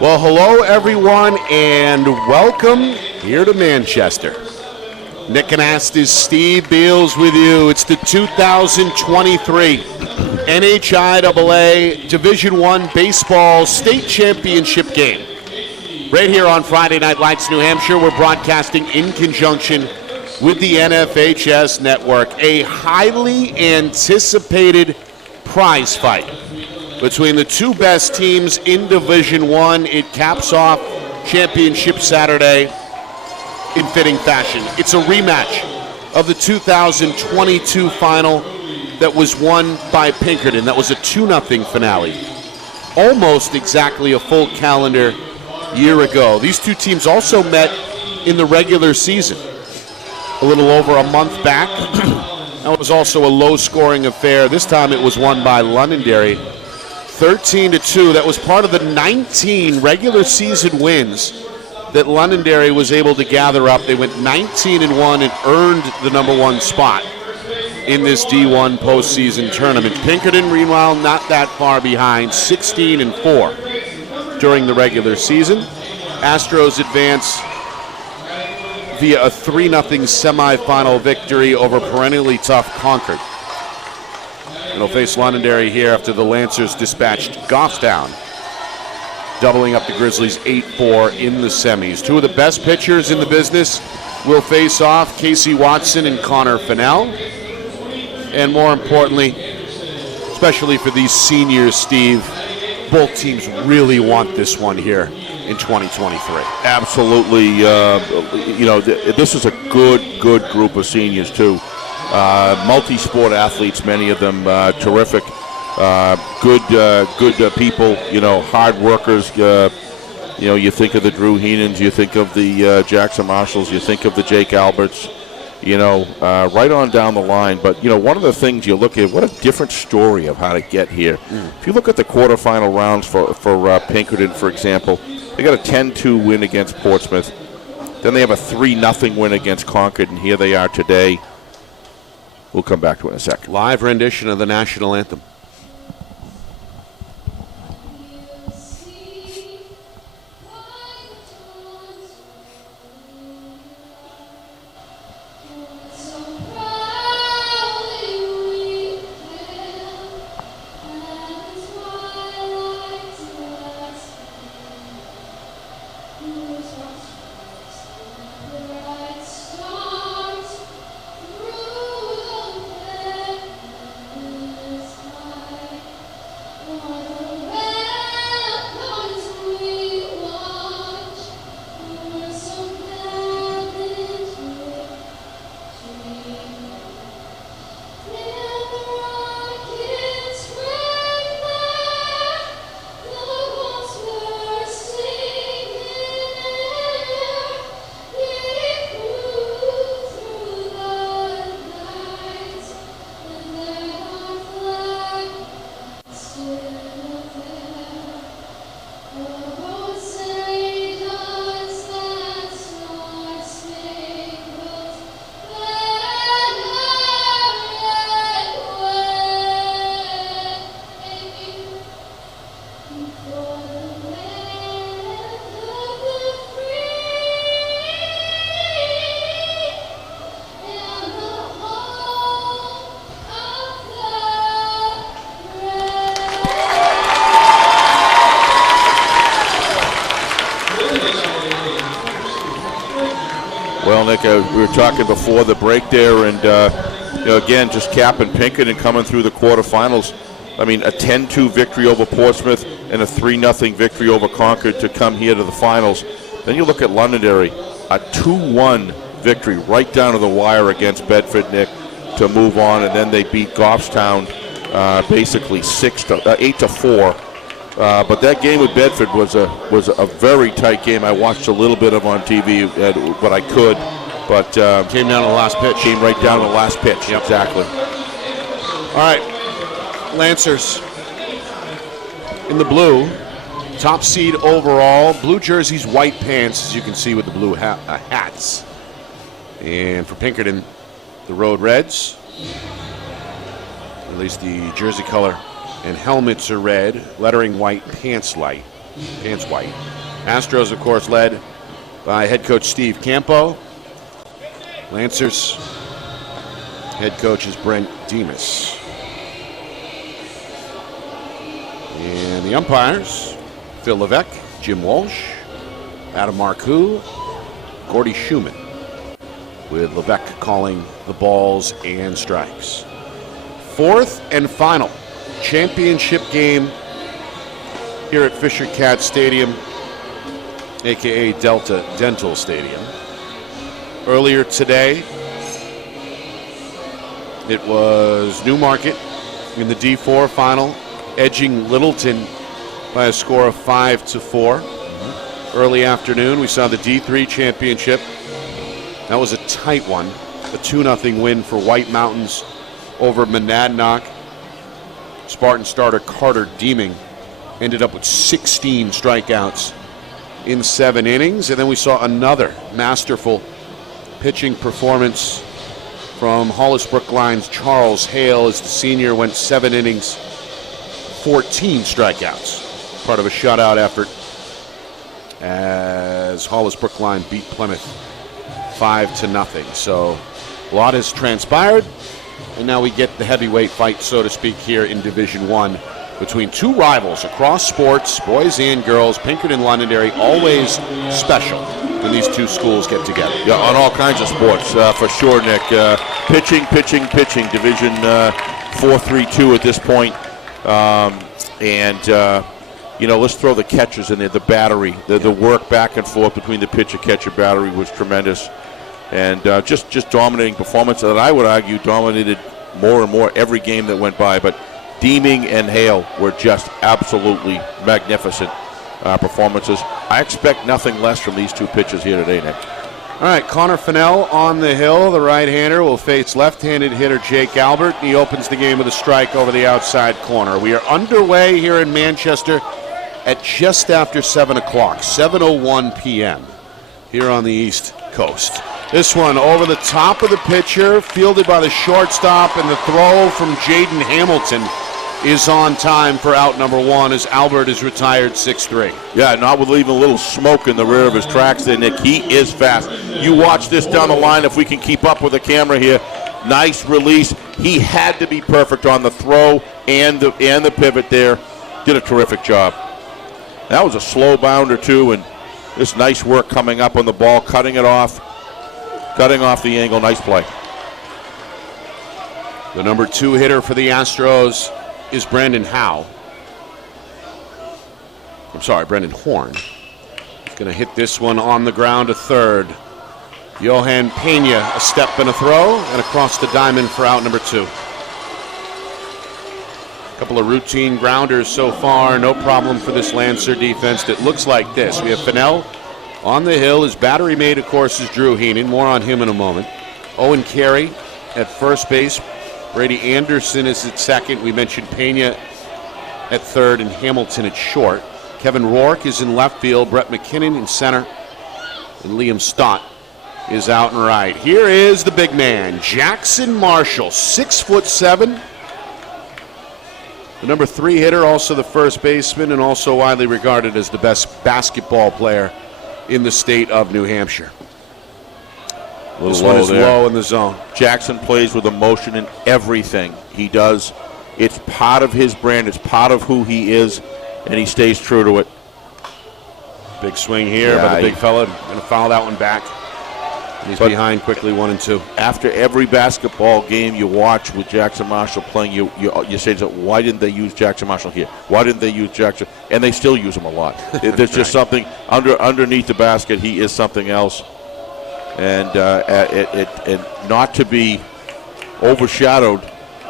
Well, hello everyone, and welcome here to Manchester. Nick Anastas, Steve Beals with you. It's the 2023 NHIAA Division I Baseball State Championship game. Right here on Friday Night Lights, New Hampshire. We're broadcasting in conjunction with the NFHS Network. A highly anticipated prize fight between the two best teams in Division I. It caps off Championship Saturday in fitting fashion. It's a rematch of the 2022 final that was won by Pinkerton. That was a 2-0 finale. Almost exactly a full calendar year ago. These two teams also met in the regular season a little over a month back. That was also a low-scoring affair. This time it was won by Londonderry, 13-2. That was part of the 19 regular season wins that Londonderry was able to gather up. They went 19-1 and earned the number one spot in this D1 postseason tournament. Pinkerton, meanwhile, not that far behind, 16-4 during the regular season. Astros advance via a 3-0 semifinal victory over perennially tough Concord. They'll face Londonderry here after the Lancers dispatched Goffstown, doubling up the Grizzlies 8-4 in the semis. Two of the best pitchers in the business will face off, Casey Watson and Connor Fennell. And more importantly, especially for these seniors, Steve, both teams really want this one here in 2023. Absolutely. This is a good group of seniors, too. Multi-sport athletes, many of them terrific, good people, hard workers. You think of the Drew Heenans, you think of the Jackson Marshalls, you think of the Jake Alberts, right on down the line. But, one of the things you look at, what a different story of how to get here. If you look at the quarterfinal rounds for Pinkerton, for example, they got a 10-2 win against Portsmouth. Then they have a 3-0 win against Concord, and here they are today. We'll come back to it in a second. Live rendition of the national anthem. Well, Nick, we were talking before the break there, and again, just capping Pinkerton and coming through the quarterfinals. I mean, a 10-2 victory over Portsmouth and a 3-0 victory over Concord to come here to the finals. Then you look at Londonderry, a 2-1 victory right down to the wire against Bedford, Nick, to move on, and then they beat Goffstown basically 8-4. But that game with Bedford was a very tight game. I watched a little bit of on TV, what I could, but came down to the last pitch. Came right down to the last pitch. Yep. Exactly. All right, Lancers in the blue, top seed overall. Blue jerseys, white pants, as you can see with the blue hats. And for Pinkerton, the Road Reds, at least the jersey color and helmets are red, lettering white, pants light. Pants white. Astros, of course, led by head coach Steve Campo. Lancers head coach is Brent Demas. And the umpires, Phil Levesque, Jim Walsh, Adam Marcoux, Gordy Schumann, with Levesque calling the balls and strikes. Fourth and final championship game here at Fisher Cat Stadium, aka Delta Dental Stadium. Earlier today, it was Newmarket in the D4 final, edging Littleton by a score of 5-4. Early afternoon, we saw the D3 championship. That was a tight one, a 2-0 win for White Mountains over Monadnock. Spartan starter Carter Deeming ended up with 16 strikeouts in 7 innings. And then we saw another masterful pitching performance from Hollis Brookline's Charles Hale as the senior went 7 innings, 14 strikeouts. Part of a shutout effort as Hollis Brookline beat Plymouth 5-0. So a lot has transpired, and now we get the heavyweight fight, so to speak, here in Division I between two rivals across sports, boys and girls. Pinkerton and Londonderry, always special when these two schools get together. Yeah, on all kinds of sports, for sure, Nick. Pitching. Division 4-3-2 at this point. Let's throw the catchers in there, the battery. The work back and forth between the pitcher-catcher battery was tremendous. And just dominating performance that I would argue dominated more and more every game that went by. But Deeming and Hale were just absolutely magnificent performances. I expect nothing less from these two pitchers here today, Nick. All right, Connor Fennell on the hill. The right-hander will face left-handed hitter Jake Albert. He opens the game with a strike over the outside corner. We are underway here in Manchester at just after 7 o'clock, 7:01 p.m. here on the East Coast. This one over the top of the pitcher, fielded by the shortstop, and the throw from Jaden Hamilton is on time for out number 1 as Albert is retired 6-3. Yeah, not with leaving a little smoke in the rear of his tracks there, Nick. He is fast. You watch this down the line if we can keep up with the camera here. Nice release. He had to be perfect on the throw and the pivot there. Did a terrific job. That was a slow bounder too, and this nice work coming up on the ball, cutting off the angle. Nice play. The number 2 hitter for the Astros is Brandon Horn. He's going to hit this one on the ground to third. Johan Pena, a step and a throw, and across the diamond for out number 2. A couple of routine grounders so far, no problem for this Lancer defense that looks like this. We have Fennell on the hill. His battery mate, of course, is Drew Heenan. More on him in a moment. Owen Carey at first base. Brady Anderson is at second. We mentioned Pena at third and Hamilton at short. Kevin Rourke is in left field. Brett McKinnon in center. And Liam Stott is out and right. Here is the big man, Jackson Marshall, 6'7". The number 3 hitter, also the first baseman, and also widely regarded as the best basketball player in the state of New Hampshire. This one is low in the zone. Jackson plays with emotion in everything he does. It's part of his brand. It's part of who he is, and he stays true to it. Big swing here by the big fella. Going to foul that one back. He's behind quickly, 1-2. After every basketball game you watch with Jackson Marshall playing, you say, why didn't they use Jackson Marshall here? Why didn't they use Jackson? And they still use him a lot. There's just something underneath the basket. He is something else. And not to be overshadowed,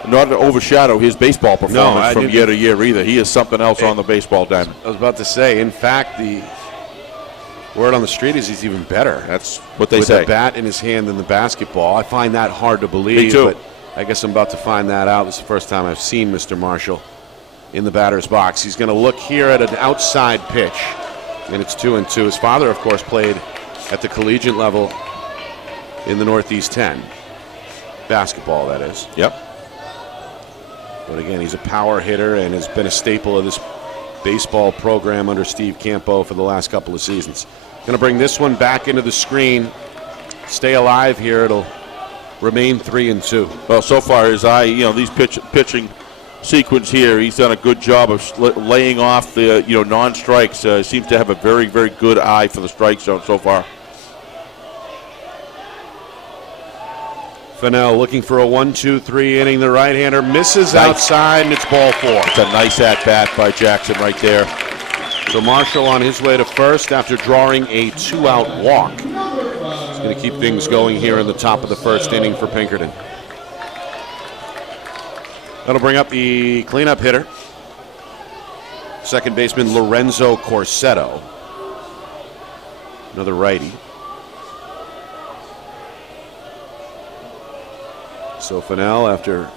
not to overshadow his baseball performance from year to year either. He is something else on the baseball diamond. I was about to say, in fact, the word on the street is he's even better. That's what they say. With a bat in his hand than the basketball. I find that hard to believe. Me too. But I guess I'm about to find that out. This is the first time I've seen Mr. Marshall in the batter's box. He's going to look here at an outside pitch, and it's 2-2. His father, of course, played at the collegiate level in the Northeast 10. Basketball, that is. Yep. But again, he's a power hitter and has been a staple of this baseball program under Steve Campo for the last couple of seasons. Going to bring this one back into the screen. Stay alive here. It'll remain 3-2. Well, so far his eye, these pitching sequence here, he's done a good job of laying off the non-strikes. Seems to have a very, very good eye for the strike zone so far. Fennell looking for a 1-2-3 inning. The right-hander misses outside, and it's ball 4. It's a nice at-bat by Jackson right there. So Marshall on his way to first after drawing a 2-out walk. He's going to keep things going here in the top of the first inning for Pinkerton. That'll bring up the cleanup hitter, second baseman Lorenzo Corsetto, another righty. So Fennell, after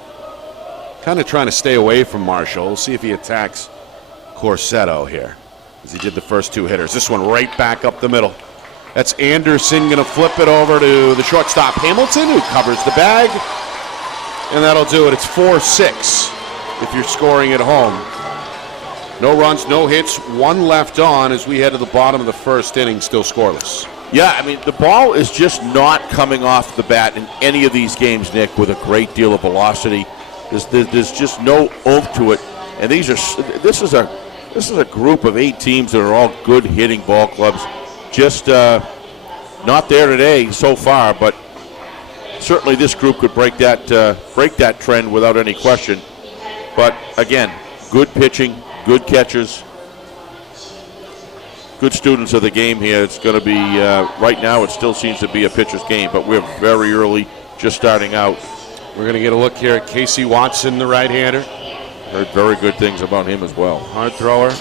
kind of trying to stay away from Marshall, we'll see if he attacks Corsetto here, as he did the first 2 hitters. This one right back up the middle. That's Anderson going to flip it over to the shortstop Hamilton, who covers the bag. And that'll do it. It's 4-6 if you're scoring at home. No runs, no hits, 1 left on as we head to the bottom of the first inning, still scoreless. Yeah, I mean, the ball is just not coming off the bat in any of these games, Nick, with a great deal of velocity. There's just no oomph to it. And this is a group of 8 teams that are all good hitting ball clubs. Just not there today so far, but certainly this group could break that trend without any question. But again, good pitching, good catchers, good students of the game here. It's going to be, right now it still seems to be a pitcher's game, but we're very early, just starting out. We're going to get a look here at Casey Watson, the right-hander. Heard very good things about him as well. Hard thrower.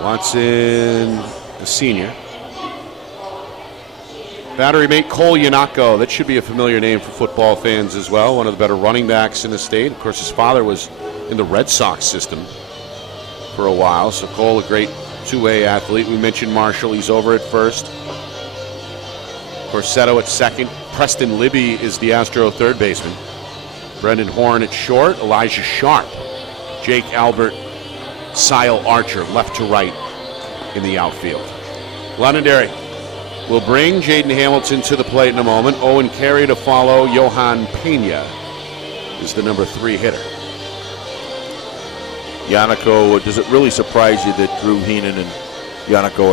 Watson, a senior. Battery mate Cole Yanako. That should be a familiar name for football fans as well. One of the better running backs in the state. Of course, his father was in the Red Sox system for a while. So Cole, a great two-way athlete. We mentioned Marshall. He's over at first. Corsetto at second. Preston Libby is the Astro third baseman. Brendan Horn at short. Elijah Sharp. Jake Albert. Sile Archer, left to right in the outfield. Londonderry will bring Jaden Hamilton to the plate in a moment. Owen Carey to follow. Johan Pena is the number 3 hitter. Yanako, does it really surprise you that Drew Heenan and Yanako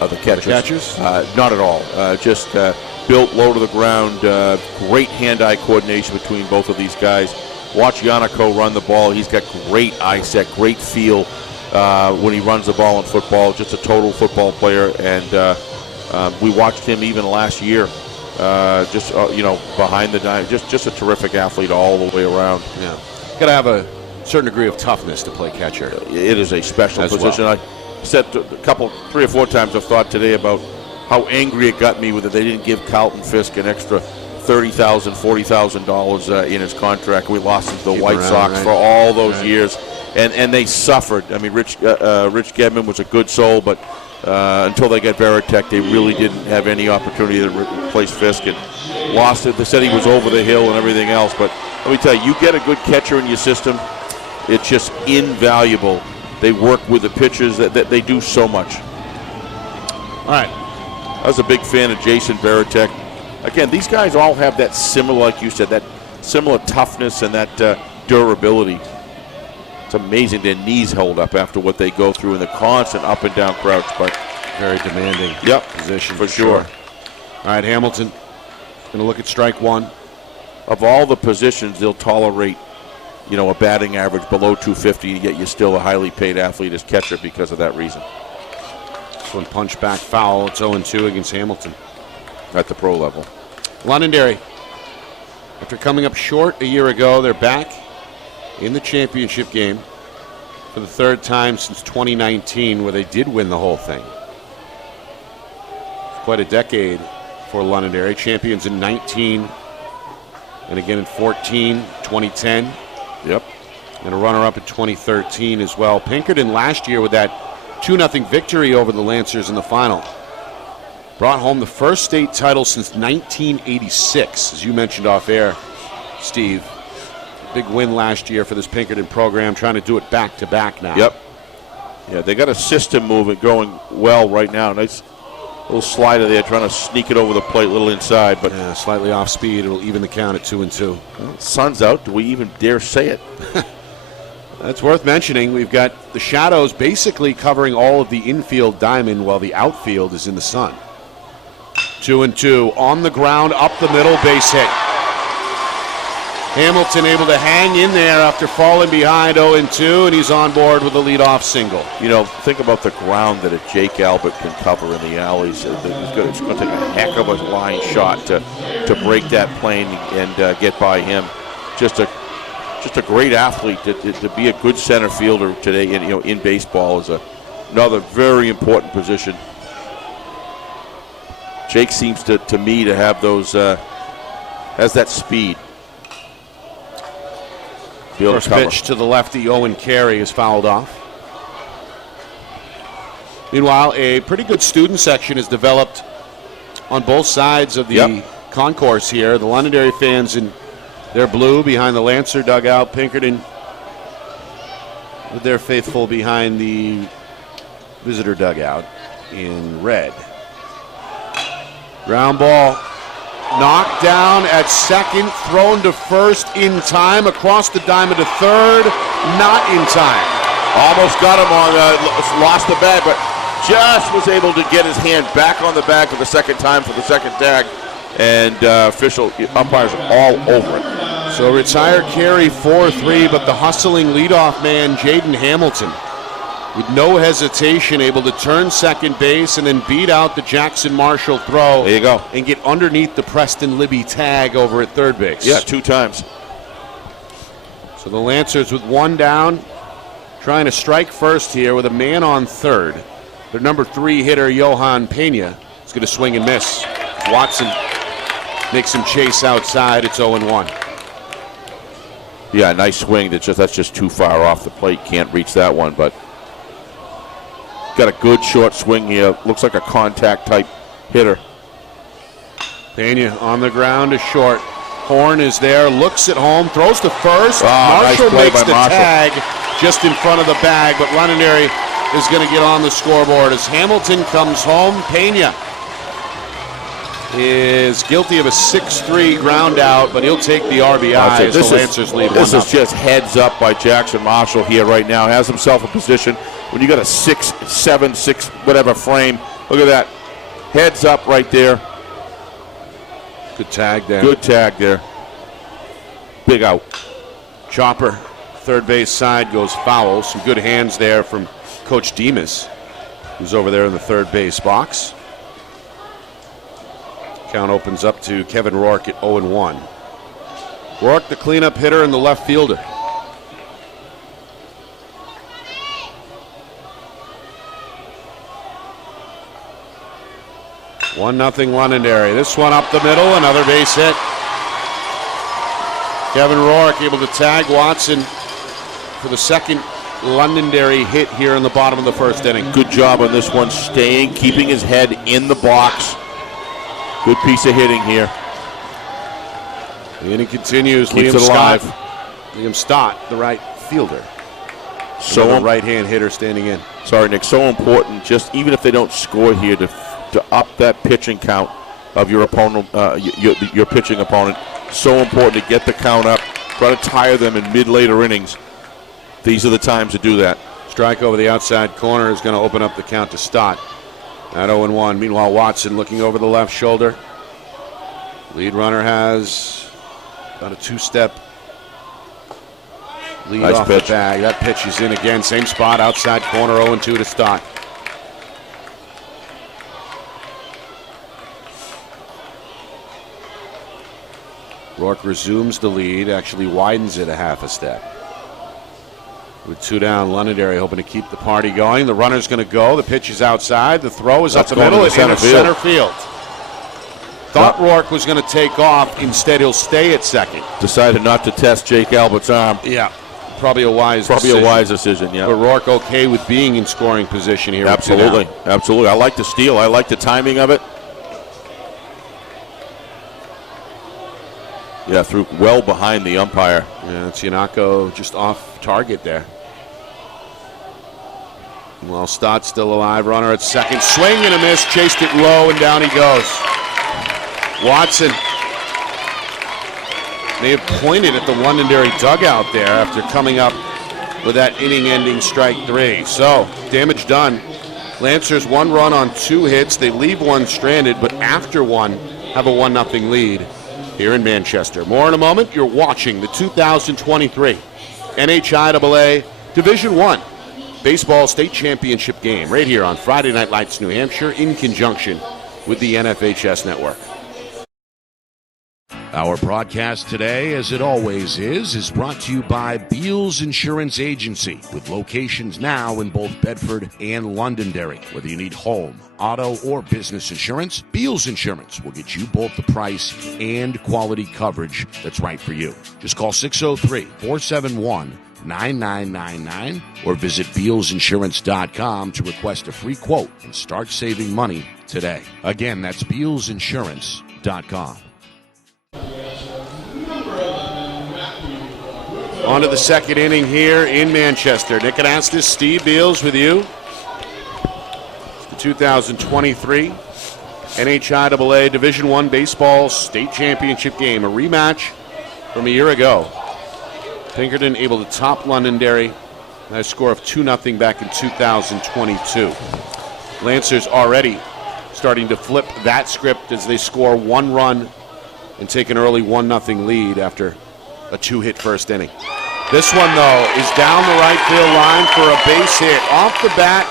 are the catchers? Not at all. Just built low to the ground. Great hand-eye coordination between both of these guys. Watch Yanako run the ball. He's got great eye set, great feel when he runs the ball in football. Just a total football player, and we watched him even last year. Behind the dime, just a terrific athlete all the way around. Yeah, got to have a certain degree of toughness to play catcher. It is a special position. Well. I said 3 or 4 times I've thought today about how angry it got me that they didn't give Carlton Fisk an extra $30,000, $40,000 in his contract. We lost him to the White Sox for all those years, and they suffered. I mean, Rich Gedman was a good soul, but until they got Veritek, they really didn't have any opportunity to replace Fisk, and lost it. They said he was over the hill and everything else, but let me tell you, you get a good catcher in your system, it's just invaluable. They work with the pitchers. That they do so much. All right. I was a big fan of Jason Veritek. Again, these guys all have that similar, like you said, that similar toughness and that durability. It's amazing their knees hold up after what they go through in the constant up and down crouch, but very demanding position for sure. All right, Hamilton going to look at strike one. Of all the positions, they'll tolerate, a batting average below 250, yet you're still a highly paid athlete as catcher because of that reason. This one punched back foul. It's 0-2 against Hamilton. At the pro level. Londonderry, after coming up short a year ago, they're back in the championship game for the 3rd time since 2019, where they did win the whole thing. Quite a decade for Londonderry. Champions in 19 and again in 14, 2010. Yep. And a runner-up in 2013 as well. Pinkerton last year with that 2-0 victory over the Lancers in the final brought home the first state title since 1986, as you mentioned off air, Steve. Big win last year for this Pinkerton program, trying to do it back-to-back now. Yep. Yeah, they got a system moving, going well right now. Nice little slider there, trying to sneak it over the plate, a little inside, but yeah, slightly off speed. It'll even the count at 2-2. Well, sun's out. Do we even dare say it? That's worth mentioning. We've got the shadows basically covering all of the infield diamond while the outfield is in the sun. 2-2 on the ground, up the middle, base hit. Hamilton able to hang in there after falling behind 0-2, and he's on board with a leadoff single. You know, think about the ground that a Jake Albert can cover in the alleys. It's going to take a heck of a line shot to break that plane and get by him. Just a great athlete to be a good center fielder today. In baseball is another very important position. Jake seems to me to have those has that speed. First pitch to the lefty, Owen Carey, is fouled off. Meanwhile, a pretty good student section has developed on both sides of the concourse here. The Londonderry fans in their blue behind the Lancer dugout, Pinkerton with their faithful behind the visitor dugout in red. Ground ball. Knocked down at second, thrown to first in time, across the diamond to third, not in time. Almost got him on, lost the bag, but just was able to get his hand back on the bag for the second time for the second tag, and umpires all over it. So retire Carey 4-3, but the hustling leadoff man, Jaden Hamilton, with no hesitation, able to turn second base and then beat out the Jackson Marshall throw. There you go. And get underneath the Preston Libby tag over at third base. Yeah, 2 times. So the Lancers with 1 down, trying to strike first here with a man on third. Their number 3 hitter, Johan Pena, is going to swing and miss. Watson makes him chase outside. It's 0-1. Yeah, nice swing. That's just too far off the plate. Can't reach that one, but got a good short swing here. Looks like a contact type hitter. Pena on the ground to short. Horn is there, looks at home, throws to first. Marshall nice makes the Marshall. tag just in front of the bag, but Londonderry is going to get on the scoreboard as Hamilton comes home. Pena is guilty of a 6-3 ground out, but he'll take the RBI as the Lancers lead 1-0. This is just heads up by Jackson Marshall here right now. Has himself a position when you got a 6-7-6 whatever frame. Look at that. Heads up right there. Good tag there. Good tag there. Big out. Chopper, third base side, goes foul. Some good hands there from Coach Demas, who's over there in the third base box. Count opens up to Kevin Rourke at 0-1. Rourke, the cleanup hitter and the left fielder. One nothing Londonderry. This one up the middle, another base hit. Kevin Rourke able to tag Watson for the second Londonderry hit here in the bottom of the first inning. Good job on this one, keeping his head in the box. Good piece of hitting here. The inning continues. Keeps it alive. Liam Stott, the right fielder. So a right-hand hitter standing in. Sorry, Nick. So important, just even if they don't score here, to up that pitching count of your opponent, your pitching opponent. So important to get the count up. Try to tire them in mid-later innings. These are the times to do that. Strike over the outside corner is going to open up the count to Stott at 0-1. Meanwhile, Watson looking over the left shoulder. Lead runner has about a 2-step lead nice off pitch. the bag. That pitch is in again. Same spot, outside corner, 0-2 to Stott. Rourke resumes the lead, actually widens it a half a step. With 2 down, Londonderry hoping to keep the party going. The runner's going to go. The pitch is outside. The throw is up the middle. It's in center field. Thought Rourke was going to take off. Instead, he'll stay at second. Decided not to test Jake Albert's arm. Yeah, probably a wise decision. Yeah. But Rourke okay with being in scoring position here. Absolutely, absolutely. I like the steal. I like the timing of it. Yeah, threw well behind the umpire. Yeah, Yanako just off target there. Well, Stott's still alive. Runner at second. Swing and a miss. Chased it low, and down he goes. Watson may have pointed at the Londonderry dugout there after coming up with that inning-ending strike 3. So, damage done. Lancers 1 run on 2 hits. They leave 1 stranded, but after 1, have a 1-0 lead here in Manchester. More in a moment. You're watching the 2023 NHIAA Division I Baseball State Championship game right here on Friday Night Lights, New Hampshire, in conjunction with the NFHS Network. Our broadcast today, as it always is brought to you by Beals Insurance Agency, with locations now in both Bedford and Londonderry. Whether you need home, auto, or business insurance, Beals Insurance will get you both the price and quality coverage that's right for you. Just call 603-471-9999 or visit BealsInsurance.com to request a free quote and start saving money today. Again, that's BealsInsurance.com. On to the second inning here in Manchester. Nick Anastas, Steve Beals with you. The 2023 NHIAA Division I Baseball State Championship game, a rematch from a year ago. Pinkerton able to top Londonderry by a score of 2-0 back in 2022. Lancers already starting to flip that script as they score 1 run and take an early 1-0 lead after a 2-hit first inning. This one, though, is down the right field line for a base hit off the bat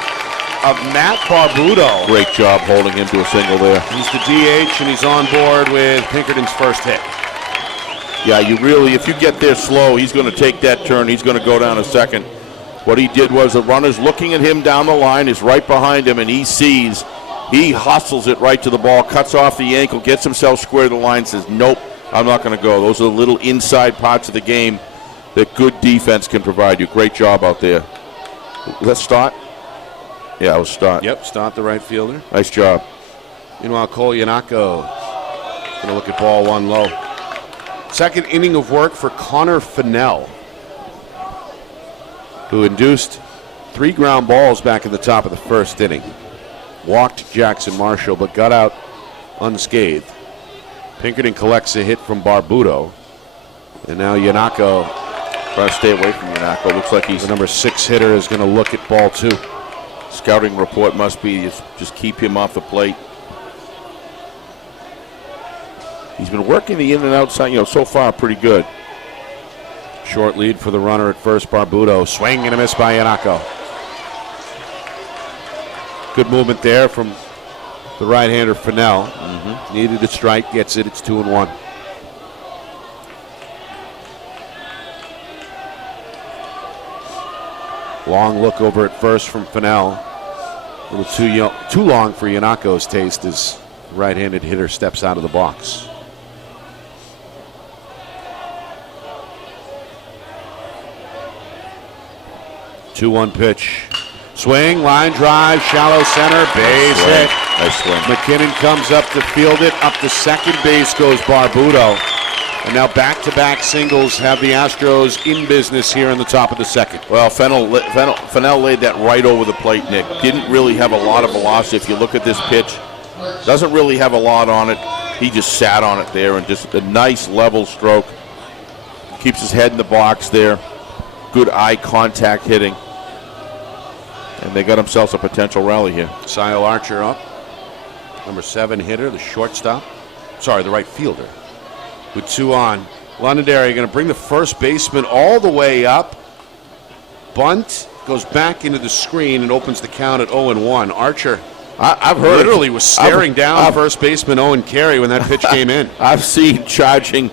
of Matt Barbuto. Great job holding him to a single there. He's the DH, and he's on board with Pinkerton's first hit. Yeah, you really, if you get there slow, he's going to take that turn. He's going to go down a second. What he did was the runner's looking at him down the line, is right behind him, and he sees. He hustles it right to the ball, cuts off the ankle, gets himself square to the line, says, nope, I'm not going to go. Those are the little inside parts of the game that good defense can provide you. Great job out there. Was that Stott? Yeah, it was Stott. Yep, Stott, the right fielder. Nice job. Meanwhile, Cole Yanako going to look at ball 1 low. Second inning of work for Connor Fennell, who induced 3 ground balls back at the top of the first inning. Walked Jackson Marshall, but got out unscathed. Pinkerton collects a hit from Barbuto. And now Yanako, trying to stay away from Yanako. Looks like he's the number 6 hitter, is going to look at ball 2. Scouting report must be just keep him off the plate. He's been working the in and outside, so far pretty good. Short lead for the runner at first, Barbuto. Swing and a miss by Yanako. Good movement there from the right-hander Fennell. Needed a strike, gets it. It's 2-1. Long look over at first from Fennell. A little too long for Yanako's taste as the right-handed hitter steps out of the box. Two-one pitch. Swing, line drive, shallow center, base hit. Nice swing. McKinnon comes up to field it. Up to second base goes Barbuto. And now back-to-back singles have the Astros in business here in the top of the second. Well, Fennell laid that right over the plate, Nick. Didn't really have a lot of velocity. If you look at this pitch, doesn't really have a lot on it. He just sat on it there, and just a nice level stroke. Keeps his head in the box there. Good eye contact hitting. And they got themselves a potential rally here. Sile Archer up. Number 7 hitter, the shortstop. Sorry, the right fielder. With 2 on. Londonderry going to bring the first baseman all the way up. Bunt goes back into the screen and opens the count at 0-1. Archer I've heard literally was staring down first baseman Owen Carey when that pitch came in. I've seen charging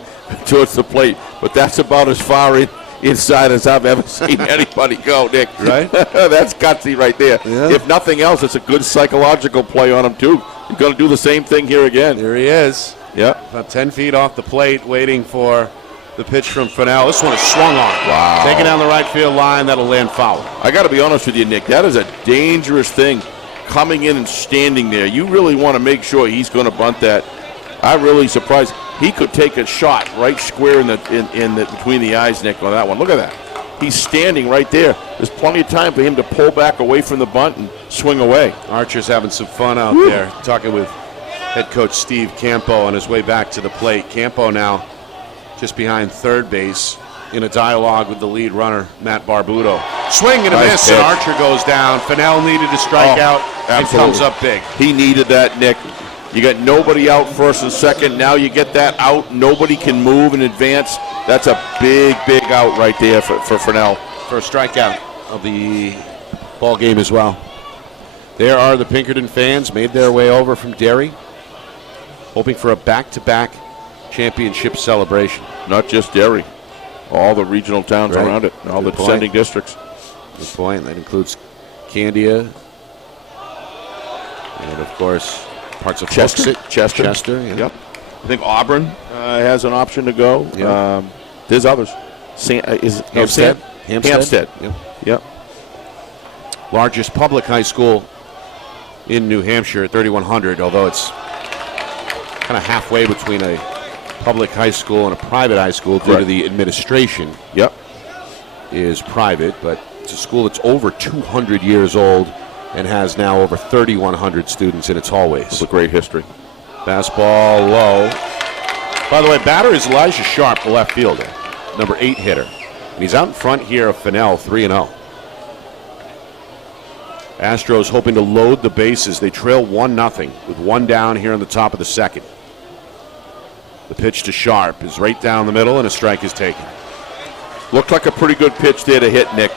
towards the plate, but that's about as far inside as I've ever seen anybody go, Nick. Right? That's gutsy right there. Yeah. If nothing else, it's a good psychological play on him, too. You're going to do the same thing here again. There he is. Yeah. About 10 feet off the plate, waiting for the pitch from Fennell. This one is swung on. Wow. Taken down the right field line. That'll land foul. I got to be honest with you, Nick. That is a dangerous thing, coming in and standing there. You really want to make sure he's going to bunt that. I'm really surprised. He could take a shot right square in the between the eyes, Nick, on that one. Look at that. He's standing right there. There's plenty of time for him to pull back away from the bunt and swing away. Archer's having some fun out there, talking with head coach Steve Campo on his way back to the plate. Campo now just behind third base in a dialogue with the lead runner, Matt Barbuto. Swing and a miss, and Archer goes down. Fennell needed to strike out and comes up big. He needed that, Nick. You got nobody out first and second. Now you get that out. Nobody can move in advance. That's a big, big out right there for Fennell. First strikeout of the ball game as well. There are the Pinkerton fans made their way over from Derry, hoping for a back-to-back championship celebration. Not just Derry. All the regional towns around it, and all the descending districts. Good point. That includes Candia, and of course, parts of Chester. Yeah. Yep. I think Auburn has an option to go. Yep. There's others. Hampstead. Yep. Largest public high school in New Hampshire at 3,100, although it's kind of halfway between a public high school and a private high school due to the administration. Yep. Is private, but it's a school that's over 200 years old and has now over 3,100 students in its hallways. It's a great history. Fastball low. By the way, batter is Elijah Sharp, the left fielder, number 8 hitter. And he's out in front here of Fennell, 3-0. Astros hoping to load the bases. They trail 1-0 with one down here in the top of the second. The pitch to Sharp is right down the middle, and a strike is taken. Looked like a pretty good pitch there to hit, Nick.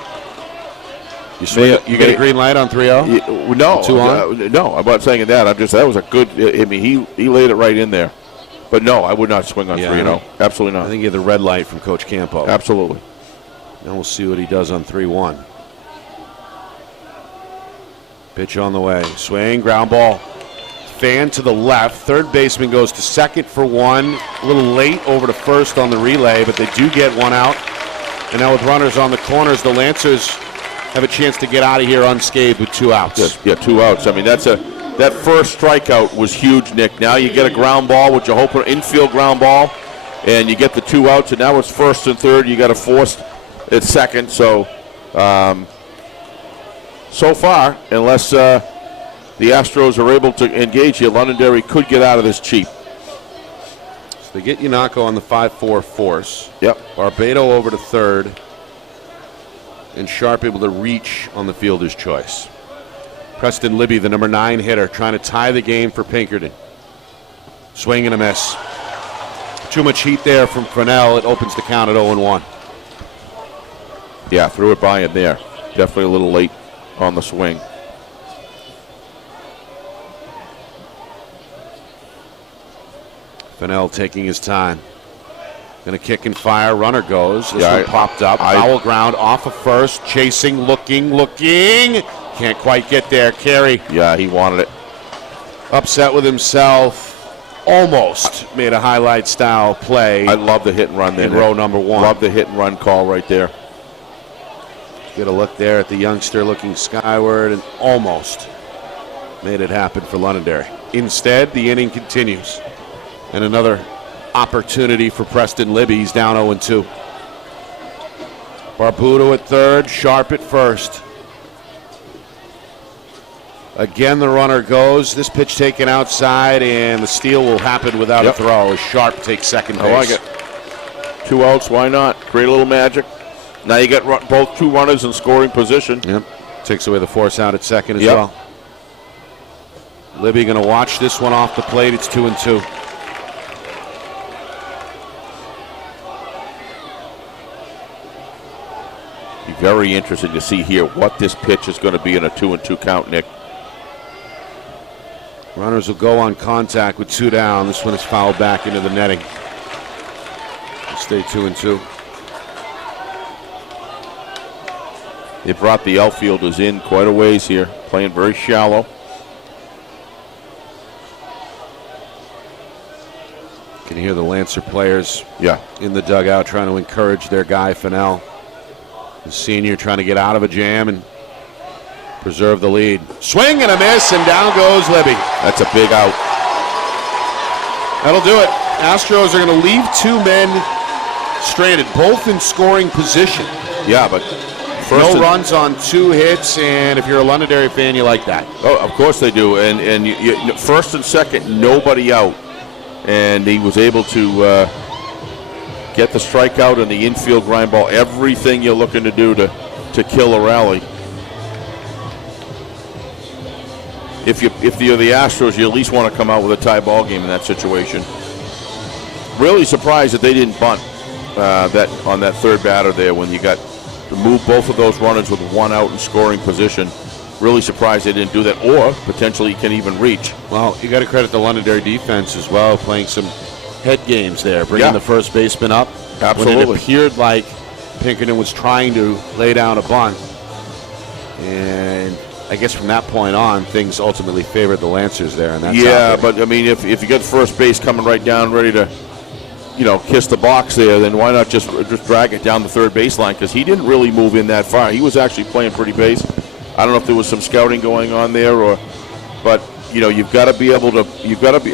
You get a green light on 3-0? No. 2 on? No, I'm not saying that. That was a good, I mean, he laid it right in there. But no, I would not swing on 3-0. Absolutely not. I think you had the red light from Coach Campo. Absolutely. Now we'll see what he does on 3-1. Pitch on the way. Swing, ground ball. Fan to the left. Third baseman goes to second for one. A little late over to first on the relay, but they do get one out. And now with runners on the corners, the Lancers have a chance to get out of here unscathed with 2 outs. Yes, 2 outs. I mean, that first strikeout was huge, Nick. Now you get a ground ball, which you hope an infield ground ball, and you get the 2 outs, and now it's first and third. You got a forced at second. So, so far, unless the Astros are able to engage here, Londonderry could get out of this cheap. So they get Yanako on the 5-4 force. Yep. Barbato over to third. And Sharp able to reach on the fielder's choice. Preston Libby, the number 9 hitter, trying to tie the game for Pinkerton. Swing and a miss. Too much heat there from Fennell. It opens the count at 0-1. Yeah, threw it by him there. Definitely a little late on the swing. Fennell taking his time. Going to kick and fire. Runner goes. This one popped up. Foul ground off of first. Chasing, looking. Can't quite get there. Carey. Yeah, he wanted it. Upset with himself. Almost made a highlight style play. I love the hit and run there. In row number 1. Love the hit and run call right there. Get a look there at the youngster looking skyward and almost made it happen for Londonderry. Instead, the inning continues. And another opportunity for Preston Libby. He's down 0-2. Barbuto at third, Sharp at first. Again, the runner goes. This pitch taken outside, and the steal will happen without a throw as Sharp takes second base. I like it. 2 outs, why not? Create a little magic. Now you got both 2 runners in scoring position. Yep. Takes away the force out at second as well. Libby going to watch this one off the plate. It's 2-2. Be very interesting to see here what this pitch is going to be in a 2-2 count, Nick. Runners will go on contact with 2 down. This one is fouled back into the netting. Stay 2-2. They brought the outfielders in quite a ways here, playing very shallow. Can hear the Lancer players in the dugout trying to encourage their guy, Fennell. The senior trying to get out of a jam and preserve the lead. Swing and a miss, and down goes Libby. That's a big out. That'll do it. Astros are going to leave 2 men stranded, both in scoring position. Yeah, but no runs on 2 hits, and if you're a Londonderry fan, you like that. Oh, of course they do. And you, first and second, nobody out, and he was able to get the strikeout and the infield grind ball. Everything you're looking to do to kill a rally. If you're the Astros, you at least want to come out with a tie ball game in that situation. Really surprised that they didn't bunt that on that third batter there when you got to move both of those runners with 1 out in scoring position. Really surprised they didn't do that, or potentially can even reach. Well, you got to credit the Londonderry defense as well, playing some head games there, bringing the first baseman up. Absolutely. When it appeared like Pinkerton was trying to lay down a bunt, and I guess from that point on, things ultimately favored the Lancers there. And that's but I mean, if you get first base coming right down, ready to, kiss the box there, then why not just drag it down the third baseline? Because he didn't really move in that far. He was actually playing pretty base. I don't know if there was some scouting going on there, but you've got to be able to.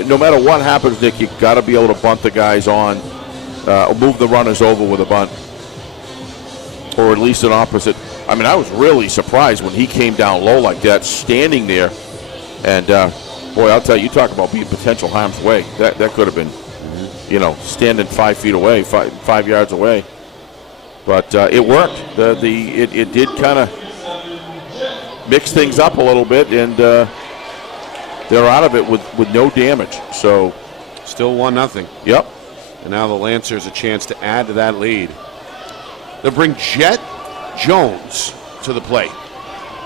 No matter what happens, Nick, you've got to be able to bunt the guys on, or move the runners over with a bunt, or at least an opposite. I mean, I was really surprised when he came down low like that, standing there, and boy, I'll tell you, talk about being potential harm's way. That could have been, standing 5 feet away, 5 yards away, but it worked. It did kind of mix things up a little bit, and they're out of it with no damage. So, still 1-0. Yep. And now the Lancers a chance to add to that lead. They'll bring Jet Jones to the plate.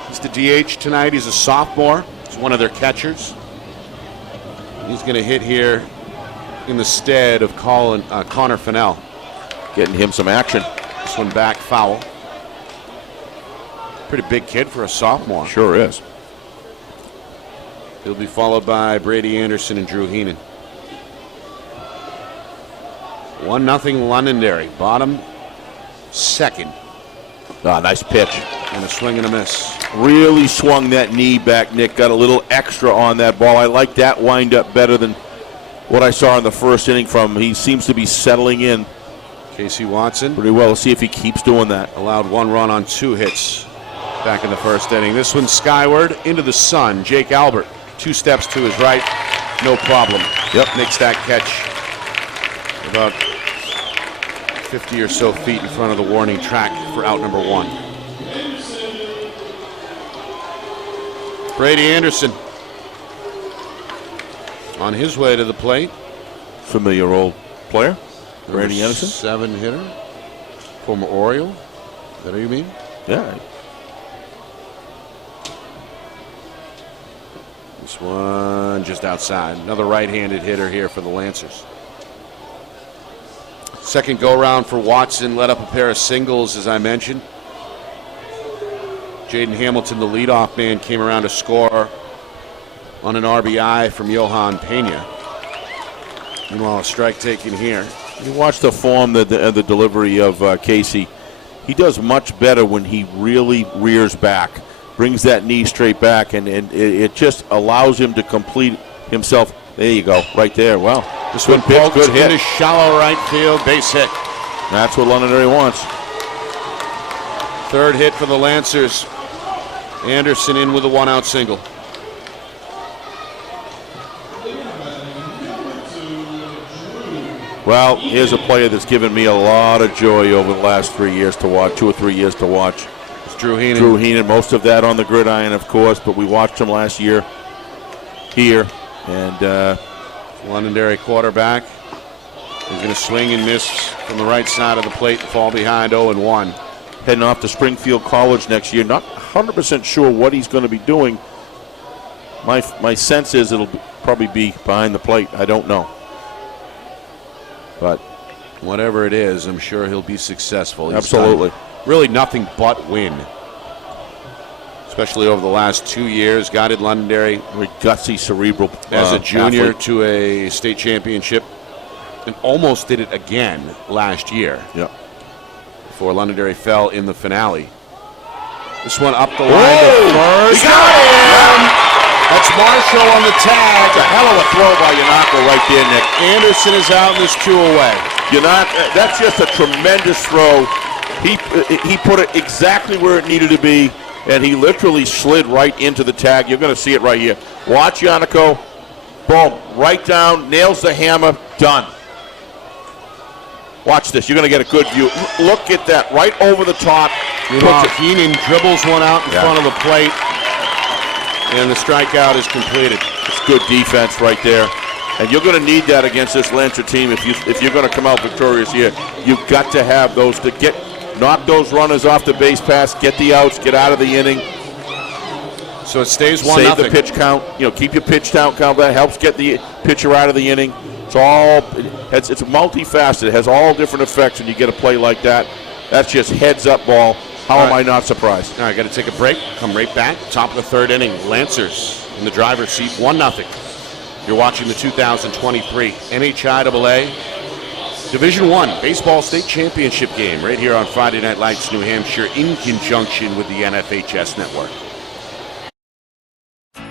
He's the DH tonight. He's a sophomore. He's one of their catchers. He's going to hit here in the stead of Connor Fennell. Getting him some action. This one back foul. Pretty big kid for a sophomore. Sure is. He'll be followed by Brady Anderson and Drew Heenan. 1-0 Londonderry. Bottom second. Nice pitch. And a swing and a miss. Really swung that knee back, Nick. Got a little extra on that ball. I like that wind-up better than what I saw in the first inning from him. He seems to be settling in. Casey Watson. Pretty well. Let's see if he keeps doing that. Allowed 1 run on 2 hits back in the first inning. This one skyward into the sun. Jake Albert, 2 steps to his right. No problem. Yep. Makes that catch about 50 or so feet in front of the warning track for out number 1. Brady Anderson on his way to the plate. Familiar old player, Brady Anderson. 7 hitter, former Oriole. Is that what you mean? Yeah. This one just outside. Another right-handed hitter here for the Lancers. Second go-round for Watson, let up a pair of singles, as I mentioned. Jaden Hamilton, the leadoff man, came around to score on an RBI from Johan Pena. Meanwhile, a strike taken here. You watch the form, the delivery of Casey. He does much better when he really rears back, brings that knee straight back, and it just allows him to complete himself. There you go, right there. Wow. This one pokes good hit. into shallow right field, base hit. That's what Londonderry wants. Third hit for the Lancers. Anderson in with a 1-out single. Well, here's a player that's given me a lot of joy over the last 3 years to watch, 2 or 3 years to watch. It's Drew Heenan. Drew Heenan, most of that on the gridiron, of course, but we watched him last year here. And Londonderry quarterback. He's going to swing and miss from the right side of the plate and fall behind 0-1. Heading off to Springfield College next year. Not 100% sure what he's going to be doing. My sense is it'll probably be behind the plate. I don't know. But whatever it is, I'm sure he'll be successful. He's absolutely. Really nothing but win. Especially over the last 2 years. Guided Londonderry. Very gutsy, cerebral as a junior athlete. To a state championship. And almost did it again last year. Yeah. Before Londonderry fell in the finale. This one up the line to first. He got him! That's Marshall on the tag. It's a hell of a throw by Yanako right there, Nick. Anderson is out and there's 2 away. That's just a tremendous throw He put it exactly where it needed to be, and he literally slid right into the tag. You're going to see it right here. Watch Yannico. Boom. Right down. Nails the hammer. Done. Watch this. You're going to get a good view. Look at that. Right over the top. Heenan dribbles one out in front of the plate, and the strikeout is completed. It's good defense right there. And you're going to need that against this Lancer team if you're going to come out victorious here. You've got to have those to knock those runners off the base pass, get the outs, get out of the inning. So it stays 1-0. Save the pitch count. Keep your pitch count. That helps get the pitcher out of the inning. It's multifaceted. It has all different effects when you get a play like that. That's just heads up ball. How am I not surprised? All right, got to take a break. Come right back. Top of the third inning. Lancers in the driver's seat, 1-0. You're watching the 2023 NHIAA Division I Baseball State Championship game right here on Friday Night Lights, New Hampshire, in conjunction with the NFHS Network.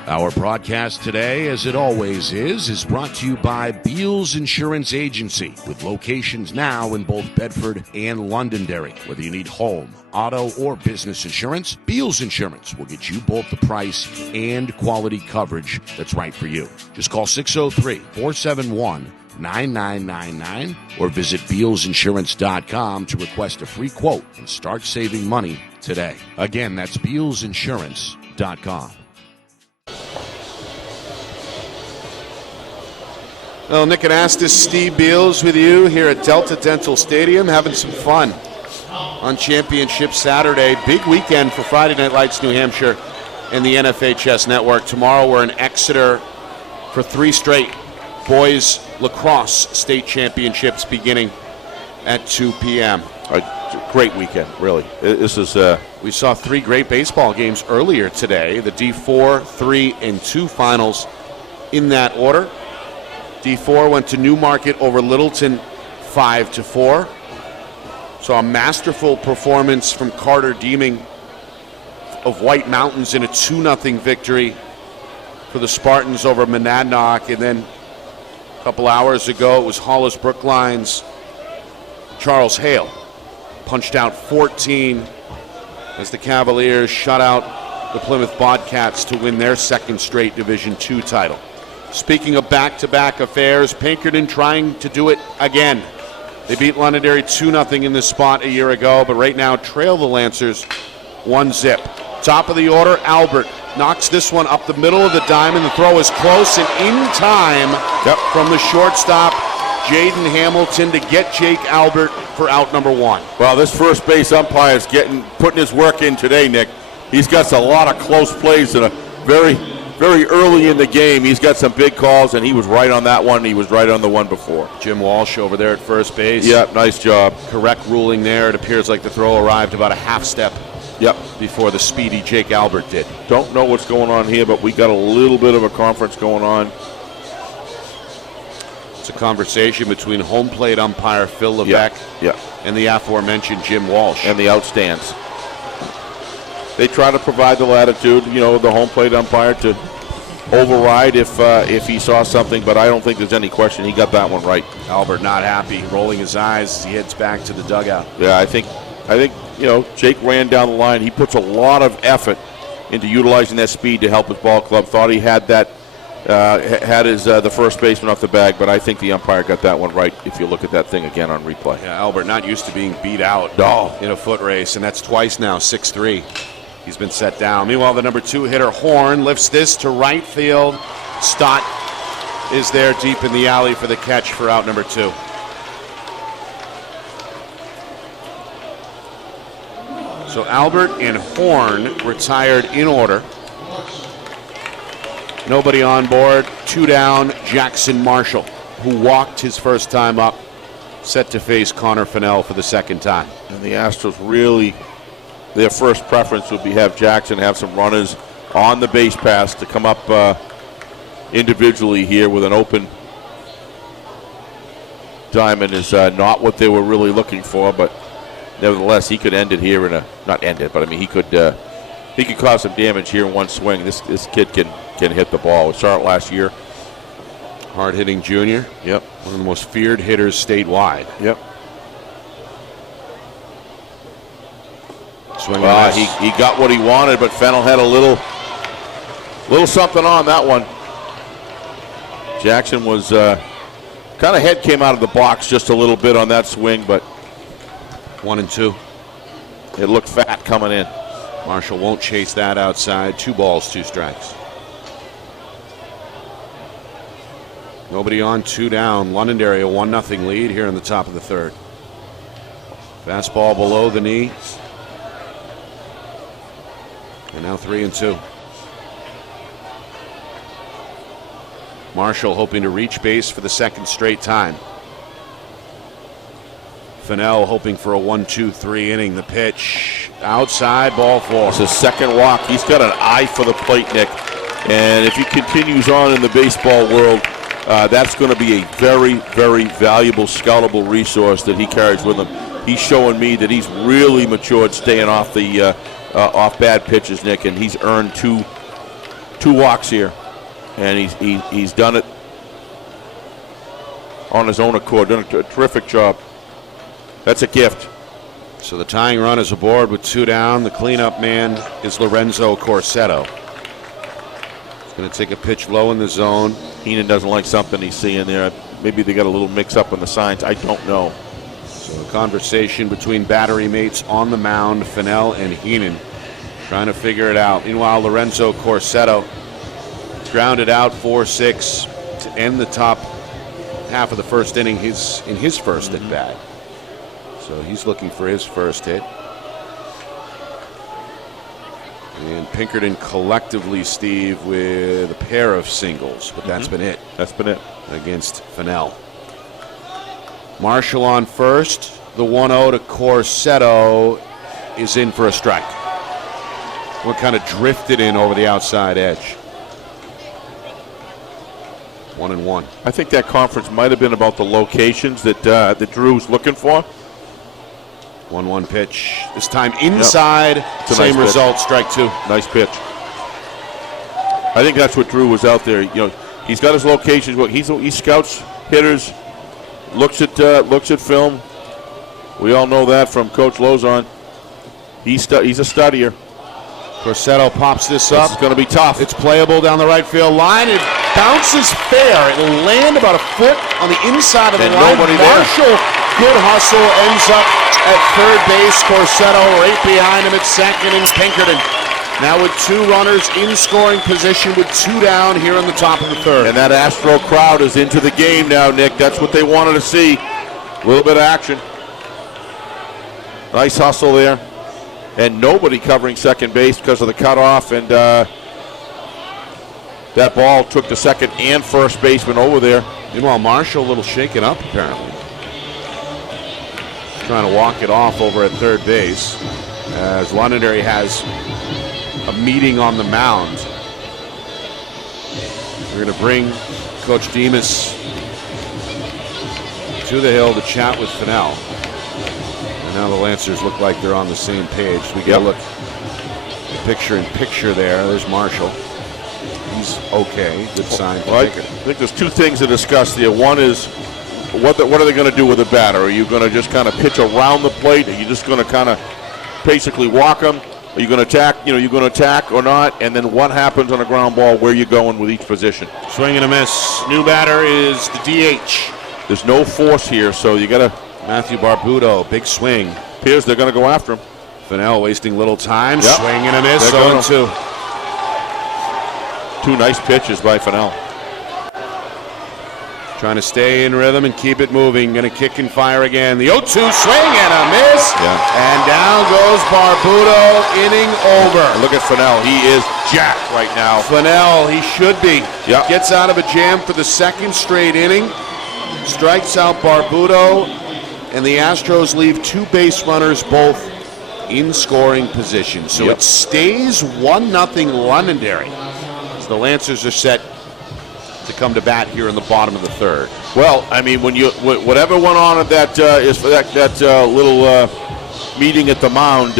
Our broadcast today, as it always is brought to you by Beals Insurance Agency, with locations now in both Bedford and Londonderry. Whether you need home, auto, or business insurance, Beals Insurance will get you both the price and quality coverage that's right for you. Just call 603-471-9999 or visit BealsInsurance.com to request a free quote and start saving money today. Again, that's BealsInsurance.com. Well, Nick Anastas, Steve Beals with you here at Delta Dental Stadium, having some fun on Championship Saturday. Big weekend for Friday Night Lights, New Hampshire, and the NFHS Network. Tomorrow we're in Exeter for 3 straight boys lacrosse state championships beginning at 2 p.m. A great weekend, really. This is. We saw 3 great baseball games earlier today. The D4, 3, and 2 finals in that order. D4 went to Newmarket over Littleton 5-4. Saw a masterful performance from Carter Deeming of White Mountains in a 2-0 victory for the Spartans over Monadnock. And then a couple hours ago, it was Hollis Brookline's Charles Hale punched out 14 as the Cavaliers shut out the Plymouth Bobcats to win their second straight Division II title. Speaking of back-to-back affairs, Pinkerton trying to do it again. They beat Londonderry 2-0 in this spot a year ago, but right now trail the Lancers 1-0. Top of the order, Albert knocks this one up the middle of the diamond. The throw is close and in time from the shortstop, Jaden Hamilton, to get Jake Albert for out number 1. Well, this first base umpire is putting his work in today, Nick. He's got a lot of close plays and a very early in the game. He's got some big calls, and he was right on that one. He was right on the one before. Jim Walsh over there at first base. Yeah, nice job. Correct ruling there. It appears like the throw arrived about a half step before the speedy Jake Albert did. Don't know what's going on here, but we got a little bit of a conference going on. It's a conversation between home plate umpire Phil Levesque and the aforementioned Jim Walsh. And the outstands. They try to provide the latitude, the home plate umpire to override if he saw something, but I don't think there's any question he got that one right. Albert not happy, rolling his eyes as he heads back to the dugout. Yeah, I think Jake ran down the line. He puts a lot of effort into utilizing that speed to help his ball club. Thought he had that, the first baseman off the bag, but I think the umpire got that one right if you look at that thing again on replay. Yeah, Albert not used to being beat out in a foot race, and that's twice now, 6-3. He's been set down. Meanwhile, the number 2 hitter, Horn, lifts this to right field. Stott is there deep in the alley for the catch for out number 2. So Albert and Horn retired in order. Nobody on board. 2 down, Jackson Marshall, who walked his first time up, set to face Connor Fennell for the second time. And the Astros really, their first preference would be have Jackson have some runners on the base pass to come up individually here with an open diamond is not what they were really looking for, but nevertheless he could end it here not end it, but I mean he could cause some damage here in one swing. This kid can hit the ball. We saw it last year. Hard-hitting junior. Yep. One of the most feared hitters statewide. Yep. Swing and a miss. He got what he wanted, but Fennell had a little something on that one. Jackson was kind of head came out of the box just a little bit on that swing, but 1-2. It looked fat coming in. Marshall won't chase that outside. 2 balls, 2 strikes. Nobody on, 2 down. Londonderry a 1-0 lead here in the top of the third. Fastball below the knee. And now 3-2. Marshall hoping to reach base for the second straight time. Fennell hoping for a 1-2-3 inning. The pitch outside, ball 4. It's his second walk. He's got an eye for the plate, Nick. And if he continues on in the baseball world, that's going to be a very, very valuable, scoutable resource that he carries with him. He's showing me that he's really matured staying off the off bad pitches, Nick, and he's earned two walks here. And he's done it on his own accord, done a terrific job. That's a gift. So the tying run is aboard with 2 down. The cleanup man is Lorenzo Corsetto. He's going to take a pitch low in the zone. Heenan doesn't like something he's seeing there. Maybe they got a little mix up in the signs. I don't know. So a conversation between battery mates on the mound, Fennell and Heenan, trying to figure it out. Meanwhile, Lorenzo Corsetto grounded out 4-6 to end the top half of the first inning. He's in his first at bat. So he's looking for his first hit. And Pinkerton collectively, Steve, with a pair of singles, but that's been it. That's been it. Against Fennell. Marshall on first. The 1-0 to Corsetto is in for a strike. What kind of drifted in over the outside edge. 1-1. I think that conference might have been about the locations that Drew's looking for. 1-1 pitch. This time inside. Yep. Same nice result. Pitch. Strike 2. Nice pitch. I think that's what Drew was out there. You know, he's got his locations. He scouts hitters, looks at film. We all know that from Coach Lozon. He's a studier. Corsetto pops this up. It's going to be tough. It's playable down the right field line. It bounces fair. It'll land about a foot on the inside of the line. Marshall, good hustle, ends up at third base. Corsetto right behind him at second, and Pinkerton now with 2 runners in scoring position with 2 down here in the top of the third. And that Astro crowd is into the game now, Nick. That's what they wanted to see. A little bit of action. Nice hustle there. And nobody covering second base because of the cutoff, and that ball took the second and first baseman over there. Meanwhile, Marshall a little shaken up apparently. Trying to walk it off over at third base as Londonderry has a meeting on the mound. We're going to bring Coach Demas to the hill to chat with Fennell. And now the Lancers look like they're on the same page. We get a look picture in picture there. There's Marshall. He's okay. Good sign for I think there's 2 things to discuss there. One is what are they going to do with the batter? Are you going to just kind of pitch around the plate? Are you just going to kind of basically walk them? Are you going to attack? You going to attack or not? And then what happens on a ground ball? Where you going with each position? Swing and a miss. New batter is the DH. There's no force here, so you got to. Matthew Barbuto, big swing. Appears they're going to go after him. Fennell wasting little time. Yep. Swing and a miss. 0-2. 2 nice pitches by Fennell. Trying to stay in rhythm and keep it moving. Going to kick and fire again. The 0-2 swing and a miss. Yeah. And down goes Barbuto. Inning over. And look at Fennell. He is jacked right now. Fennell, he should be. Yep. Gets out of a jam for the second straight inning. Strikes out Barbuto. And the Astros leave 2 base runners both in scoring position. So it stays 1-0 Londonderry. So the Lancers are set to come to bat here in the bottom of the third. Well, I mean, when whatever went on at that little meeting at the mound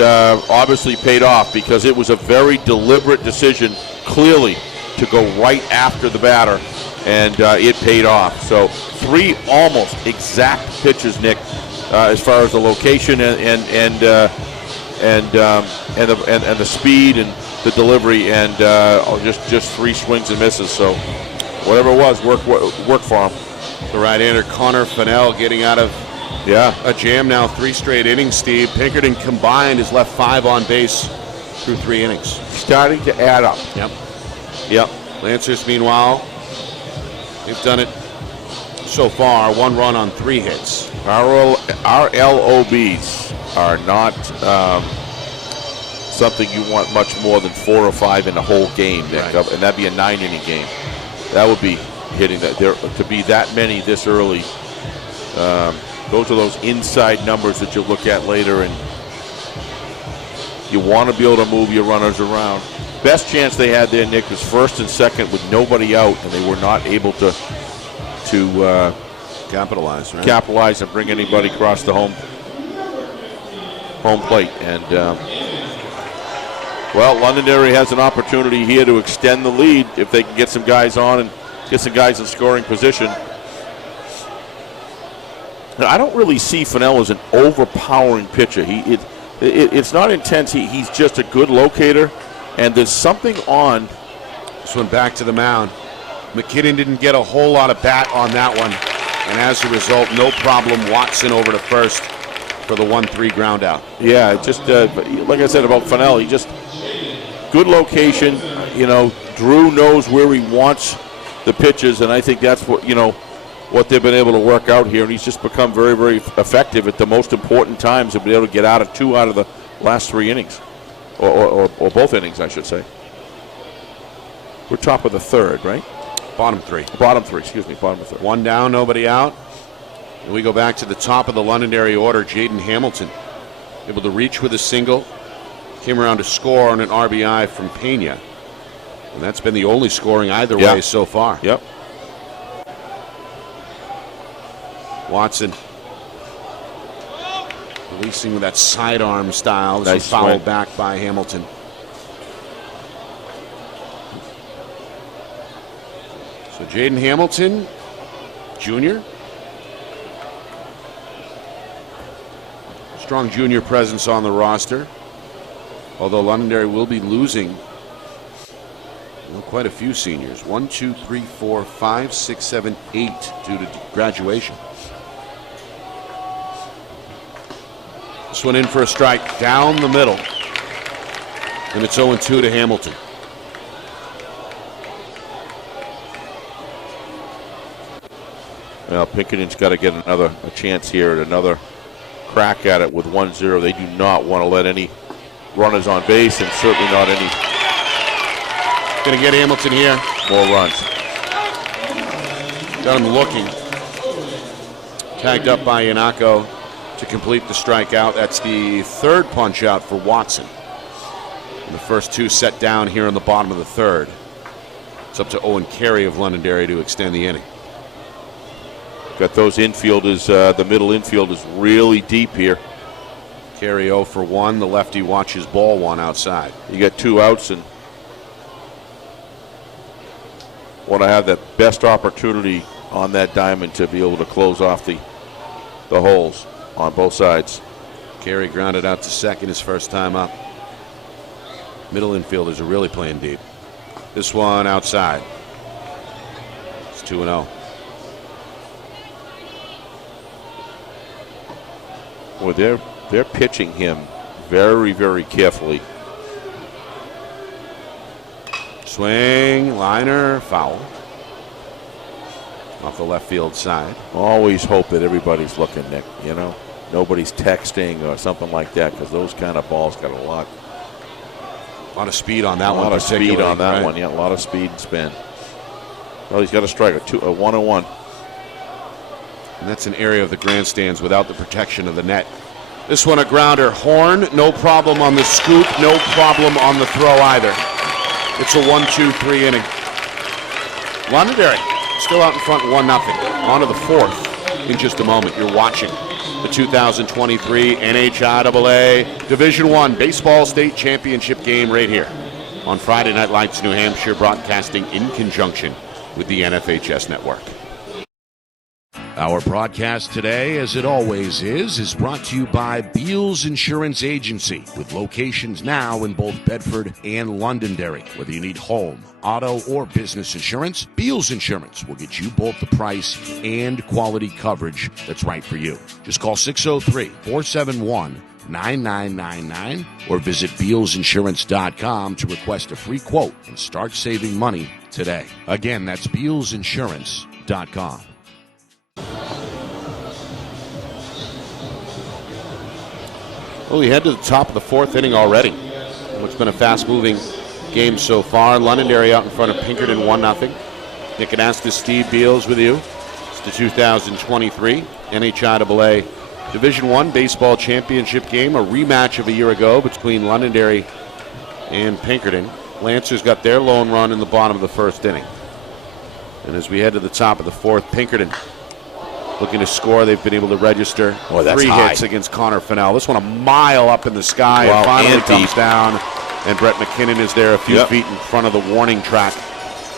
obviously paid off, because it was a very deliberate decision, clearly, to go right after the batter, and it paid off. So 3 almost exact pitches, Nick, as far as the location and the speed and the delivery, and just 3 swings and misses. So whatever it was, worked for him. The right-hander Connor Fennell getting out of a jam now, 3 straight innings, Steve. Pinkerton combined has left 5 on base through 3 innings. Starting to add up. Yep. Lancers, meanwhile, they've done it so far, 1 run on 3 hits. Our LOBs are not something you want much more than 4 or 5 in a whole game, Nick. Right. And that'd be a 9-inning game. That would be hitting that. To be that many this early, those are those inside numbers that you look at later, and you want to be able to move your runners around. Best chance they had there, Nick, was first and second with nobody out, and they were not able to capitalize, right? Capitalize and bring anybody across the home plate. And Londonderry has an opportunity here to extend the lead if they can get some guys on and get some guys in scoring position. Now, I don't really see Fennell as an overpowering pitcher. It's not intense. He's just a good locator, and there's something on. This one back to the mound. McKinnon didn't get a whole lot of bat on that one, and as a result, no problem. Watson over to first for the 1-3 ground out. Yeah, just like I said about Fennell, he just good location. Drew knows where he wants the pitches, and I think that's what they've been able to work out here, and he's just become very, very effective at the most important times and been able to get out of 2 out of the last 3 innings, or both innings, I should say. We're top of the 3rd, right? Bottom 3. Bottom 3, excuse me, bottom of 3rd. 1 down, nobody out. And we go back to the top of the Londonderry order. Jaden Hamilton able to reach with a single. Came around to score on an RBI from Pena. And that's been the only scoring either way so far. Yep. Watson releasing with that sidearm style. This Nice was fouled swing. back by Hamilton. So Jaden Hamilton, Jr. Strong junior presence on the roster. Although Londonderry will be losing quite a few seniors. 1, 2, 3, 4, 5, 6, 7, 8 due to graduation. This one in for a strike down the middle. And it's 0-2 to Hamilton. Well, Pinkerton's got to get a chance here at another crack at it with 1-0. They do not want to let any runners on base, and certainly not any. Going to get Hamilton here. More runs. Got him looking. Tagged up by Yanako to complete the strikeout. That's the 3rd punch out for Watson. And the first 2 set down here in the bottom of the 3rd. It's up to Owen Carey of Londonderry to extend the inning. Got those infielders, the middle infield is really deep here. Carey 0 for 1. The lefty watches ball 1 outside. You got 2 outs and want to have that best opportunity on that diamond to be able to close off the holes on both sides. Carey grounded out to second his first time up. Middle infielders are really playing deep. This one outside. It's 2-0. Well, they're pitching him very, very carefully. Swing, liner, foul. Off the left field side. Always hope that everybody's looking, Nick. Nobody's texting or something like that, because those kind of balls got a lot of speed on that one. A lot of speed on that right? one. Yeah, a lot of speed and spin. Well, he's got a strike, a 1-1. And that's an area of the grandstands without the protection of the net. This one a grounder. Horn, no problem on the scoop, no problem on the throw either. It's a 1-2-3 inning. Londonderry still out in front 1-0. On to the 4th in just a moment. You're watching the 2023 NHIAA Division I Baseball State Championship game right here on Friday Night Lights, New Hampshire, broadcasting in conjunction with the NFHS Network. Our broadcast today, as it always is brought to you by Beals Insurance Agency, with locations now in both Bedford and Londonderry. Whether you need home, auto, or business insurance, Beals Insurance will get you both the price and quality coverage that's right for you. Just call 603-471-9999 or visit BealsInsurance.com to request a free quote and start saving money today. Again, that's BealsInsurance.com. Well, we head to the top of the fourth inning already. It's been a fast-moving game so far. Londonderry out in front of Pinkerton 1-0. Nick Anastas, Steve Beals with you. It's the 2023 NHIAA Division I Baseball Championship game, a rematch of a year ago between Londonderry and Pinkerton. Lancers got their lone run in the bottom of the first inning. And as we head to the top of the fourth, Pinkerton looking to score. They've been able to register 3 hits against Connor Fennell. This one a mile up in the sky. It finally comes down, and Brett McKinnon is there a few feet in front of the warning track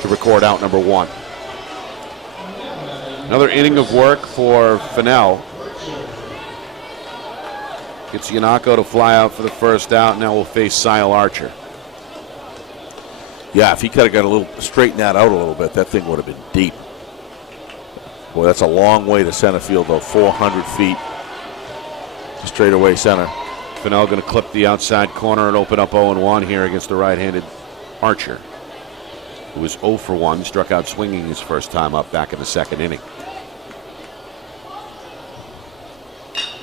to record out number 1. Another inning of work for Fennell. Gets Yanako to fly out for the first out. Now we'll face Sile Archer. Yeah, if he could have got a little straightened that out a little bit, that thing would have been deep. Boy, that's a long way to center field, though. 400 feet to straightaway center. Fennell going to clip the outside corner and open up 0-1 here against the right-handed Archer, who was 0 for 1, struck out swinging his first time up back in the second inning.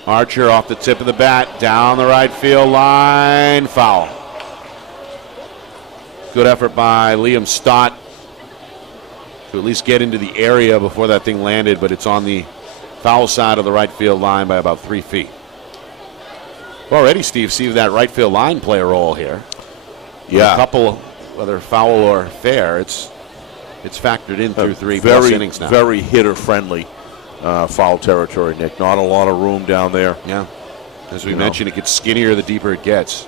Archer off the tip of the bat, down the right field line, foul. Good effort by Liam Stott to at least get into the area before that thing landed, but it's on the foul side of the right field line by about 3 feet. Already, Steve, see that right field line play a role here. Yeah. A couple, whether foul or fair, it's factored in through 3+ innings now. Very hitter-friendly foul territory, Nick. Not a lot of room down there. Yeah. As we mentioned, it gets skinnier the deeper it gets.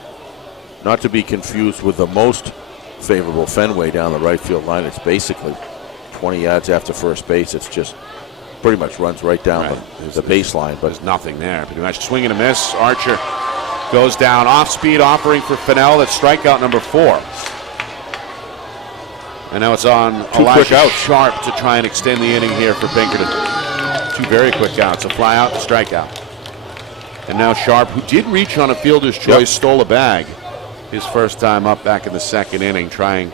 Not to be confused with the most favorable Fenway down the right field line. It's basically 20 yards after first base. It's just pretty much runs right down the baseline. But there's nothing there. Pretty much swing and a miss. Archer goes down off speed, offering for Fennell. That's strikeout number 4. And now it's on Elijah Sharp to try and extend the inning here for Pinkerton. 2 very quick outs, a fly out and a strikeout. And now Sharp, who did reach on a fielder's choice, stole a bag his first time up back in the second inning, trying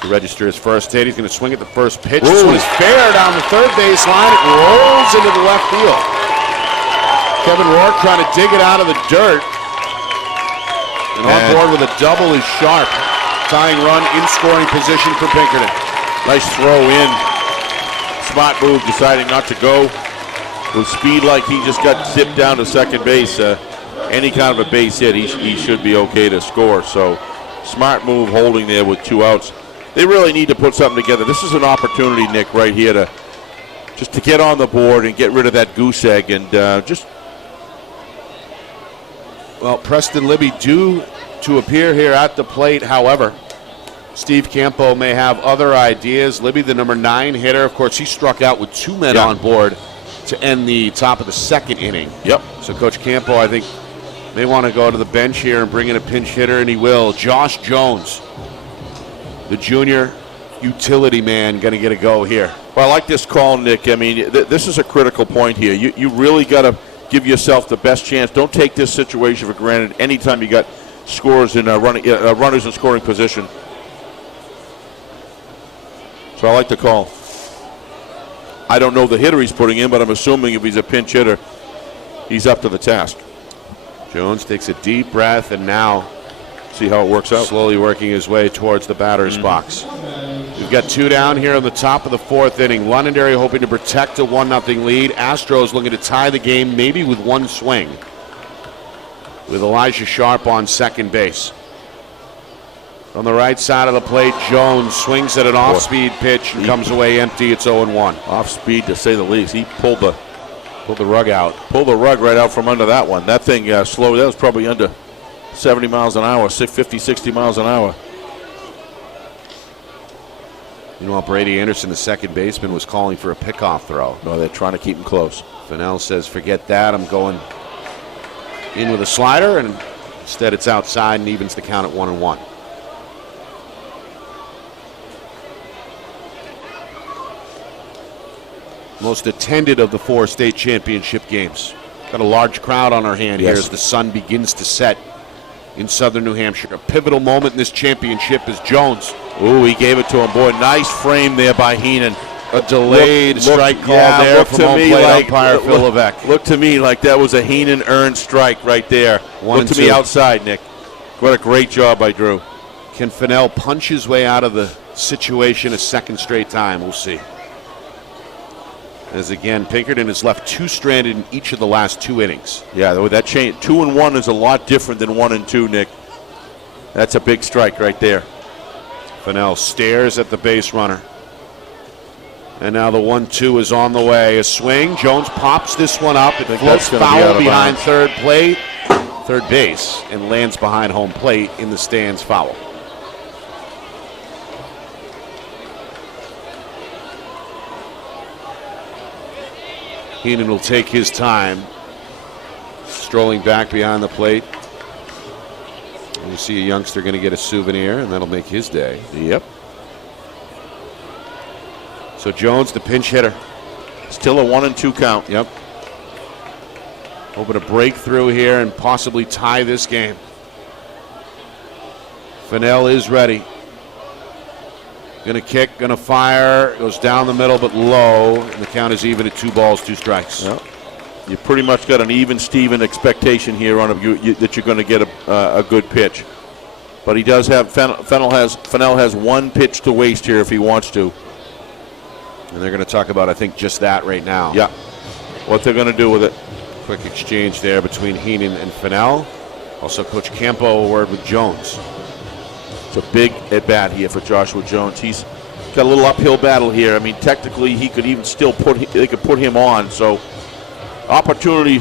to register his first hit. He's going to swing at the first pitch. This one is fair down the third base line. It rolls into the left field. Kevin Rourke trying to dig it out of the dirt. And on board with a double is Sharp. Tying run in scoring position for Pinkerton. Nice throw in. Smart move, deciding not to go. With speed like he just got zipped down to second base. Any kind of a base hit, he should be okay to score. So smart move holding there with 2 outs. They really need to put something together. This is an opportunity, Nick, right here to get on the board and get rid of that goose egg and Well, Preston Libby due to appear here at the plate. However, Steve Campo may have other ideas. Libby, the number 9 hitter, of course, he struck out with 2 men on board to end the top of the second inning. So Coach Campo, I think, may want to go to the bench here and bring in a pinch hitter, and he will. Josh Jones, the junior utility man, going to get a go here. Well, I like this call, Nick. I mean, this is a critical point here. You really got to give yourself the best chance. Don't take this situation for granted. Anytime you got scores in runners in scoring position. So I like the call. I don't know the hitter he's putting in, but I'm assuming if he's a pinch hitter, he's up to the task. Jones takes a deep breath and now see how it works out. Slowly working his way towards the batter's box. We've got 2 down here on the top of the 4th inning. Londonderry hoping to protect a 1-0 lead. Astros looking to tie the game maybe with 1 swing, with Elijah Sharp on second base. On the right side of the plate, Jones swings at an off-speed pitch and comes away empty. It's 0-1. Off-speed, to say the least. He pulled the rug out. Pulled the rug right out from under that one. That thing slowed. That was probably under 70 miles an hour, 50, 60 miles an hour. Meanwhile, Brady Anderson, the second baseman, was calling for a pickoff throw. No, they're trying to keep him close. Fennell says, forget that. I'm going in with a slider, and instead it's outside and evens the count at 1-1. Most attended of the 4 state championship games. Got a large crowd on our hand here as the sun begins to set in southern New Hampshire. A pivotal moment in this championship is Jones. Ooh, he gave it to him. Boy, nice frame there by Heenan. A delayed strike call there from home plate umpire Phil Levesque. Looked to me like that was a Heenan earned strike right there. Looked to me outside, Nick. What a great job by Drew. Can Fennell punch his way out of the situation a second straight time? We'll see. As again, Pinkerton has left 2 stranded in each of the last 2 innings. Yeah, that change 2-1 is a lot different than 1-2, Nick. That's a big strike right there. Fennell stares at the base runner. And now the 1-2 is on the way. A swing. Jones pops this one up. It floats foul behind third base, and lands behind home plate in the stands foul. Heenan will take his time, strolling back behind the plate. And you see a youngster going to get a souvenir, and that'll make his day. Yep. So Jones, the pinch hitter. Still a 1-2 count. Yep. Hoping to break through here and possibly tie this game. Fennell is ready. Gonna kick, gonna fire, goes down the middle but low, and the count is even at 2 balls, 2 strikes. Well, you pretty much got an even Steven expectation here on that you're going to get a good pitch. But he does have, Fennell has 1 pitch to waste here if he wants to. And they're going to talk about, I think, just that right now. Yeah, what they're going to do with it. Quick exchange there between Heenan and Fennell. Also, Coach Campo a word with Jones. It's a big at-bat here for Joshua Jones. He's got a little uphill battle here. I mean, technically, he could even still they could put him on. So, opportunity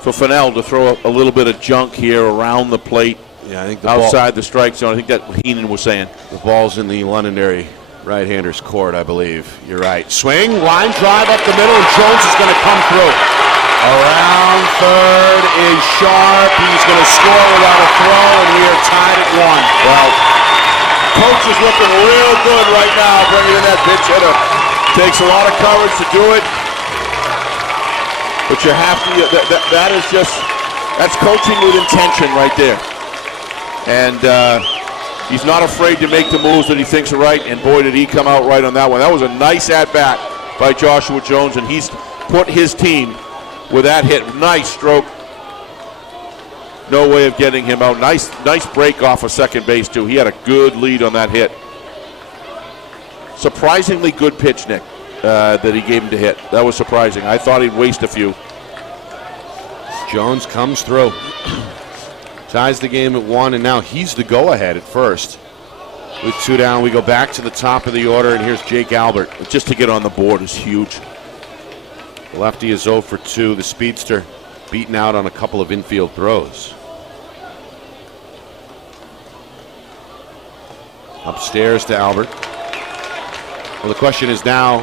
for Fennell to throw a little bit of junk here around the plate. Yeah, I think outside the strike zone. I think that's what Heenan was saying. The ball's in the Londonderry right-hander's court, I believe. You're right. Swing, line drive up the middle, and Jones is going to come through. Around third is Sharp. He's going to score without a throw, and we are tied at 1. Well, Coach is looking real good right now, bringing in that pitch hitter. Takes a lot of courage to do it, but you have to. That's coaching with intention right there. And he's not afraid to make the moves that he thinks are right. And boy, did he come out right on that one. That was a nice at bat by Joshua Jones, and he's put his team with that hit. Nice stroke. No way of getting him out. Nice break off of second base, too. He had a good lead on that hit. Surprisingly good pitch, Nick, that he gave him to hit. That was surprising. I thought he'd waste a few. Jones comes through. Ties the game at 1, and now he's the go-ahead at first. With 2 down, we go back to the top of the order, and here's Jake Albert. Just to get on the board is huge. The lefty is 0 for 2. The speedster beaten out on a couple of infield throws. Upstairs to Albert. Well, the question is now,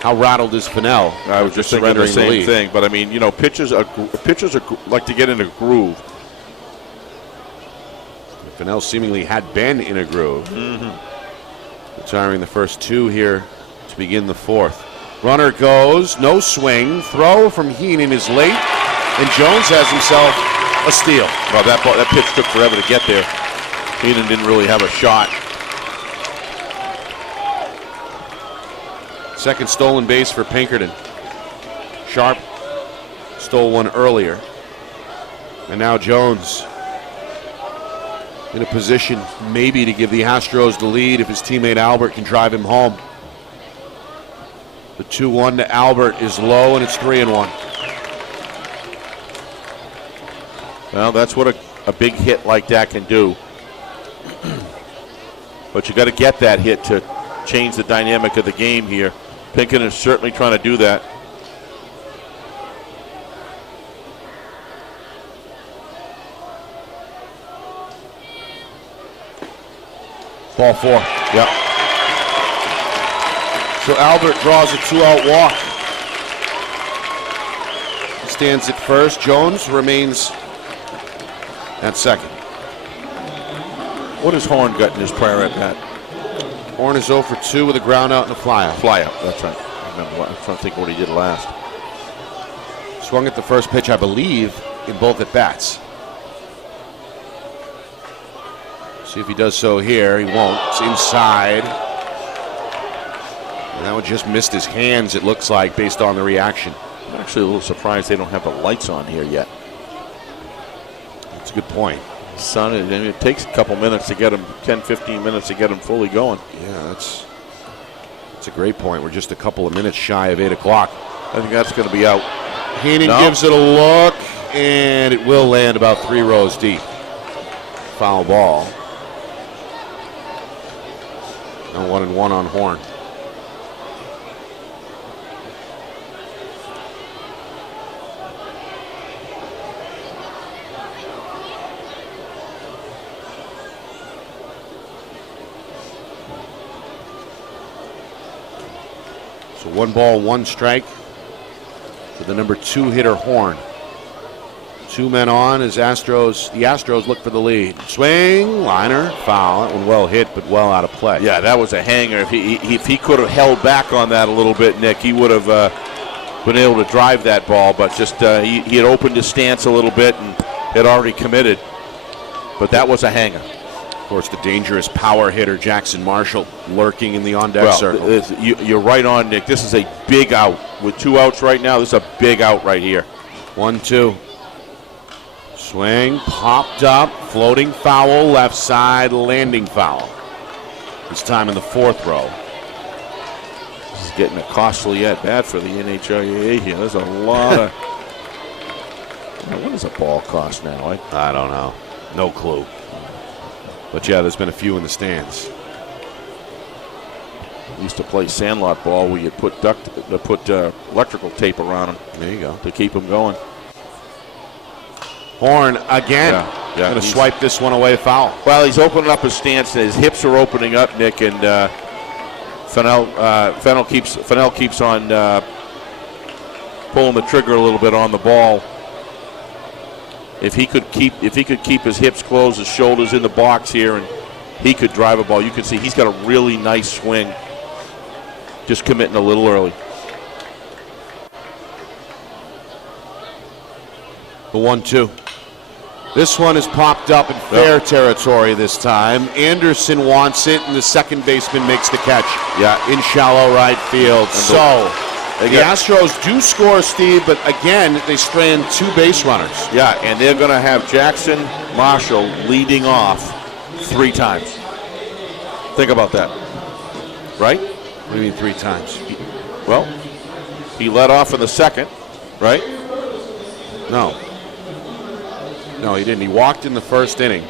how rattled is Fennell? I was just thinking the same thing, but I mean, you know, pitchers like to get in a groove. Fennell seemingly had been in a groove. Retiring the first 2 here to begin the 4th. Runner goes, no swing. Throw from Heenan is late, and Jones has himself a steal. Well, that pitch took forever to get there. Heenan didn't really have a shot. Second stolen base for Pinkerton. Sharp stole one earlier. And now Jones in a position maybe to give the Astros the lead if his teammate Albert can drive him home. The 2-1 to Albert is low, and it's 3-1. Well, that's what a big hit like that can do. But you got to get that hit to change the dynamic of the game here. Pinkerton is certainly trying to do that. Ball 4. Yep. So Albert draws a 2-out walk. He stands at first. Jones remains at second. What has Horn got in his prior at bat? Horn is 0 for 2 with a ground out and a fly out. Fly out, that's right. I remember. I'm trying to think what he did last. Swung at the first pitch, I believe, in both at bats. See if he does so here. He won't. It's inside. And that one just missed his hands, it looks like, based on the reaction. I'm actually a little surprised they don't have the lights on here yet. That's a good point. Sun, and it takes a couple minutes to get them, 10, 15 minutes to get them fully going. Yeah, that's a great point. We're just a couple of minutes shy of 8 o'clock. I think that's going to be out. Heenan gives it a look, and it will land about 3 rows deep. Foul ball. Now 1-1 on Horn. So 1 ball, 1 strike for the number 2 hitter Horn. 2 men on as the Astros look for the lead. Swing, liner, foul. That one well hit, but well out of play. Yeah, that was a hanger. If he could have held back on that a little bit, Nick, he would have been able to drive that ball. But just he had opened his stance a little bit and had already committed. But that was a hanger. Of course, the dangerous power hitter Jackson Marshall lurking in the on-deck circle. You're right on, Nick. This is a big out. With 2 outs right now, this is a big out right here. 1-2. Swing, popped up, floating foul, left side, landing foul. This time in the 4th row. This is getting a costly at bat for the NHIAA here. There's a lot of. What does a ball cost now? I don't know. No clue. But yeah, there's been a few in the stands. We used to play sandlot ball where you put electrical tape around them. There you go. To keep them going. Horn again. Going to swipe this one away, foul. Well, he's opening up his stance. His hips are opening up, Nick, and Fennell keeps on pulling the trigger a little bit on the ball. If he could keep his hips closed, his shoulders in the box here, and he could drive a ball. You can see he's got a really nice swing. Just committing a little early. The 1-2. This one is popped up in fair territory this time. Anderson wants it, and the second baseman makes the catch. Yeah, in shallow right field. So the Astros do score, Steve, but again, they strand 2 base runners. Yeah, and they're going to have Jackson Marshall leading off 3 times. Think about that. Right? What do you mean 3 times? Well, he led off in the 2nd, right? No, he didn't. He walked in the 1st inning,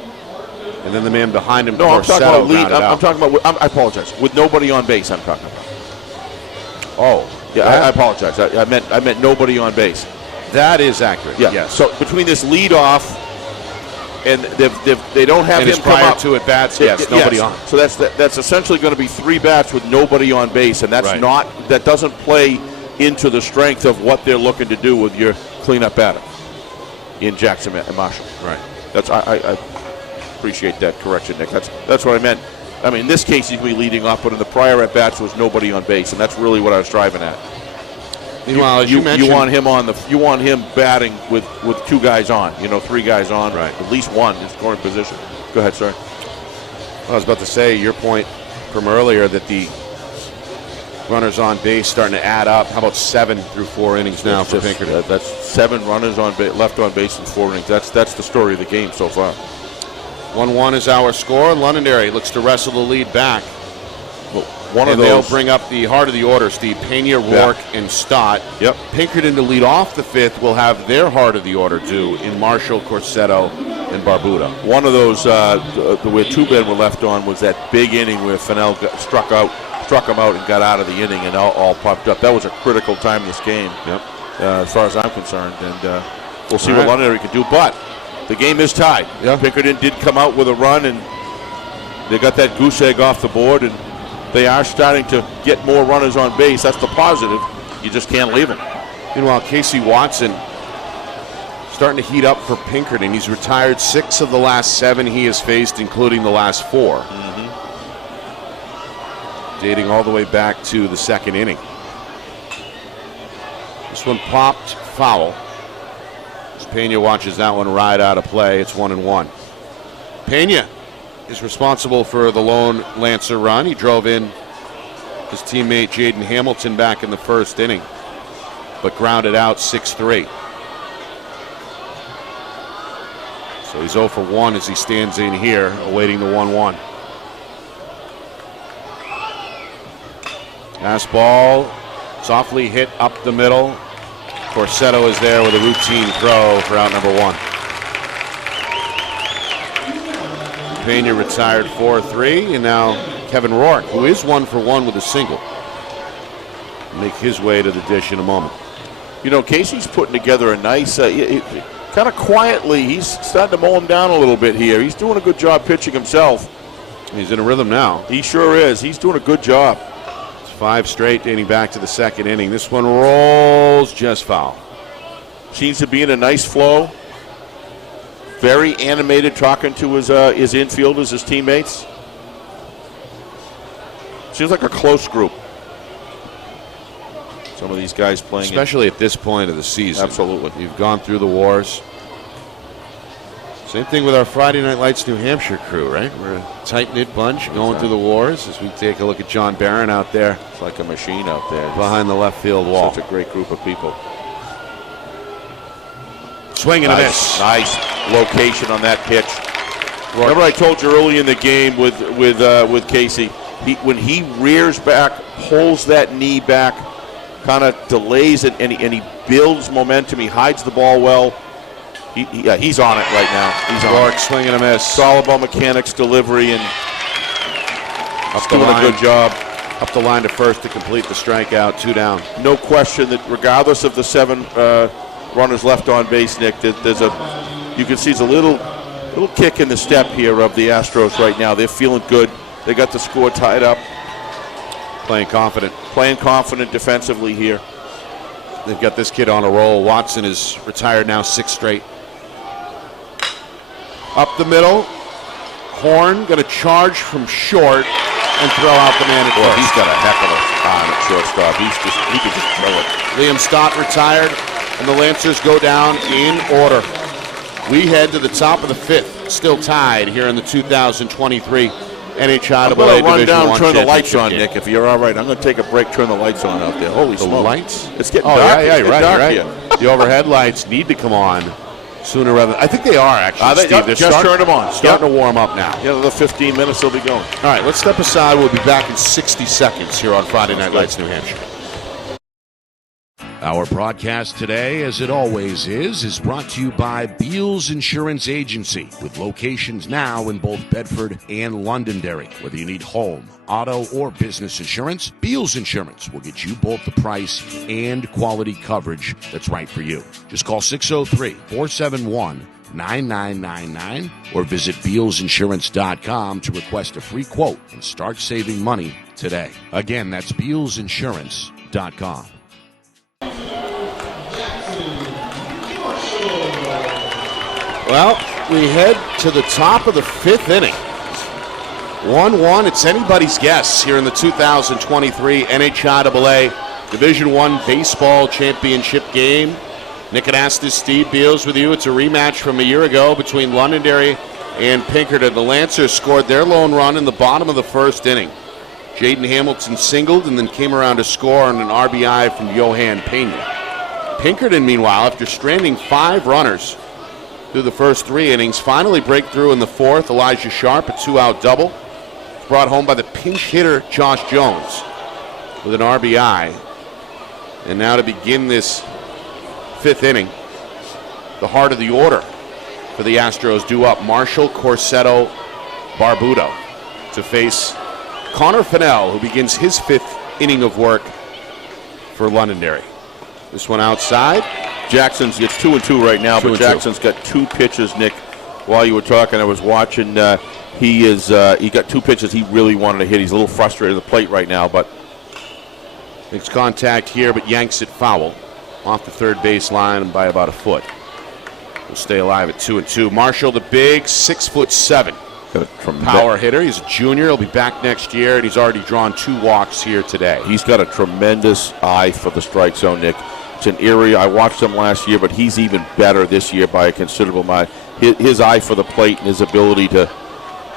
and then the man behind him. No, I'm talking about lead. I'm talking about. I apologize. With nobody on base, I'm talking about. Oh, yeah. I apologize. I meant nobody on base. That is accurate. Yeah. Yes. So between this lead off, and they don't have him come up. to at bats. Yes, nobody on. So that's essentially going to be 3 bats with nobody on base, and that's right. That doesn't play into the strength of what they're looking to do with your cleanup batter in Jackson and Marshall. Right. That's I appreciate that correction, Nick. That's what I meant. I mean, in this case, he's going to be leading off, but in the prior at bats was nobody on base, and that's really what I was driving at. Meanwhile, as you mentioned, you want him batting with 2 guys on, 3 guys on, right? At least 1 in scoring position. Go ahead, sir. I was about to say your point from earlier that the runners on base starting to add up. How about 7 through 4 innings now for Pinkerton? That's 7 runners left on base in 4 innings. That's the story of the game so far. 1-1 is our score. Londonderry looks to wrestle the lead back. One of and those. They'll bring up the heart of the order, Steve. Pena, Rourke, and Stott. Yep. Pinkerton to lead off the 5th will have their heart of the order due in Marshall, Corsetto, and Barbuda. One of those where 2 men were left on was that big inning where Fennell struck him out and got out of the inning and all popped up. That was a critical time in this game, as far as I'm concerned. And we'll see what Londonderry can do. But the game is tied. Yeah. Pinkerton did come out with a run, and they got that goose egg off the board, and they are starting to get more runners on base. That's the positive. You just can't leave them. Meanwhile, Casey Watson starting to heat up for Pinkerton. He's retired 6 of the last 7 he has faced, including the last 4. Dating all the way back to the 2nd inning. This one popped foul. As Pena watches that one ride out of play, it's 1-1. Pena is responsible for the lone Lancer run. He drove in his teammate Jaden Hamilton back in the 1st inning, but grounded out 6-3. So he's 0 for 1 as he stands in here, awaiting the 1-1. Fastball, softly hit up the middle. Corsetto is there with a routine throw for out number 1. Pena retired 4-3, and now Kevin Rourke, who is 1 for 1 with a single, make his way to the dish in a moment. You know, Casey's putting together a nice, kind of quietly, he's starting to mow him down a little bit here. He's doing a good job pitching himself. He's in a rhythm now. He sure is. He's doing a good job. 5 straight dating back to the 2nd inning. This one rolls just foul. Seems to be in a nice flow. Very animated talking to his infielders, his teammates. Seems like a close group. Some of these guys playing. Especially at this point of the season. Absolutely. You've gone through the wars. Same thing with our Friday Night Lights New Hampshire crew, right? We're a tight-knit bunch going through the wars as we take a look at John Barron out there. It's like a machine out there. Behind the left field wall. Such a great group of people. Swing and a miss. Nice location on that pitch. Remember I told you early in the game with Casey, when he rears back, pulls that knee back, kind of delays it, and he builds momentum. He hides the ball well. He's on it right now. He's on it. Swing and a miss. It's all about mechanics, delivery, and up doing a good job. Up the line to first to complete the strikeout. 2 down. No question that regardless of the 7 runners left on base, Nick, you can see it's a little kick in the step here of the Astros right now. They're feeling good. They got the score tied up. Playing confident. Playing confident defensively here. They've got this kid on a roll. Watson is retired now 6 straight. Up the middle. Horn going to charge from short and throw out the man at first. He's got a heck of a arm at shortstop. He can just throw it. Liam Stott retired, and the Lancers go down in order. We head to the top of the 5th, still tied here in the 2023 NHIAA I'm going to run Division down I and turn the lights on, game. Nick, if you're all right. I'm going to take a break, turn the lights on out there. Holy the smoke. Lights? It's getting dark. It's getting dark here. The overhead lights need to come on sooner rather than... I think they are, actually, Steve. They're just turned them on. Starting to warm up now. Yeah, the 15 minutes they'll be going. All right, let's step aside. We'll be back in 60 seconds here on Friday Night Lights, New Hampshire. Our broadcast today, as it always is brought to you by Beals Insurance Agency, with locations now in both Bedford and Londonderry. Whether you need home, auto, or business insurance, Beals Insurance will get you both the price and quality coverage that's right for you. Just call 603-471-9999 or visit BealsInsurance.com to request a free quote and start saving money today. Again, that's BealsInsurance.com. Well, we head to the top of the 5th inning. 1-1, it's anybody's guess here in the 2023 NHIAA Division I Baseball Championship game. Nick Anastas, Steve Beals with you. It's a rematch from a year ago between Londonderry and Pinkerton. The Lancers scored their lone run in the bottom of the 1st inning. Jaden Hamilton singled and then came around to score on an RBI from Johan Pena. Pinkerton, meanwhile, after stranding 5 runners through the first 3 innings, finally break through in the 4th. Elijah Sharp, a 2-out double, brought home by the pinch hitter Josh Jones with an RBI. And now to begin this 5th inning, the heart of the order for the Astros due up. Marshall, Corsetto, Barbudo to face Connor Fennell, who begins his 5th inning of work for Londonderry. This one outside. Jackson's gets 2-2 right now, but Jackson's got 2 pitches, Nick, while you were talking, I was watching. He got 2 pitches he really wanted to hit. He's a little frustrated at the plate right now, but makes contact here, but yanks it foul off the third base line by about a foot. Will stay alive at 2-2. Marshall, the big 6'7" power hitter. He's a junior. He'll be back next year, and he's already drawn 2 walks here today. He's got a tremendous eye for the strike zone, Nick. It's an area I watched him last year, but he's even better this year by a considerable amount. His eye for the plate and his ability to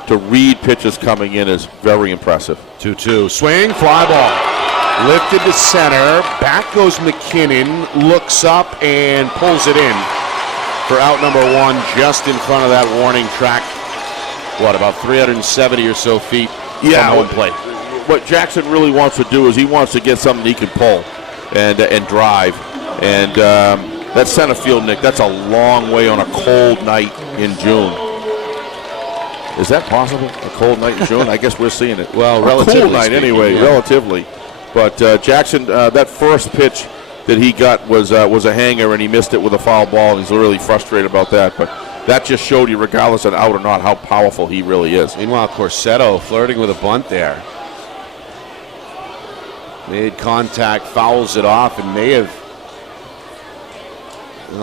read pitches coming in is very impressive. 2-2. Swing, fly ball. Lifted to center. Back goes McKinnon. Looks up and pulls it in for out number 1, just in front of that warning track. What, about 370 or so feet from home plate? What Jackson really wants to do is he wants to get something he can pull and drive. And that center field, Nick, that's a long way on a cold night in June. Is that possible? A cold night in June? I guess we're seeing it. Well, relatively cool night speaking, anyway, yeah. Relatively. But Jackson, that first pitch that he got was a hanger, and he missed it with a foul ball. He's really frustrated about that. But that just showed you, regardless of out or not, how powerful he really is. Meanwhile, Corsetto flirting with a bunt there. Made contact, fouls it off, and may have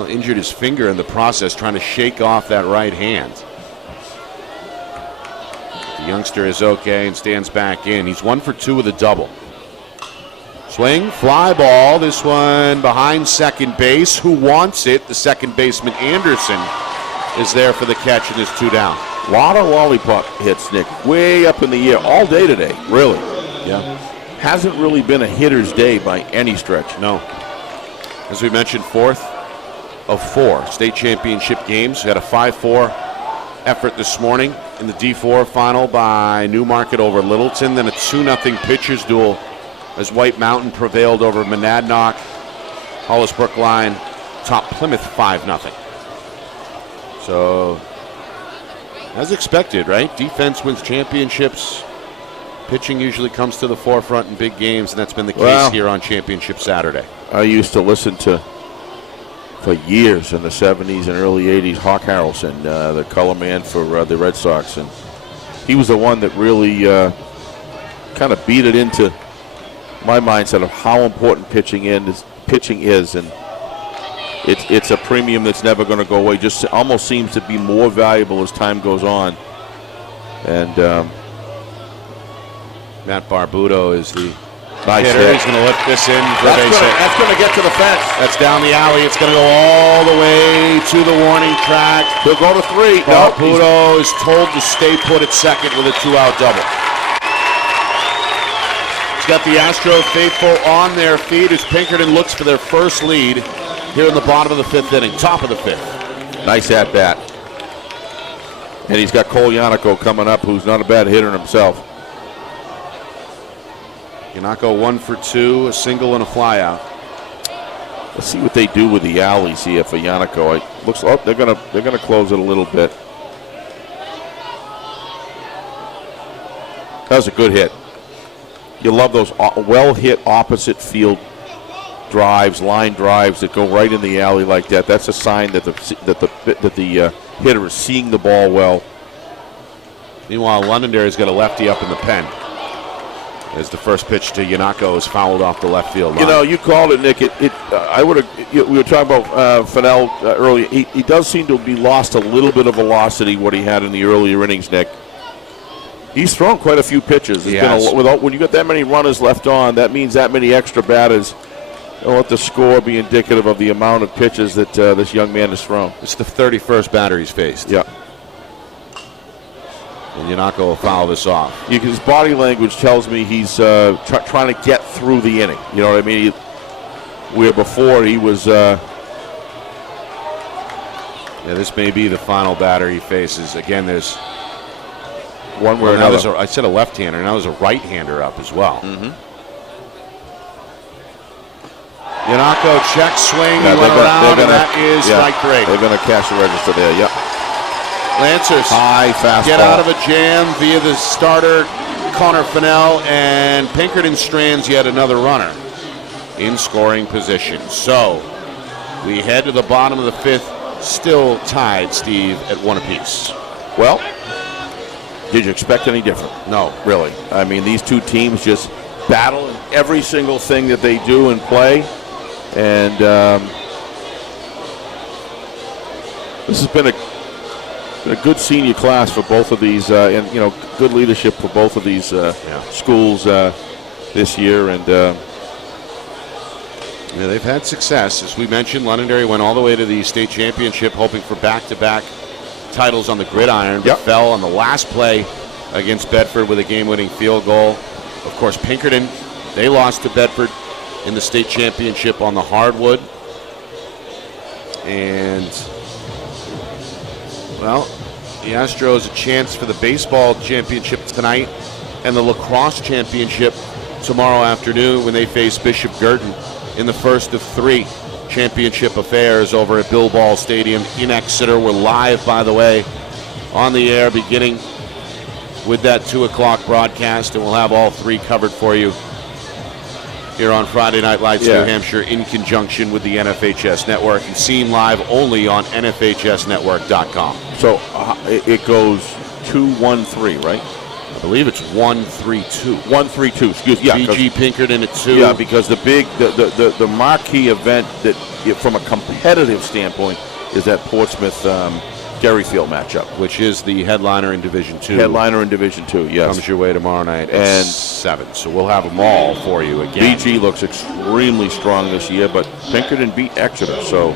injured his finger in the process trying to shake off that right hand. The youngster is okay and stands back in. He's 1 for 2 with a double. Swing, fly ball. This one behind second base. Who wants it? The second baseman, Anderson, is there for the catch and is 2 down. A lot of lollipop hits, Nick. Way up in the air all day today, really. Yeah. Hasn't really been a hitter's day by any stretch. No. As we mentioned, 4th of 4 state championship games. We had a 5-4 effort this morning in the D4 final by Newmarket over Littleton. Then a 2-0 pitchers duel as White Mountain prevailed over Monadnock. Hollis Brookline topped Plymouth 5-0. So, as expected, right? Defense wins championships. Pitching usually comes to the forefront in big games, and that's been the case here on Championship Saturday. I used to listen to, for years in the 70s and early 80s, Hawk Harrelson, the color man for the Red Sox. And he was the one that really kind of beat it into my mindset of how important pitching is. And it's a premium that's never going to go away. Just almost seems to be more valuable as time goes on. And Matt Barbuto is the nice hitter. Hit. He's going to lift this in for a base hit. That's going to get to the fence. That's down the alley. It's going to go all the way to the warning track. He'll go to 3. Barbuto is told to stay put at second with a 2-out double. He's got the Astro faithful on their feet as Pinkerton looks for their first lead here in the bottom of the 5th inning, top of the 5th. Nice at bat. And he's got Cole Yannico coming up, who's not a bad hitter himself. Yannico 1 for 2, a single and a fly out. Let's see what they do with the alleys here for Yannico. It looks they're gonna close it a little bit. That was a good hit. You love those well hit opposite field drives, line drives that go right in the alley like that. That's a sign that the hitter is seeing the ball well. Meanwhile, Londonderry's got a lefty up in the pen as the first pitch to Yannico is fouled off the left field line. You know, you called it, Nick. We were talking about Fennell earlier. He does seem to be lost a little bit of velocity what he had in the earlier innings, Nick. He's thrown quite a few pitches. When you got that many runners left on, that means that many extra batters. Don't let the score be indicative of the amount of pitches that this young man has thrown. It's the 31st batter he's faced. Yeah. And Yannico will foul this off. His body language tells me he's trying to get through the inning. You know what I mean? Where before he was... this may be the final batter he faces. Again, there's... one where another. I said a left-hander, now there's a right-hander up as well. Mm-hmm. Yannico check swing, he went around, and that is strike 3. They're going to cash the register there, yep. Lancers high fastball. Get out of a jam via the starter, Connor Fennell, and Pinkerton strands yet another runner in scoring position. So we head to the bottom of the 5th still tied, Steve, at 1 apiece. Well, did you expect any different? No. Really. I mean, these two teams just battle in every single thing that they do and play. And this has been a good senior class for both of these, and good leadership for both of these schools this year. And they've had success, as we mentioned. Londonderry went all the way to the state championship, hoping for back-to-back titles on the gridiron, but fell on the last play against Bedford with a game-winning field goal. Of course, Pinkerton, they lost to Bedford in the state championship on the hardwood. And, well, the Astros a chance for the baseball championship tonight and the lacrosse championship tomorrow afternoon when they face Bishop Girton in the first of 3 championship affairs over at Bill Ball Stadium in Exeter. We're live, by the way, on the air beginning with that 2 o'clock broadcast, and we'll have all 3 covered for you here on Friday Night Lights New Hampshire in conjunction with the NFHS Network, and seen live only on NFHSnetwork.com. So it goes 2-1-3, right? I believe it's 1-3-2. 1-3-2, excuse me. Yeah, BG Pinkerton at 2. Yeah, because the marquee event that, from a competitive standpoint, is that Portsmouth Derryfield matchup, which is the headliner in Division 2. Headliner in Division 2, yes. Comes your way tomorrow night at 7. So we'll have them all for you again. BG looks extremely strong this year, but Pinkerton beat Exeter, so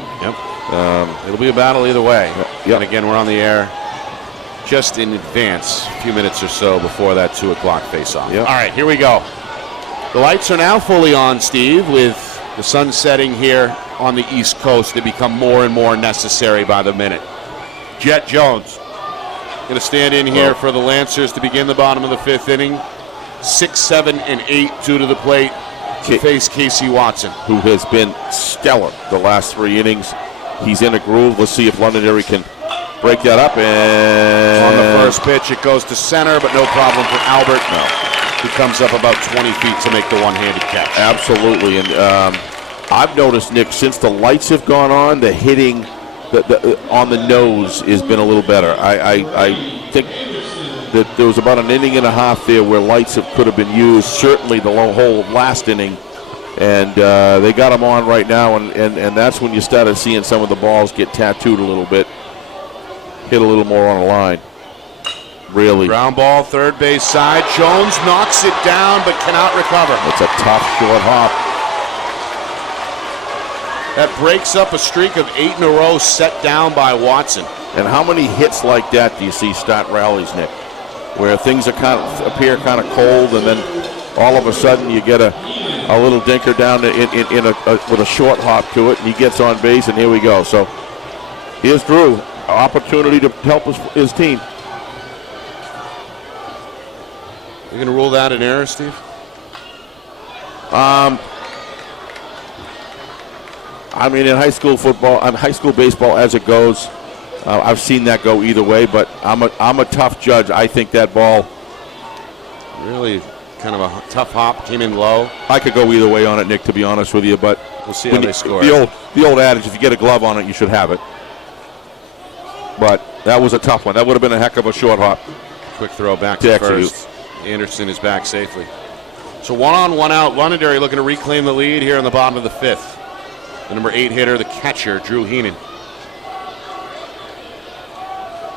it'll be a battle either way. Yep. And again, we're on the air just in advance, a few minutes or so before that 2 o'clock face-off. Yep. All right, here we go. The lights are now fully on, Steve, with the sun setting here on the East Coast. They become more and more necessary by the minute. Jet Jones going to stand in here for the Lancers to begin the bottom of the 5th inning. 6, 7, and 8 due to the plate to face Casey Watson, who has been stellar the last 3 innings. He's in a groove. Let's see if Londonderry can break that up. And on the first pitch, it goes to center, but no problem for Albert. Who comes up about 20 feet to make the one-handed catch. Absolutely. And I've noticed, Nick, since the lights have gone on, the hitting on the nose has been a little better. I think that there was about an inning and a half there where lights could have been used, certainly the whole last inning. And they got them on right now, and that's when you started seeing some of the balls get tattooed a little bit, hit a little more on the line. Really. Ground ball, third base side. Jones knocks it down but cannot recover. It's a tough short hop. That breaks up a streak of 8 in a row set down by Watson. And how many hits like that do you see start rallies, Nick? Where things appear kind of cold, and then all of a sudden you get a little dinker down with a short hop to it, and he gets on base, and here we go. So here's Drew, opportunity to help his team. You're going to rule that an error, Steve? I mean, in high school football, high school baseball, as it goes, I've seen that go either way. But I'm a tough judge. I think that ball really kind of a tough hop, came in low. I could go either way on it, Nick, to be honest with you. But we'll see how they score. The old adage: if you get a glove on it, you should have it. But that was a tough one. That would have been a heck of a short hop. Quick throw back to first. Anderson is back safely. So 1 on, 1 out. Londonderry looking to reclaim the lead here in the bottom of the 5th. The number 8 hitter, the catcher, Drew Heenan.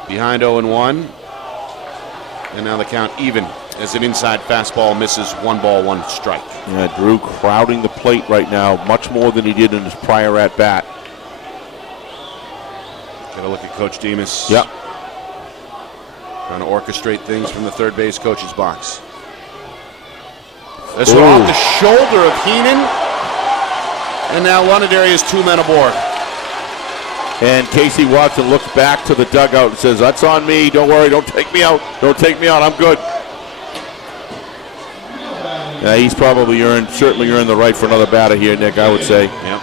Behind 0-1. And now the count even as an inside fastball misses. 1 ball, 1 strike. Yeah, Drew crowding the plate right now, much more than he did in his prior at-bat. Got to look at Coach Demas. Yep. Trying to orchestrate things from the third base coach's box. This one off the shoulder of Heenan. And now Londonderry is 2 men aboard. And Casey Watson looks back to the dugout and says, "That's on me. Don't worry. Don't take me out. Don't take me out. I'm good." Yeah, he's probably certainly earned the right for another batter here, Nick, I would say. Yep.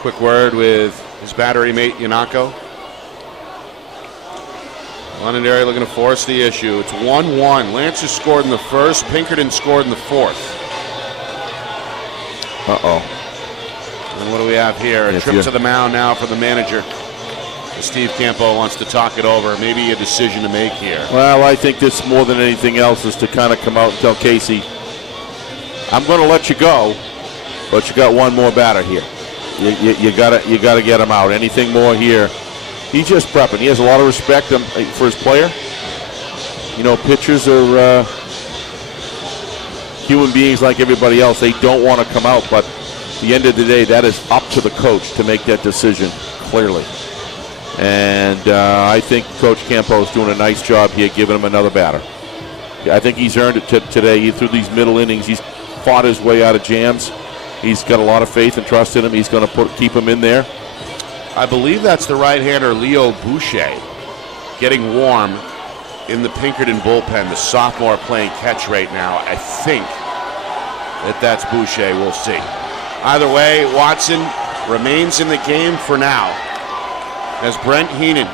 Quick word with his battery mate, Yanako. Londonderry looking to force the issue. It's 1-1. Lancers scored in the first. Pinkerton scored in the 4th. Uh-oh. And what do we have here? A trip to the mound now for the manager. Steve Campo wants to talk it over. Maybe a decision to make here. Well, I think this more than anything else is to kind of come out and tell Casey, I'm going to let you go, but you got one more batter here. You gotta get him out. Anything more here? He's just prepping. He has a lot of respect for his player. You know, pitchers are human beings like everybody else. They don't want to come out, but at the end of the day, that is up to the coach to make that decision clearly. And I think Coach Campo is doing a nice job here, giving him another batter. I think he's earned it today. Through these middle innings, he's fought his way out of jams. He's got a lot of faith and trust in him. He's going to keep him in there. I believe that's the right-hander Leo Boucher getting warm in the Pinkerton bullpen. The sophomore playing catch right now. I think that's Boucher. We'll see. Either way, Watson remains in the game for now. As Brent McKinnon,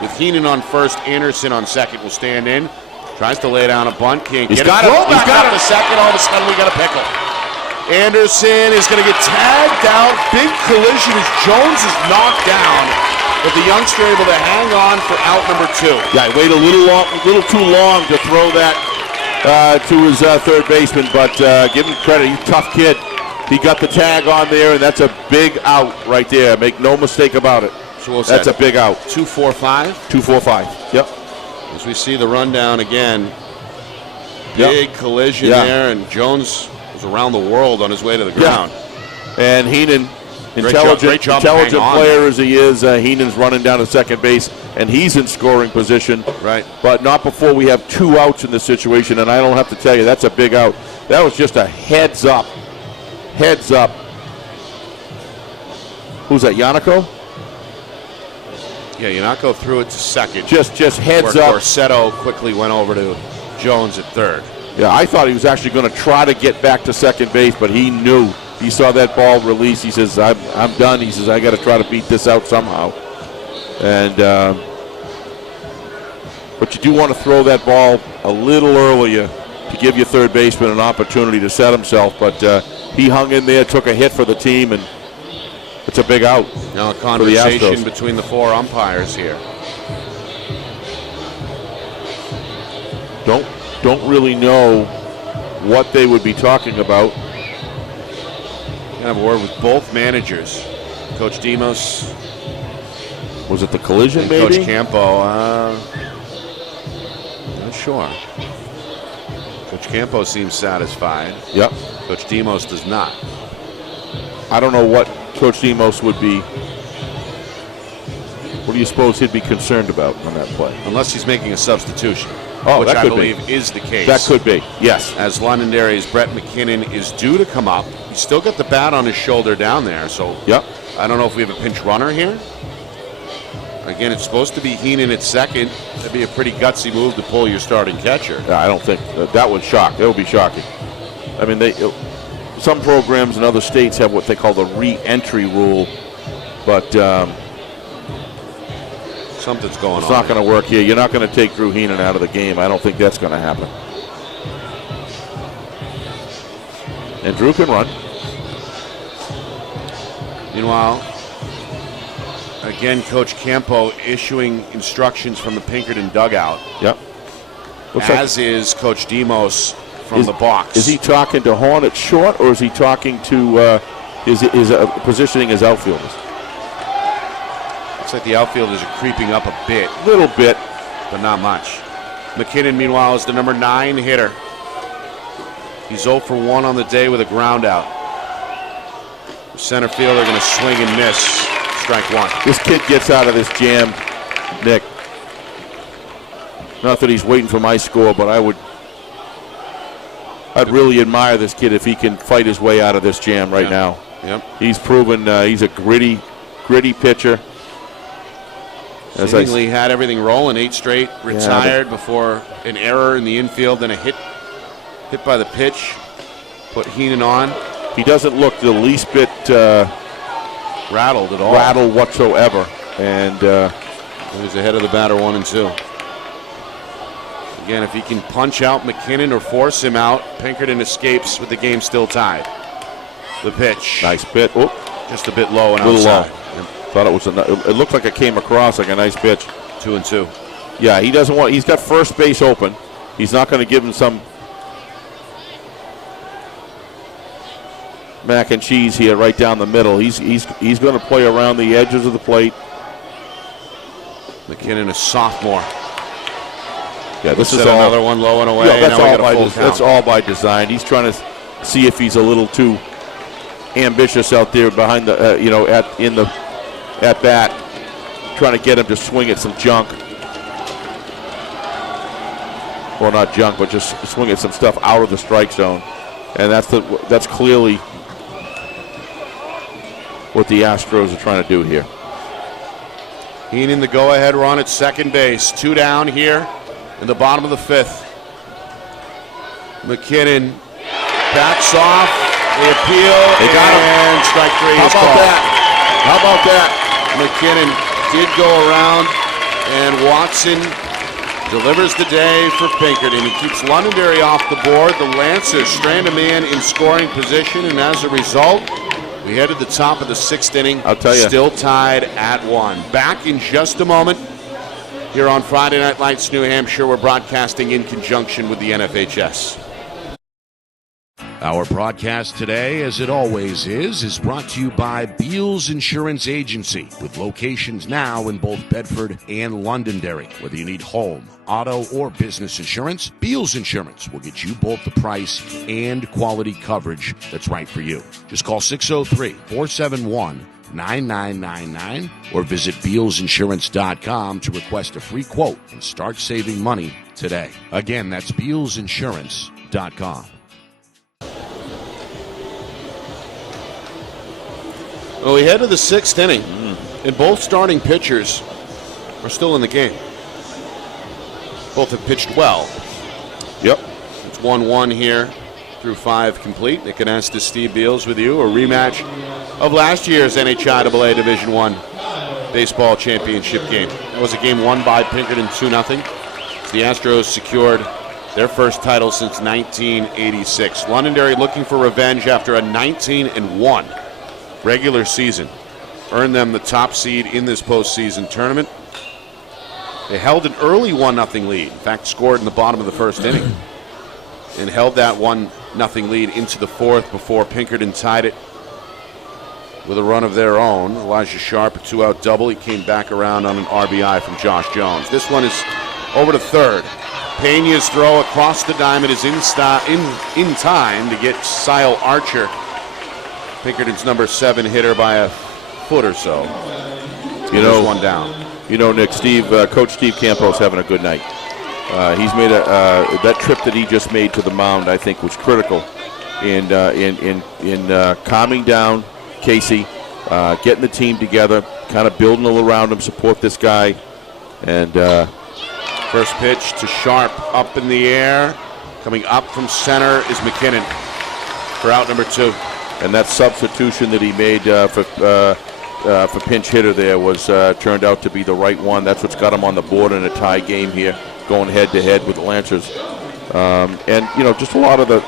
with Heenan on first, Anderson on second will stand in. Tries to lay down a bunt, can't get it. He's got it. The second, all of a sudden we got a pickle. Anderson is going to get tagged out. Big collision as Jones is knocked down, but the youngster able to hang on for out number 2. Yeah, he waited a little too long to throw that to his third baseman, but give him credit. He's a tough kid. He got the tag on there, and that's a big out right there. Make no mistake about it. So that's a big out. 2-4-5? 2-4-5. Yep. As we see the rundown again. Big collision there, and Jones was around the world on his way to the ground. And Heenan, intelligent player as he is, Heenan's running down to second base, and he's in scoring position. Right. But not before we have 2 outs in this situation, and I don't have to tell you, that's a big out. That was just a heads up. Heads up. Who's that, Yannico? Yeah, Yannico threw it to second. Just heads up. Corsetto quickly went over to Jones at third. Yeah, I thought he was actually going to try to get back to second base, but he knew. He saw that ball release. He says, I'm done. He says, I got to try to beat this out somehow. And but you do want to throw that ball a little earlier to give your third baseman an opportunity to set himself. But he hung in there, took a hit for the team, and it's a big out. Now a conversation between the 4 umpires here. Don't really know what they would be talking about. Gonna have a word with both managers. Coach Demos. Was it the collision, and maybe? Coach Campo. Not sure. Coach Campo seems satisfied. Yep. Coach Demos does not. I don't know what Coach Demos would be. What do you suppose he'd be concerned about on that play? Unless he's making a substitution. Oh, which that I could believe be. is the case. That could be, yes. As Londonderry's Brett McKinnon is due to come up. He's still got the bat on his shoulder down there, so yep. I don't know if we have a pinch runner here. Again, it's supposed to be Heenan at second. That'd be a pretty gutsy move to pull your starting catcher. I don't think that would shock. That would be shocking. I mean, some programs in other states have what they call the re-entry rule, but something's going on. It's not going to work here. You're not going to take Drew Heenan out of the game. I don't think that's going to happen. And Drew can run. Meanwhile, again, Coach Campo issuing instructions from the Pinkerton dugout. Yep. As is Coach Demos from the box. Is he talking to Horn at short, or is he talking to his positioning as outfielders? Looks like the outfielders are creeping up a bit. Little bit. But not much. McKinnon, meanwhile, is the number 9 hitter. He's 0 for 1 on the day with a ground out. Center fielder going to swing and miss. Strike 1. This kid gets out of this jam, Nick. Not that he's waiting for my score, but I'd really admire this kid if he can fight his way out of this jam right now. Yep. He's proven he's a gritty pitcher. Seemingly had everything rolling, 8 straight, retired before an error in the infield, then a hit by the pitch, put Heenan on. He doesn't look the least bit rattled at all. Rattled whatsoever. And he's ahead of the batter 1 and 2. Again, if he can punch out McKinnon or force him out, Pinkerton escapes with the game still tied. The pitch. Nice pitch. Oh, just a bit low and a little outside. low. Thought it was. It looked like it came across like a nice pitch. 2-2. Yeah, he doesn't want. He's got first base open. He's not going to give him some mac and cheese here right down the middle. He's going to play around the edges of the plate. McKinnon, a sophomore. Yeah, this is another one low and away. Yeah, that's that's all by design. He's trying to see if he's a little too ambitious out there behind the at bat, trying to get him to swing at some junk. Well, not junk, but just swing at some stuff out of the strike zone, and that's clearly what the Astros are trying to do here. Heenan, the go-ahead run at second base. 2 down here in the bottom of the 5th. McKinnon backs off. They appeal. They got him. And strike 3 How is about called. that? How about that? McKinnon did go around, and Watson delivers the day for Pinkerton. He keeps Londonderry off the board. The Lancers strand a man in scoring position, and as a result, we head to the top of the 6th inning. I'll tell you. Still tied at 1. Back in just a moment here on Friday Night Lights, New Hampshire. We're broadcasting in conjunction with the NFHS. Our broadcast today, as it always is brought to you by Beals Insurance Agency, with locations now in both Bedford and Londonderry. Whether you need home, auto, or business insurance, Beals Insurance will get you both the price and quality coverage that's right for you. Just call 603-471-9999 or visit BealsInsurance.com to request a free quote and start saving money today. Again, that's BealsInsurance.com. Well, we head to the 6th inning, and both starting pitchers are still in the game. Both have pitched well. Yep. It's 1-1 here through 5 complete. Nick Anastas, Steve Beals with you. A rematch of last year's NHIAA Division I baseball championship game. That was a game won by Pinkerton 2-0. The Astros secured their first title since 1986. Londonderry looking for revenge after a 19-1 regular season. Earned them the top seed in this postseason tournament. They held an early 1-0 lead. In fact, scored in the bottom of the 1st inning. And held that 1-0 lead into the 4th before Pinkerton tied it with a run of their own. Elijah Sharp, a 2-out double. He came back around on an RBI from Josh Jones. This one is over to 3rd. Pena's throw across the diamond is in time to get Sile Archer, Pinkerton's number 7 hitter, by a foot or so. There's one down. You know, Nick, Coach Steve Campos having a good night. He's made that trip that he just made to the mound, I think, was critical in calming down Casey, getting the team together, kind of building a little around him, support this guy, and first pitch to Sharp, up in the air, coming up from center is McKinnon for out number 2. And that substitution that he made for pinch hitter there was turned out to be the right one. That's what's got him on the board in a tie game here, going head to head with the Lancers. And just a lot of the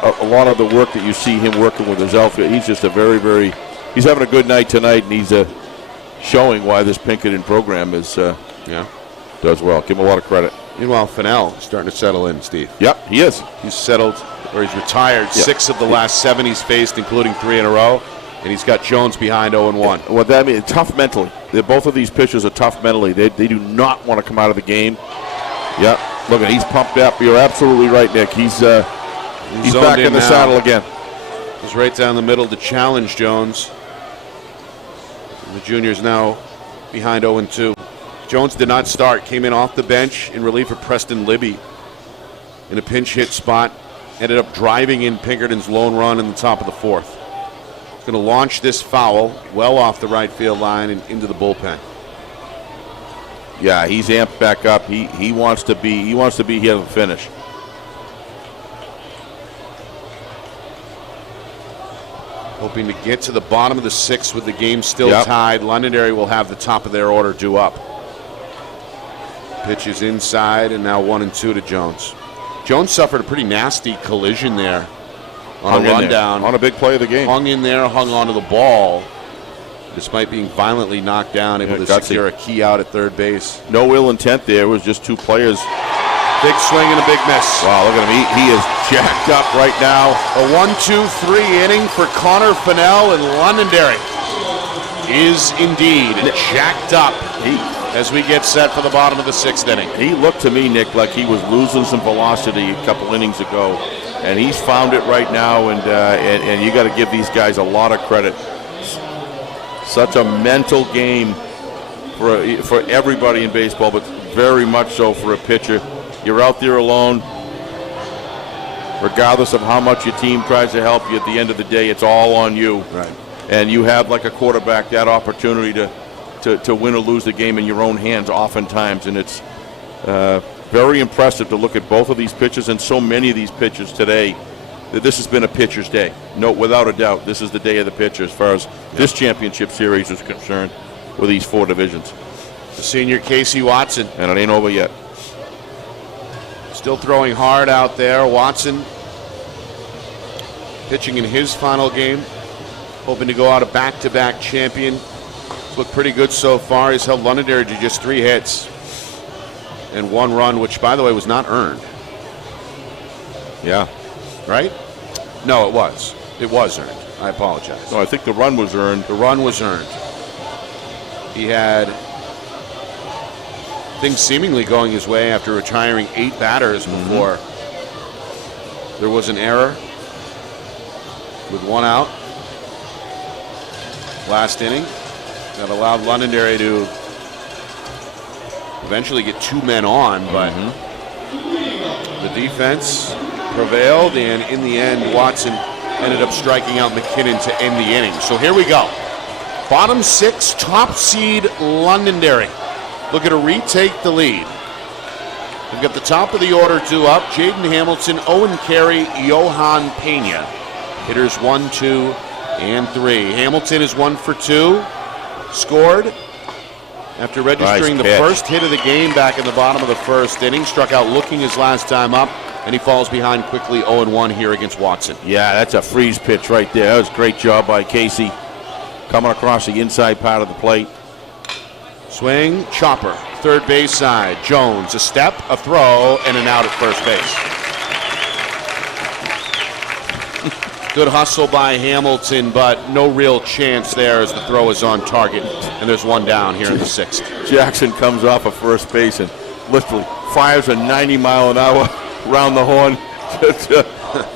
work that you see him working with his outfit. He's just he's having a good night tonight, and he's showing why this Pinkerton program is does well. Give him a lot of credit. Meanwhile, Fennell starting to settle in, Steve. Yep, he is. He's settled, or he's retired. 6 of the last 7 he's faced, including 3 in a row. And he's got Jones behind 0-1. What that means, tough mentally. Both of these pitchers are tough mentally. They do not want to come out of the game. Yep. Look at, he's pumped up. You're absolutely right, Nick. He's back in the saddle again. He's right down the middle to challenge Jones. And the junior's now behind 0-2. Jones did not start. Came in off the bench in relief of Preston Libby in a pinch hit spot. Ended up driving in Pinkerton's lone run in the top of the 4th. Going to launch this foul well off the right field line and into the bullpen. Yeah, he's amped back up. He wants to be here to finish. Hoping to get to the bottom of the 6th with the game still tied. Londonderry will have the top of their order due up. Pitch is inside, and now 1-2 to Jones. Jones suffered a pretty nasty collision there on a rundown. On a big play of the game. Hung in there, hung onto the ball, despite being violently knocked down, able to secure a key out at third base. No ill intent there. It was just two players. Big swing and a big miss. Wow, look at him. He is jacked up right now. A 1-2-3 inning for Connor Fennell, and Londonderry is indeed jacked up as we get set for the bottom of the 6th inning. He looked to me, Nick, like he was losing some velocity a couple innings ago, and he's found it right now, and you got to give these guys a lot of credit. Such a mental game for everybody in baseball, but very much so for a pitcher. You're out there alone. Regardless of how much your team tries to help you, at the end of the day, it's all on you. Right. And you have, like a quarterback, that opportunity to win or lose the game in your own hands oftentimes. And it's very impressive to look at both of these pitchers and so many of these pitchers today. This has been a pitcher's day. No, without a doubt, this is the day of the pitcher as far as this championship series is concerned with these 4 divisions. The senior Casey Watson. And it ain't over yet. Still throwing hard out there. Watson pitching in his final game, hoping to go out a back-to-back champion. It's looked pretty good so far. He's held Londonderry to just 3 hits and 1 run, which, by the way, was not earned. Yeah. Right? No, it was. It was earned. I apologize. No, I think the run was earned. The run was earned. He had things seemingly going his way after retiring 8 batters before there was an error with 1 out last inning that allowed Londonderry to eventually get 2 men on, but the defense prevailed, and in the end Watson ended up striking out McKinnon to end the inning. So here we go. Bottom 6, top seed Londonderry looking to retake the lead. We've got the top of the order 2 up. Jaden Hamilton, Owen Carey, Johan Pena. Hitters 1, 2, and 3. Hamilton is 1 for 2. Scored after registering the first hit of the game back in the bottom of the 1st inning. Struck out looking his last time up, and he falls behind quickly 0-1 here against Watson. Yeah, that's a freeze pitch right there. That was a great job by Casey coming across the inside part of the plate. Swing, chopper, third base side. Jones, a step, a throw, and an out at first base. Good hustle by Hamilton, but no real chance there as the throw is on target, and there's 1 down here in the 6th. Jackson comes off of first base and literally fires a 90-mile-an-hour round the horn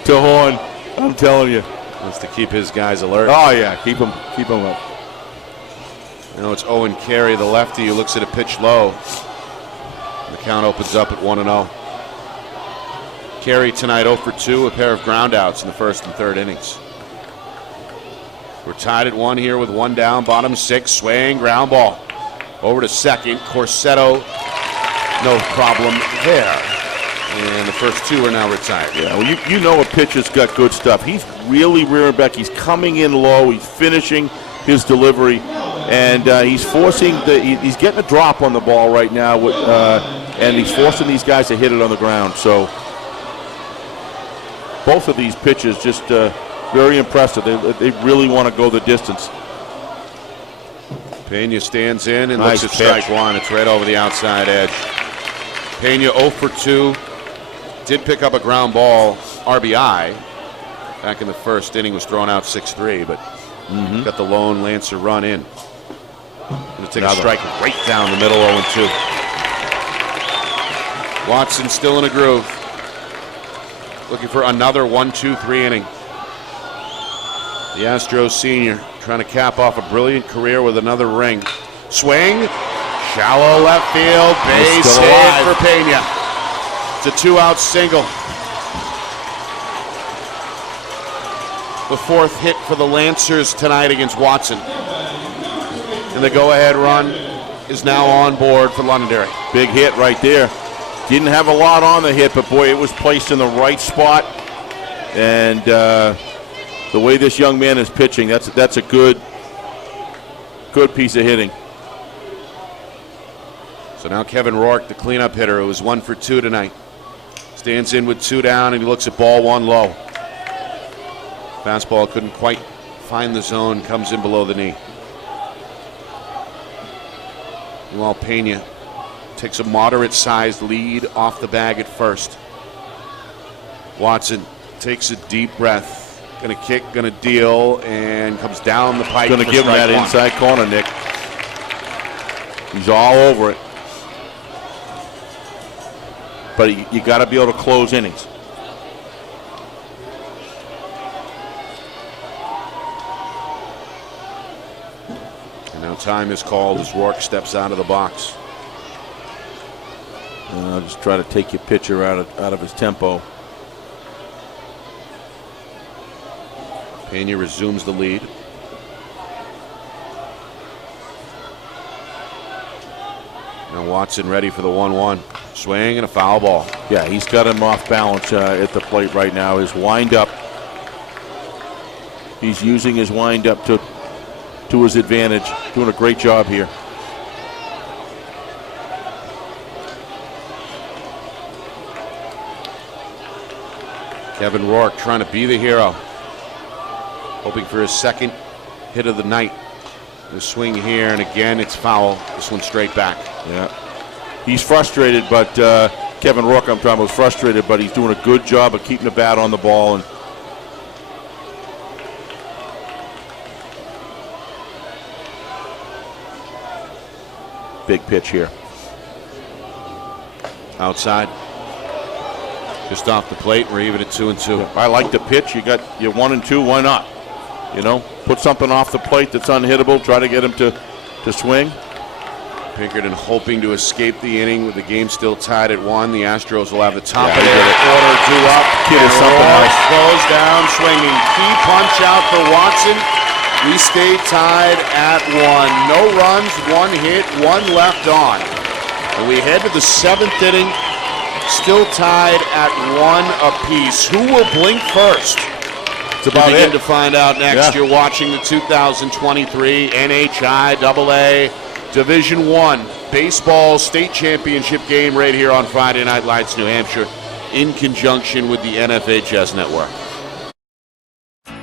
to horn. I'm telling you. Wants to keep his guys alert. Oh, yeah, keep them up. You know, it's Owen Carey, the lefty, who looks at a pitch low. The count opens up at 1-0. Carey tonight 0 for 2, a pair of groundouts in the 1st and 3rd innings. We're tied at 1 here with 1 down, bottom 6, swing, ground ball. Over to second, Corsetto, no problem there. And the first 2 are now retired. Yeah, well, you know a pitcher's got good stuff. He's really rearing back. He's coming in low. He's finishing his delivery. And he's he's getting a drop on the ball right now, and he's forcing these guys to hit it on the ground. So both of these pitches just very impressive. They really want to go the distance. Pena stands in and looks at strike 1. It's right over the outside edge. Pena 0 for 2. Did pick up a ground ball RBI. Back in the 1st inning, was thrown out 6-3, but got the lone Lancer run in. Going to take a strike right down the middle, 0-2. Watson still in a groove. Looking for another 1-2-3 inning. The Astros senior trying to cap off a brilliant career with another ring. Swing, shallow left field, base hit for Pena. It's a 2-out single. The 4th hit for the Lancers tonight against Watson. And the go-ahead run is now on board for Londonderry. Big hit right there. Didn't have a lot on the hit, but boy, it was placed in the right spot. And the way this young man is pitching, that's a good piece of hitting. So now Kevin Rourke, the cleanup hitter, who was 1 for 2 tonight, stands in with 2 down, and he looks at ball 1 low. Fastball couldn't quite find the zone, comes in below the knee. Meanwhile, Pena takes a moderate-sized lead off the bag at first. Watson takes a deep breath. Going to kick, going to deal, and comes down the pipe. Going to give him that inside corner, Nick. He's all over it. But you got to be able to close innings. And now time is called as Rourke steps out of the box. Just try to take your pitcher out of his tempo. Pena resumes the lead. Now Watson ready for the 1-1. Swing and a foul ball. Yeah, he's got him off balance at the plate right now. His windup, he's using his windup to his advantage. Doing a great job here. Kevin Rourke trying to be the hero. Hoping for his second hit of the night. The swing here, and again it's foul. This one straight back. Yeah. He's frustrated, but Kevin Rourke, I'm talking about, was frustrated, but he's doing a good job of keeping the bat on the ball. And big pitch here. Outside. Just off the plate. We're even at 2-2. I like the pitch. You got your 1-2. Why not? You know, put something off the plate that's unhittable. Try to get him to swing. Pinkerton hoping to escape the inning with the game still tied at 1. The Astros will have the top of their order due up. Kid is something else. Goes down swinging. Key punch out for Watson. We stay tied at 1. No runs, 1 hit, 1 left on. And we head to the 7th inning. Still tied at 1 apiece. Who will blink first? It's about begin it. To find out next. Yeah. You're watching the 2023 NHIAA Division I Baseball State Championship game right here on Friday Night Lights, New Hampshire, in conjunction with the NFHS Network.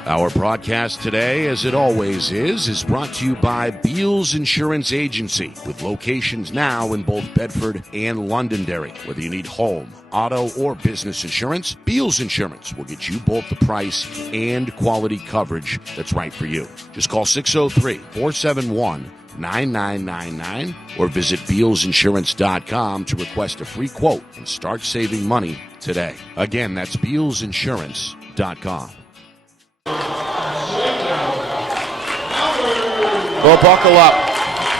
Our broadcast today, as it always is brought to you by Beals Insurance Agency, with locations now in both Bedford and Londonderry. Whether you need home, auto, or business insurance, Beals Insurance will get you both the price and quality coverage that's right for you. Just call 603-471-9999 or visit BealsInsurance.com to request a free quote and start saving money today. Again, that's BealsInsurance.com. Well, buckle up,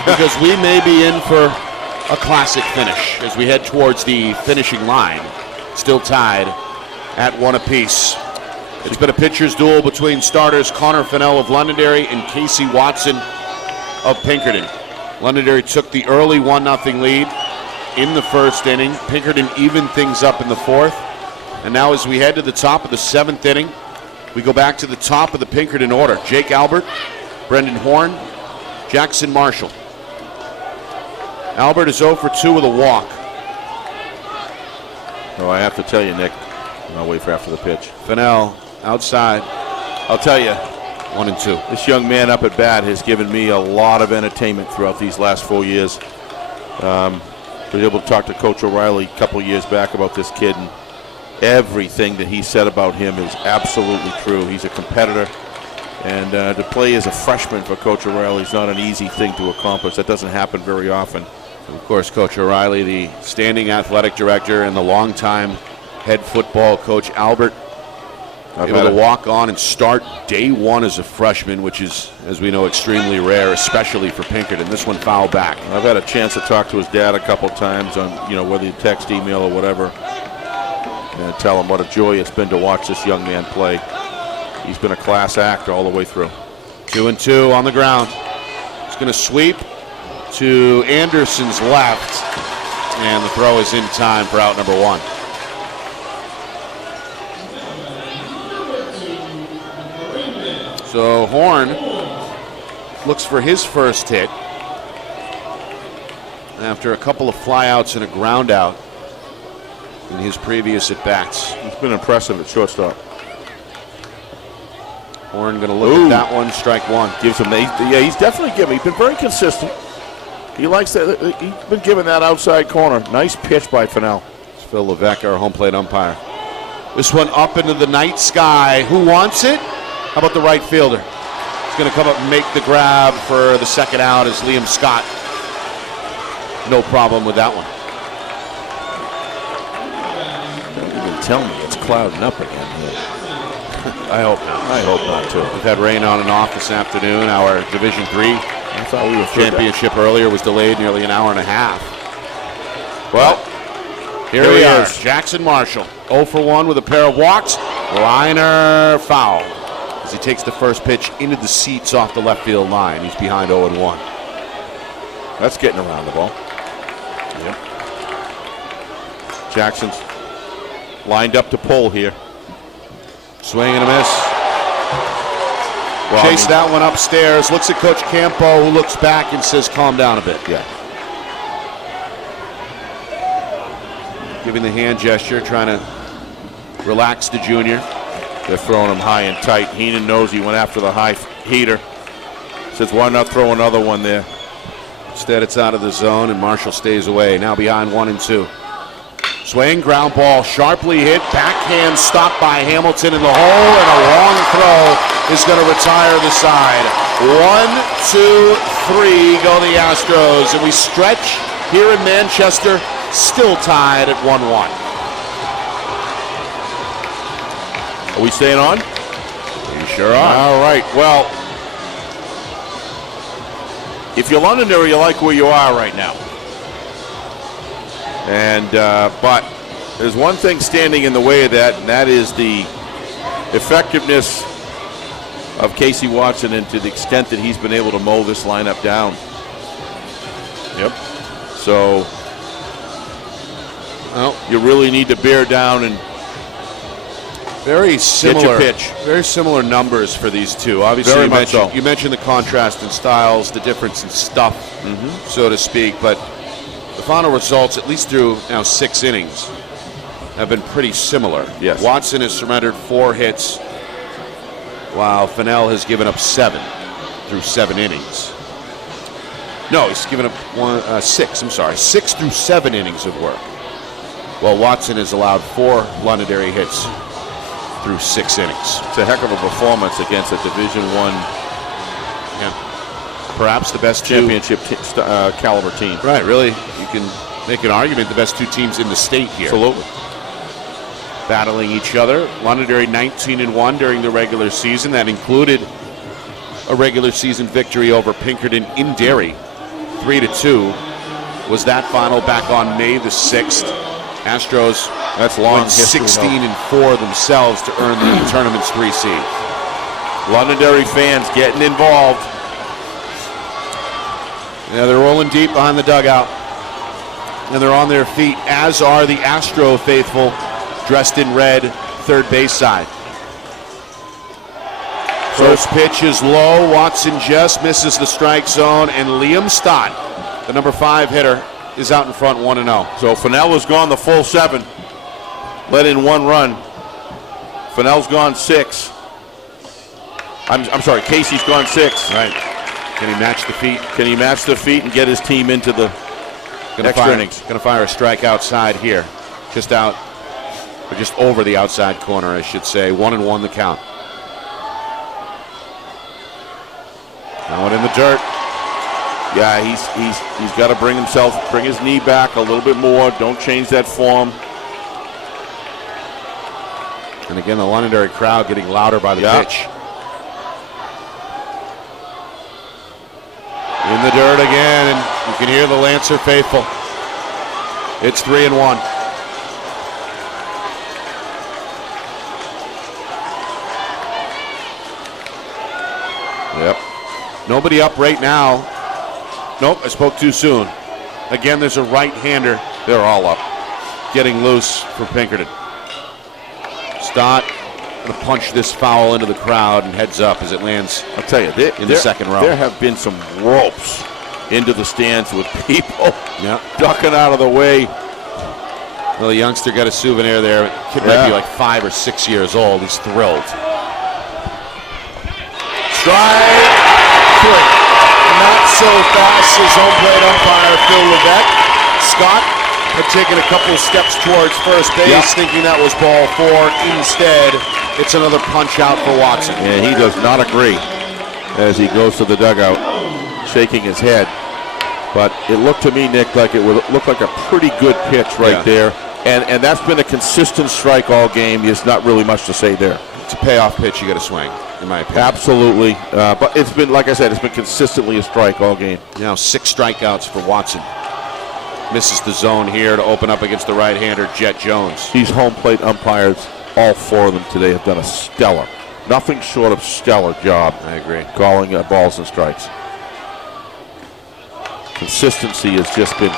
because we may be in for a classic finish as we head towards the finishing line. Still tied at 1 apiece. It's been a pitcher's duel between starters Connor Fennell of Londonderry and Casey Watson of Pinkerton. Londonderry took the early 1-0 lead in the first inning. Pinkerton evened things up in the 4th. And now as we head to the top of the 7th inning, we go back to the top of the Pinkerton order. Jake Albert, Brendan Horn, Jackson Marshall. Albert is 0 for 2 with a walk. Oh, I have to tell you, Nick, I'll wait for after the pitch. Fennell outside. I'll tell you, 1-2. this young man up at bat has given me a lot of entertainment throughout these last 4 years. Was able to talk to Coach O'Reilly a couple years back about this kid, and everything that he said about him is absolutely true. He's a competitor, and to play as a freshman for Coach O'Reilly is not an easy thing to accomplish. That doesn't happen very often. Of course, Coach O'Reilly, the standing athletic director, and the longtime head football coach Albert, able to walk on and start day 1 as a freshman, which is, as we know, extremely rare, especially for Pinkerton. This one fouled back. I've had a chance to talk to his dad a couple times on, whether you text, email, or whatever, and tell him what a joy it's been to watch this young man play. He's been a class act all the way through. 2-2 on the ground. He's going to sweep to Anderson's left, and the throw is in time for out number 1. So Horn looks for his first hit after a couple of flyouts and a ground out in his previous at-bats. He's been impressive at shortstop. Warren going to look at that one. Strike one. Gives him. Yeah, he's definitely giving. He's been very consistent. He likes that. He's been giving that outside corner. Nice pitch by Fennell. It's Phil Levesque, our home plate umpire. This one up into the night sky. Who wants it? How about the right fielder? He's going to come up and make the grab for the second out as Liam Scott. No problem with that one. You can tell me it's clouding up again. I hope not. I hope not, too. We've had rain on and off this afternoon. Our Division III championship earlier was delayed nearly an hour and a half. Well, here we are. Jackson Marshall, 0 for 1 with a pair of walks. Liner foul as he takes the first pitch into the seats off the left field line. He's behind 0-1. That's getting around the ball. Yep. Jackson's lined up to pull here. Swing and a miss. Chase that one upstairs. Looks at Coach Campo, who looks back and says, calm down a bit. Yeah. Giving the hand gesture, trying to relax the junior. They're throwing him high and tight. Heenan knows he went after the high heater. Says, why not throw another one there? Instead, it's out of the zone, and Marshall stays away. Now behind 1-2. Swing, ground ball, sharply hit, backhand stopped by Hamilton in the hole, and a long throw is going to retire the side. 1, 2, 3 go the Astros, and we stretch here in Manchester, still tied at 1-1. Are we staying on? You sure are. All right, well, if you're Londonderry, you like where you are right now. And but there's one thing standing in the way of that, and that is the effectiveness of Casey Watson, and to the extent that he's been able to mow this lineup down. Yep. So, well, you really need to bear down and very similar pitch. Very similar numbers for these two. Obviously, you mentioned the contrast in styles, the difference in stuff, so to speak, but the final results, at least through now 6 innings, have been pretty similar. Yes. Watson has surrendered 4 hits, while Fennell has given up 7 through 7 innings. No, he's given up 6. I'm sorry, 6 through 7 innings of work. While Watson has allowed 4 Londonderry hits through 6 innings. It's a heck of a performance against a Division I. Yeah. Perhaps the best championship caliber team. Right, really, you can make an argument the best 2 teams in the state here. Absolutely. Battling each other. Londonderry 19-1 during the regular season. That included a regular season victory over Pinkerton in Derry. 3-2 was that final back on May the 6th. Astros went 16-4 themselves to earn the tournament's 3 seed. Londonderry fans getting involved. Yeah, they're rolling deep behind the dugout, and they're on their feet, as are the Astro faithful, dressed in red, third base side. First pitch is low. Watson just misses the strike zone, and Liam Stott, the number 5 hitter, is out in front 1-0. So Fennell has gone the full 7, let in 1 run. Fennell's gone 6. I'm sorry, Casey's gone 6. Right. Can he match the feet? Can he match the feet and get his team into the extra innings? Going to fire a strike outside here. Just out, or just over the outside corner, I should say. 1-1 the count. Now one in the dirt. Yeah, he's got to bring his knee back a little bit more. Don't change that form. And again, the Londonderry crowd getting louder by the pitch. In the dirt again, and you can hear the Lancer faithful. It's 3-1. Yep. Nobody up right now. Nope, I spoke too soon. Again, there's a right-hander. They're all up. Getting loose for Pinkerton. Stott going to punch this foul into the crowd and heads up as it lands. I'll tell you, in the second row. There have been some ropes into the stands with people Yep. ducking out of the way. Well, the youngster got a souvenir there. Kid might be like 5 or 6 years old. He's thrilled. Strike 3. Not so fast as home plate umpire Phil Levesque. Scott had taken a couple of steps towards first base, thinking that was ball 4. Instead, it's another punch out for Watson. And he does not agree as he goes to the dugout, shaking his head. But it looked to me, Nick, like it would look like a pretty good pitch right there. And that's been a consistent strike all game. There's not really much to say there. It's a payoff pitch you got to swing, in my opinion. Absolutely. But it's been, like I said, it's been consistently a strike all game. Now 6 strikeouts for Watson. Misses the zone here to open up against the right-hander, Jet Jones. These home plate umpires, all 4 of them today, have done a stellar, nothing short of stellar job. I agree. Calling balls and strikes. Consistency has just been,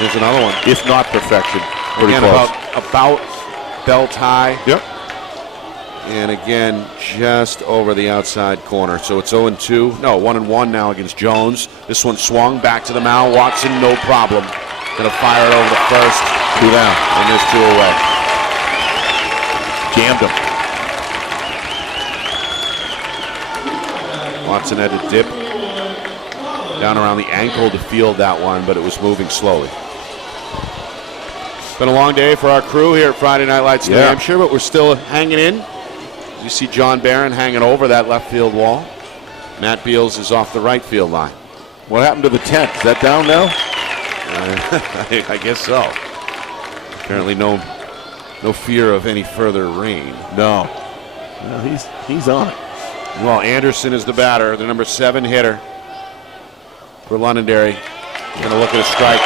there's another one, if not perfection, pretty again, close. about belt high. Yep. And again, just over the outside corner. So it's 0-2. No, 1-1 now against Jones. This one swung back to the mound. Watson, no problem. Gonna fire it over the first. 2 down. And there's 2 away. Jammed him. Watson had to dip down around the ankle to field that one, but it was moving slowly. Been a long day for our crew here at Friday Night Lights, New Hampshire, but we're still hanging in. You see John Barron hanging over that left field wall. Matt Beals is off the right field line. What happened to the tent? Is that down now? I guess so. Apparently no fear of any further rain. No, he's on it. Well, Anderson is the batter, the number 7 hitter for Londonderry. Going to look at a strike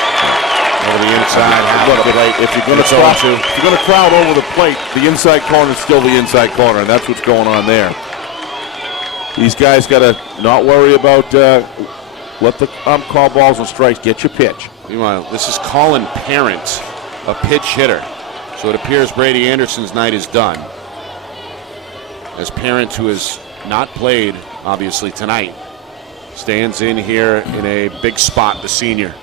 over the inside. If you're going to crowd over the plate, the inside corner is still the inside corner, and that's what's going on there. These guys got to not worry about let the call balls and strikes. Get your pitch. Meanwhile, this is Colin Parent, a pitch hitter. So it appears Brady Anderson's night is done. As Parent, who has not played, obviously, tonight, stands in here in a big spot, the senior,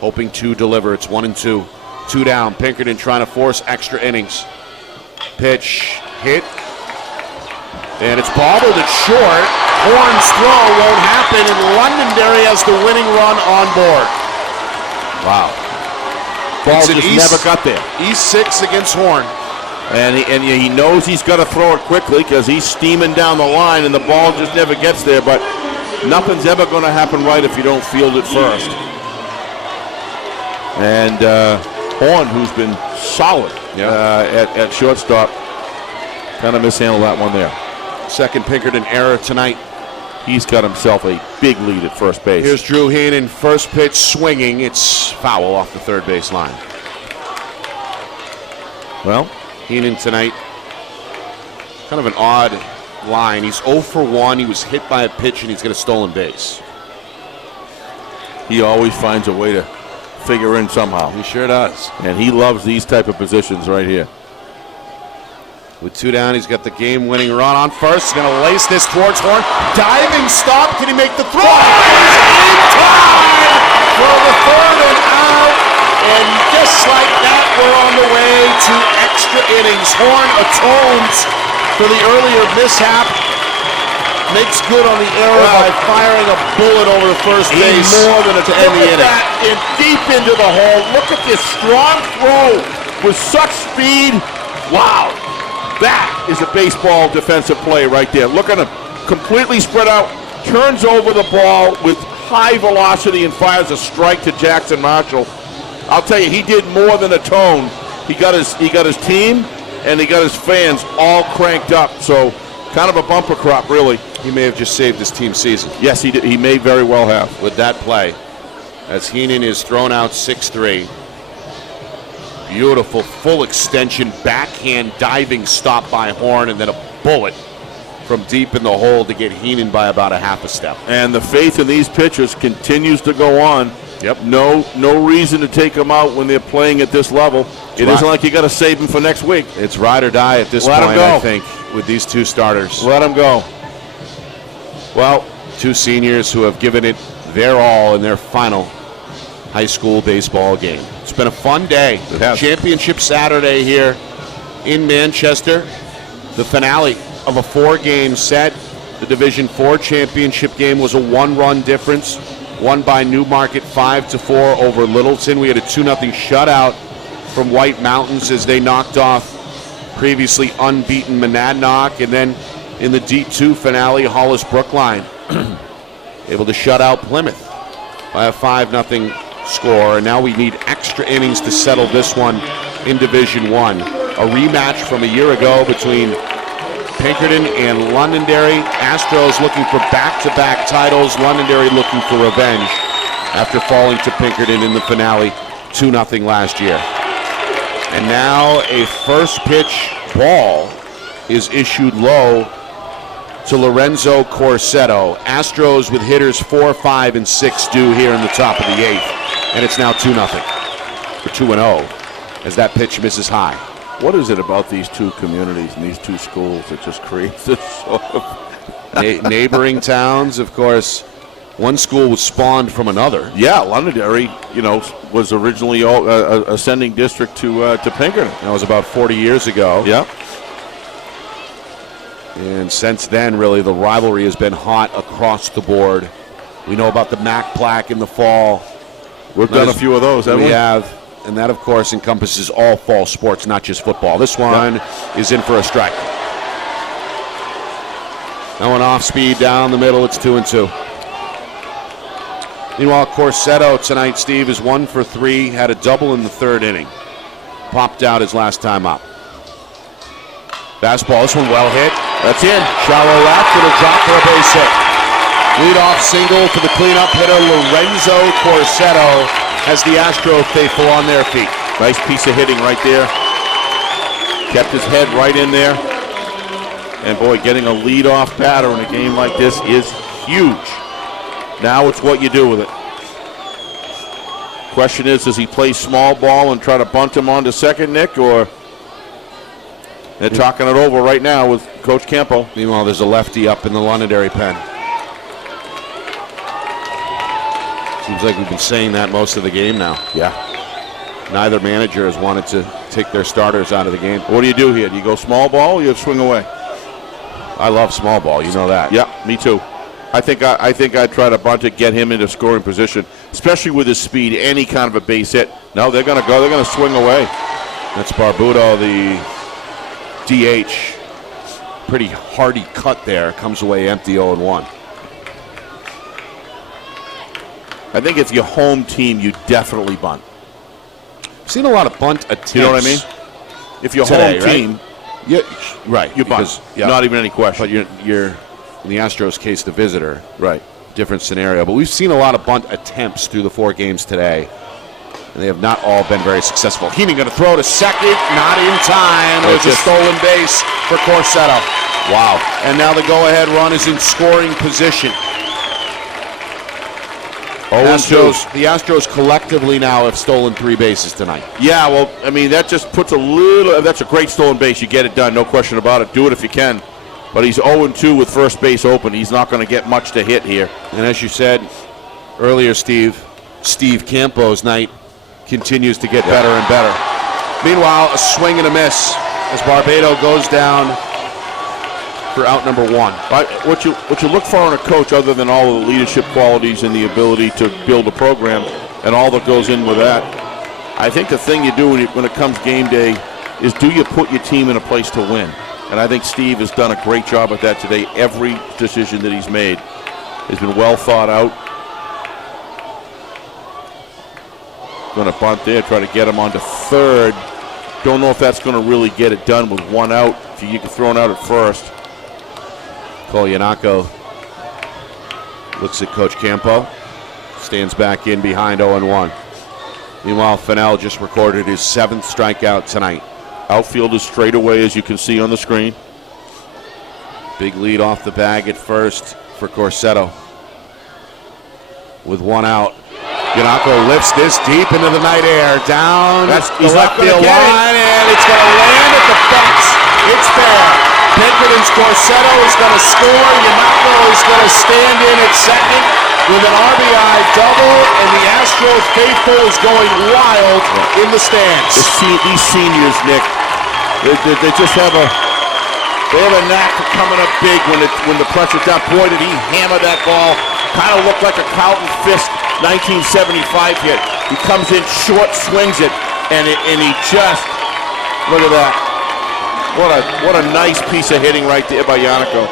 hoping to deliver. It's 1-2. 2 down. Pinkerton trying to force extra innings. Pitch hit. And it's bobbled it short. Horn's throw won't happen, and Londonderry has the winning run on board. Wow. Ball just never got there. E6 against Horn. And he knows he's got to throw it quickly because he's steaming down the line, and the ball just never gets there. But nothing's ever going to happen right if you don't field it first. And Horn, who's been solid at shortstop, kind of mishandled that one there. Second Pinkerton error tonight. He's got himself a big lead at first base. Here's Drew Heenan, first pitch swinging. It's foul off the third base line. Well, Heenan tonight, kind of an odd line. He's 0 for 1. He was hit by a pitch, and he's got a stolen base. He always finds a way to figure in somehow. He sure does. And he loves these type of positions right here. With 2 down, he's got the game-winning run on first. He's going to lace this towards Horn. Diving stop. Can he make the throw? He's in time for the 3rd and out. And just like that, we're on the way to extra innings. Horn atones for the earlier mishap. Makes good on the error by firing a bullet over the first base more than to end the inning. And deep into the hole. Look at this strong throw with such speed. Wow. That is a baseball defensive play right there. Look at him. Completely spread out. Turns over the ball with high velocity and fires a strike to Jackson Marshall. I'll tell you, he did more than atone. He got his team and he got his fans all cranked up. So kind of a bumper crop, really. He may have just saved his team's season. Yes, he did. He may very well have. With that play, as Heenan is thrown out 6-3. Beautiful full extension, backhand diving stop by Horn, and then a bullet from deep in the hole to get Heenan by about a half a step. And the faith in these pitchers continues to go on. Yep. No reason to take them out when they're playing at this level. It isn't like you got to save them for next week. It's ride or die at this point, I think, with these 2 starters. Let them go. Well, 2 seniors who have given it their all in their final high school baseball game. It's been a fun day. Championship Saturday here in Manchester. The finale of a 4-game set. The Division IV championship game was a 1-run difference, won by Newmarket 5-4 over Littleton. We had a 2-0 shutout from White Mountains as they knocked off previously unbeaten Monadnock. And then in the D2 finale, Hollis Brookline able to shut out Plymouth by a 5-0 score. And now we need extra innings to settle this one in Division I. A rematch from a year ago between Pinkerton and Londonderry. Astros looking for back-to-back titles. Londonderry looking for revenge after falling to Pinkerton in the finale 2-0 last year. And now a first pitch ball is issued low to Lorenzo Corsetto. Astros with hitters 4, 5, and 6 due here in the top of the 8th. And it's now 2-0 or 2-0 as that pitch misses high. What is it about these two communities and these two schools that just creates this sort of neighboring towns? Of course, one school was spawned from another. Yeah, Londonderry, was originally a sending district to Pinkerton. That was about 40 years ago. Yeah. And since then, really, the rivalry has been hot across the board. We know about the MAC plaque in the fall. We've done a few of those, haven't we? We have. And that, of course, encompasses all fall sports, not just football. This one is in for a strike. That one off speed down the middle. It's 2-2. Meanwhile, Corsetto tonight, Steve, is 1 for 3. Had a double in the 3rd inning. Popped out his last time up. Fastball. This one well hit. That's in. Shallow left. It'll drop for a base hit. Leadoff single for the cleanup hitter, Lorenzo Corsetto, has the Astro faithful on their feet. Nice piece of hitting right there. Kept his head right in there. And boy, getting a leadoff batter in a game like this is huge. Now it's what you do with it. Question is, does he play small ball and try to bunt him onto second, Nick, or they're talking it over right now with Coach Campo? Meanwhile, there's a lefty up in the Londonderry pen. Seems like we've been saying that most of the game now. Yeah. Neither manager has wanted to take their starters out of the game. What do you do here? Do you go small ball or you swing away? I love small ball, you know that. Yeah, me too. I think I'd try to bunt it, get him into scoring position, especially with his speed, any kind of a base hit. No, they're going to go. They're going to swing away. That's Barbuto, the DH. Pretty hearty cut there. Comes away empty 0-1. I think if you're home team, you definitely bunt. I've seen a lot of bunt attempts. You know what I mean? If you're today, home team, right, you bunt. Not even any question. But you're in the Astros case, the visitor. Right. Different scenario. But we've seen a lot of bunt attempts through the 4 games today. And they have not all been very successful. Heenan going to throw to second. Not in time. There's a stolen base for Corsetto. Wow. And now the go-ahead run is in scoring position. The Astros collectively now have stolen 3 bases tonight. Yeah, well, I mean, that just puts that's a great stolen base. You get it done, no question about it. Do it if you can. But he's 0-2 with first base open. He's not going to get much to hit here. And as you said earlier, Steve Campo's night continues to get better and better. Meanwhile, a swing and a miss as Barbato goes down for out number 1. What you look for in a coach, other than all of the leadership qualities and the ability to build a program and all that goes in with that, I think the thing you do when it comes game day is, do you put your team in a place to win? And I think Steve has done a great job at that today. Every decision that he's made has been well thought out. Going to bunt there, try to get him onto third. Don't know if that's going to really get it done with 1 out. If you get thrown out at first. Cole Yanako looks at Coach Campo, stands back in behind 0-1. Meanwhile, Fennell just recorded his 7th strikeout tonight. Outfield is straight away, as you can see on the screen. Big lead off the bag at first for Corsetto. With 1 out. Yanako lifts this deep into the night air, down the left field line, and it's going to land at the fence. It's fair. Pinkerton's Corsetto is going to score. Yanako is going to stand in at second with an RBI double, and the Astros faithful is going wild in the stands. These seniors, Nick, they just have They have a knack for coming up big when the pressure's down. Boy, did he hammer that ball. Kind of looked like a Carlton Fisk 1975 hit. He comes in short, swings it, and he just, look at that. What a nice piece of hitting right there by Yannico.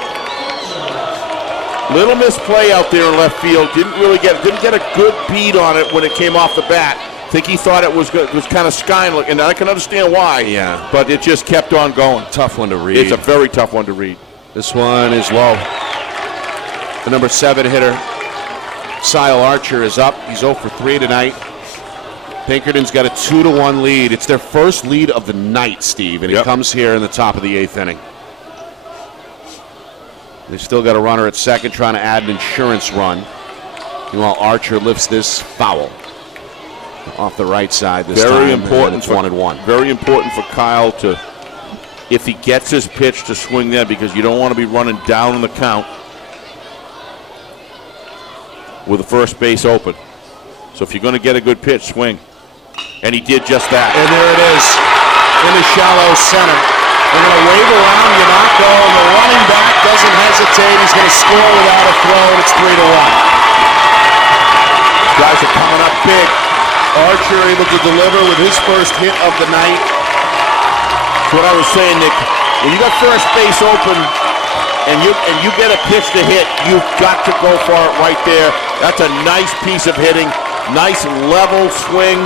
Little misplay out there in left field. Didn't get a good beat on it when it came off the bat. I think he thought it was kind of skying, and I can understand why. Yeah. But it just kept on going. Tough one to read. It's a very tough one to read. This one is low. The number 7 hitter, Sile Archer, is up. He's 0 for 3 tonight. Pinkerton's got a 2-1 lead. It's their first lead of the night, Steve, and it comes here in the top of the 8th inning. They've still got a runner at second trying to add an insurance run. Meanwhile, Archer lifts this foul off the right side this time. Very important. It's 1-1. Very important for Kyle to, if he gets his pitch, to swing there, because you don't want to be running down in the count with the first base open. So if you're going to get a good pitch, swing. And he did just that. And there it is in the shallow center. They're going to wave around Yannico, and the running back doesn't hesitate. He's going to score without a throw, and it's 3-1. Guys are coming up big. Archer able to deliver with his first hit of the night. That's what I was saying, Nick. When you got first base open and you get a pitch to hit, you've got to go for it right there. That's a nice piece of hitting. Nice level swing.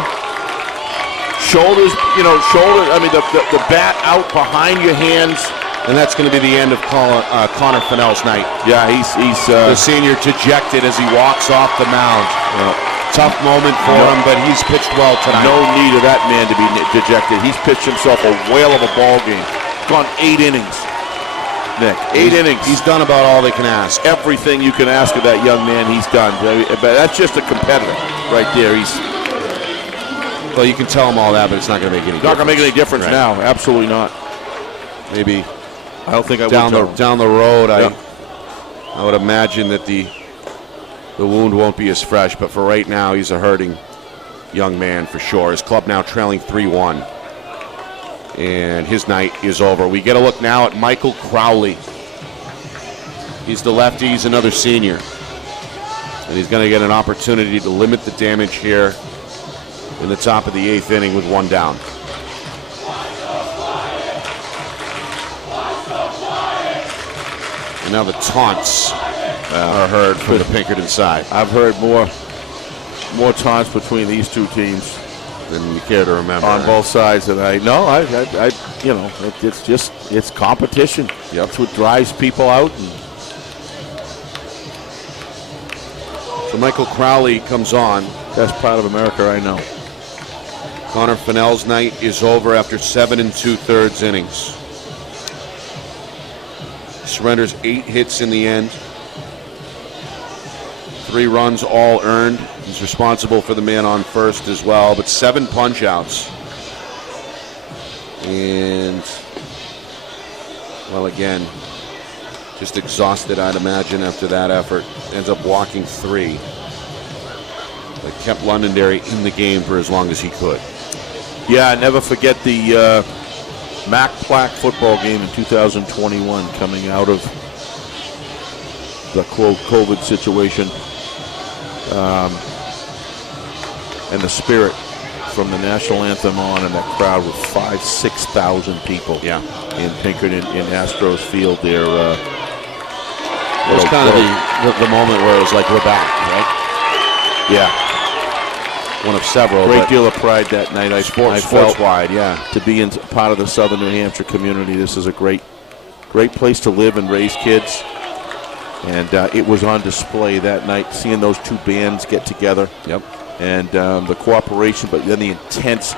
Shoulders, I mean, the bat out behind your hands. And that's going to be the end of Connor Fennell's night. Yeah, he's the senior dejected as he walks off the mound. Tough moment for him, but he's pitched well tonight. No need of that man to be dejected. He's pitched himself a whale of a ball game. Gone 8 innings, Nick. 8 innings. He's done about all they can ask. Everything you can ask of that young man, he's done. But that's just a competitor right there. Well, you can tell him all that, but it's not going to make any difference. Not going to make any difference now. Absolutely not. Maybe I don't think I down the road, yeah. I would imagine that the wound won't be as fresh, but for right now, he's a hurting young man for sure. His club now trailing 3-1, and his night is over. We get a look now at Michael Crowley. He's the lefty. He's another senior, and he's going to get an opportunity to limit the damage here in the top of the 8th inning with 1 down. And now the taunts are heard from the Pinkerton side. I've heard more taunts between these two teams than you care to remember. On both sides, and it's competition. Yep. That's what drives people out. So Michael Crowley comes on. Best part of America right now. Connor Fennell's night is over after 7 2/3 innings. Surrenders 8 hits in the end. 3 runs all earned. He's responsible for the man on first as well, but 7 punch outs. And, well, again, just exhausted, I'd imagine, after that effort. Ends up walking 3. But kept Londonderry in the game for as long as he could. Yeah, never forget the Mac Plaque football game in 2021 coming out of the COVID situation. And the spirit from the national anthem on, and that crowd with 6,000 people in Pinkerton in Astros Field there. It was kind of the moment where it was like, we're back, right? Yeah. One of several. Great deal of pride that night. I felt sports-wide, yeah. To be in part of the Southern New Hampshire community. This is a great place to live and raise kids. And it was on display that night, seeing those 2 bands get together. Yep. And the cooperation, but then the intense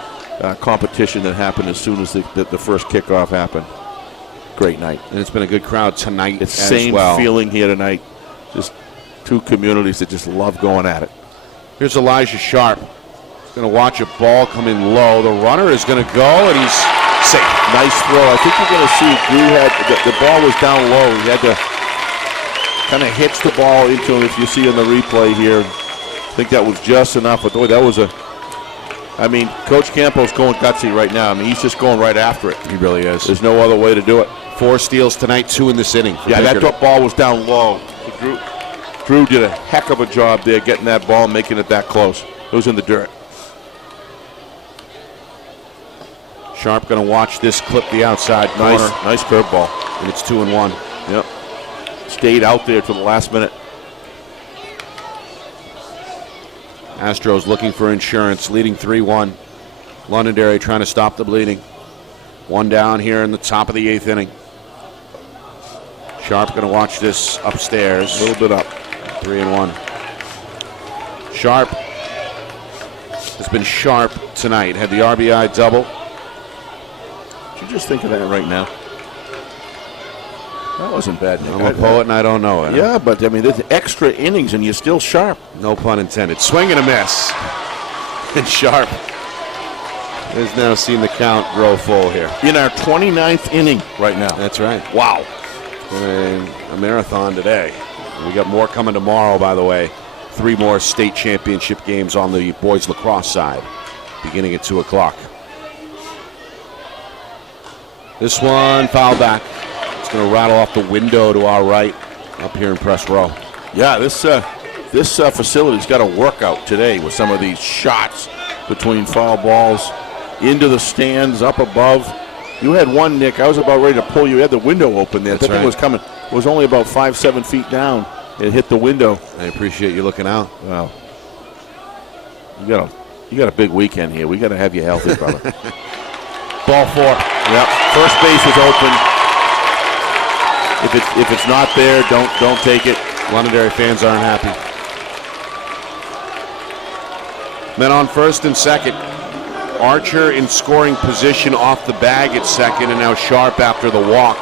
competition that happened as soon as the first kickoff happened. Great night. And it's been a good crowd tonight it's as same well. Feeling here tonight. Just 2 communities that just love going at it. Here's Elijah Sharp. He's going to watch a ball come in low. The runner is going to go, and he's safe. Nice throw. I think you're going to see Drew had the ball was down low. He had to kind of hits the ball into him. If you see in the replay here, I think that was just enough. But boy, that was I mean, Coach Campos going gutsy right now. I mean, he's just going right after it. He really is. There's no other way to do it. 4 steals tonight, 2 in this inning. Yeah, that ball was down low. Drew did a heck of a job there getting that ball and making it that close. It was in the dirt. Sharp going to watch this clip the outside corner. Nice curveball. And it's 2-1. Yep. Stayed out there till the last minute. Astros looking for insurance, leading 3-1. Londonderry trying to stop the bleeding. 1 down here in the top of the 8th inning. Sharp going to watch this upstairs. A little bit up. 3-1. Sharp has been sharp tonight. Had the RBI double. Did you just think of that right now? That wasn't bad, Nick. I'm a poet and I don't know it. Yeah, but I mean, there's extra innings and you're still sharp. No pun intended. Swing and a miss. And Sharp has now seen the count grow full here. In our 29th inning right now. That's right. Wow. A marathon today. We got more coming tomorrow, by the way. 3 more state championship games on the boys lacrosse side, beginning at 2 o'clock. This one foul back. It's going to rattle off the window to our right up here in press row. Yeah, this facility's got a workout today with some of these shots between foul balls into the stands, up above. You had one, Nick. I was about ready to pull you. You had the window open there. That's that thing was coming. It was only about 5-7 feet down. It hit the window. I appreciate you looking out. Well, you got a big weekend here. We got to have you healthy, brother. Ball 4. Yep. First base is open. If it's not there, don't take it. Londonderry fans aren't happy. Men on first and second. Archer in scoring position off the bag at second, and now Sharp after the walk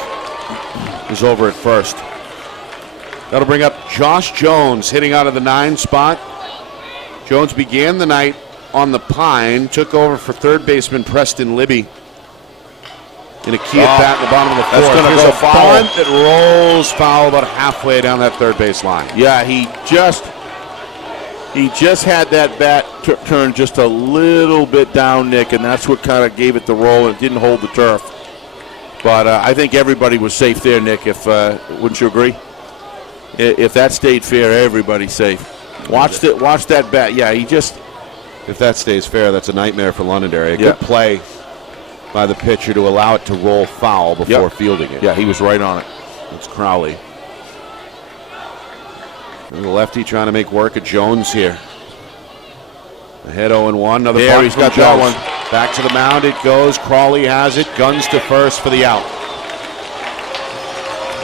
is over at first. That'll bring up Josh Jones hitting out of the 9 spot. Jones began the night on the pine, took over for third baseman Preston Libby in a key at bat in the bottom of the 4th. That's going to go foul. Bunt that rolls foul about halfway down that third base line. Yeah, he just had that bat turn just a little bit down, Nick, and that's what kind of gave it the roll, and it didn't hold the turf. But I think everybody was safe there, Nick. Wouldn't you agree? If that stayed fair, everybody's safe. Watch that bat. Yeah, If that stays fair, that's a nightmare for Londonderry. A good play by the pitcher to allow it to roll foul before fielding it. Yeah, he was right on it. It's Crowley. And the lefty trying to make work of Jones here. Ahead 0-1. Another there, he's got that one. Back to the mound it goes. Crawley has it. Guns to first for the out.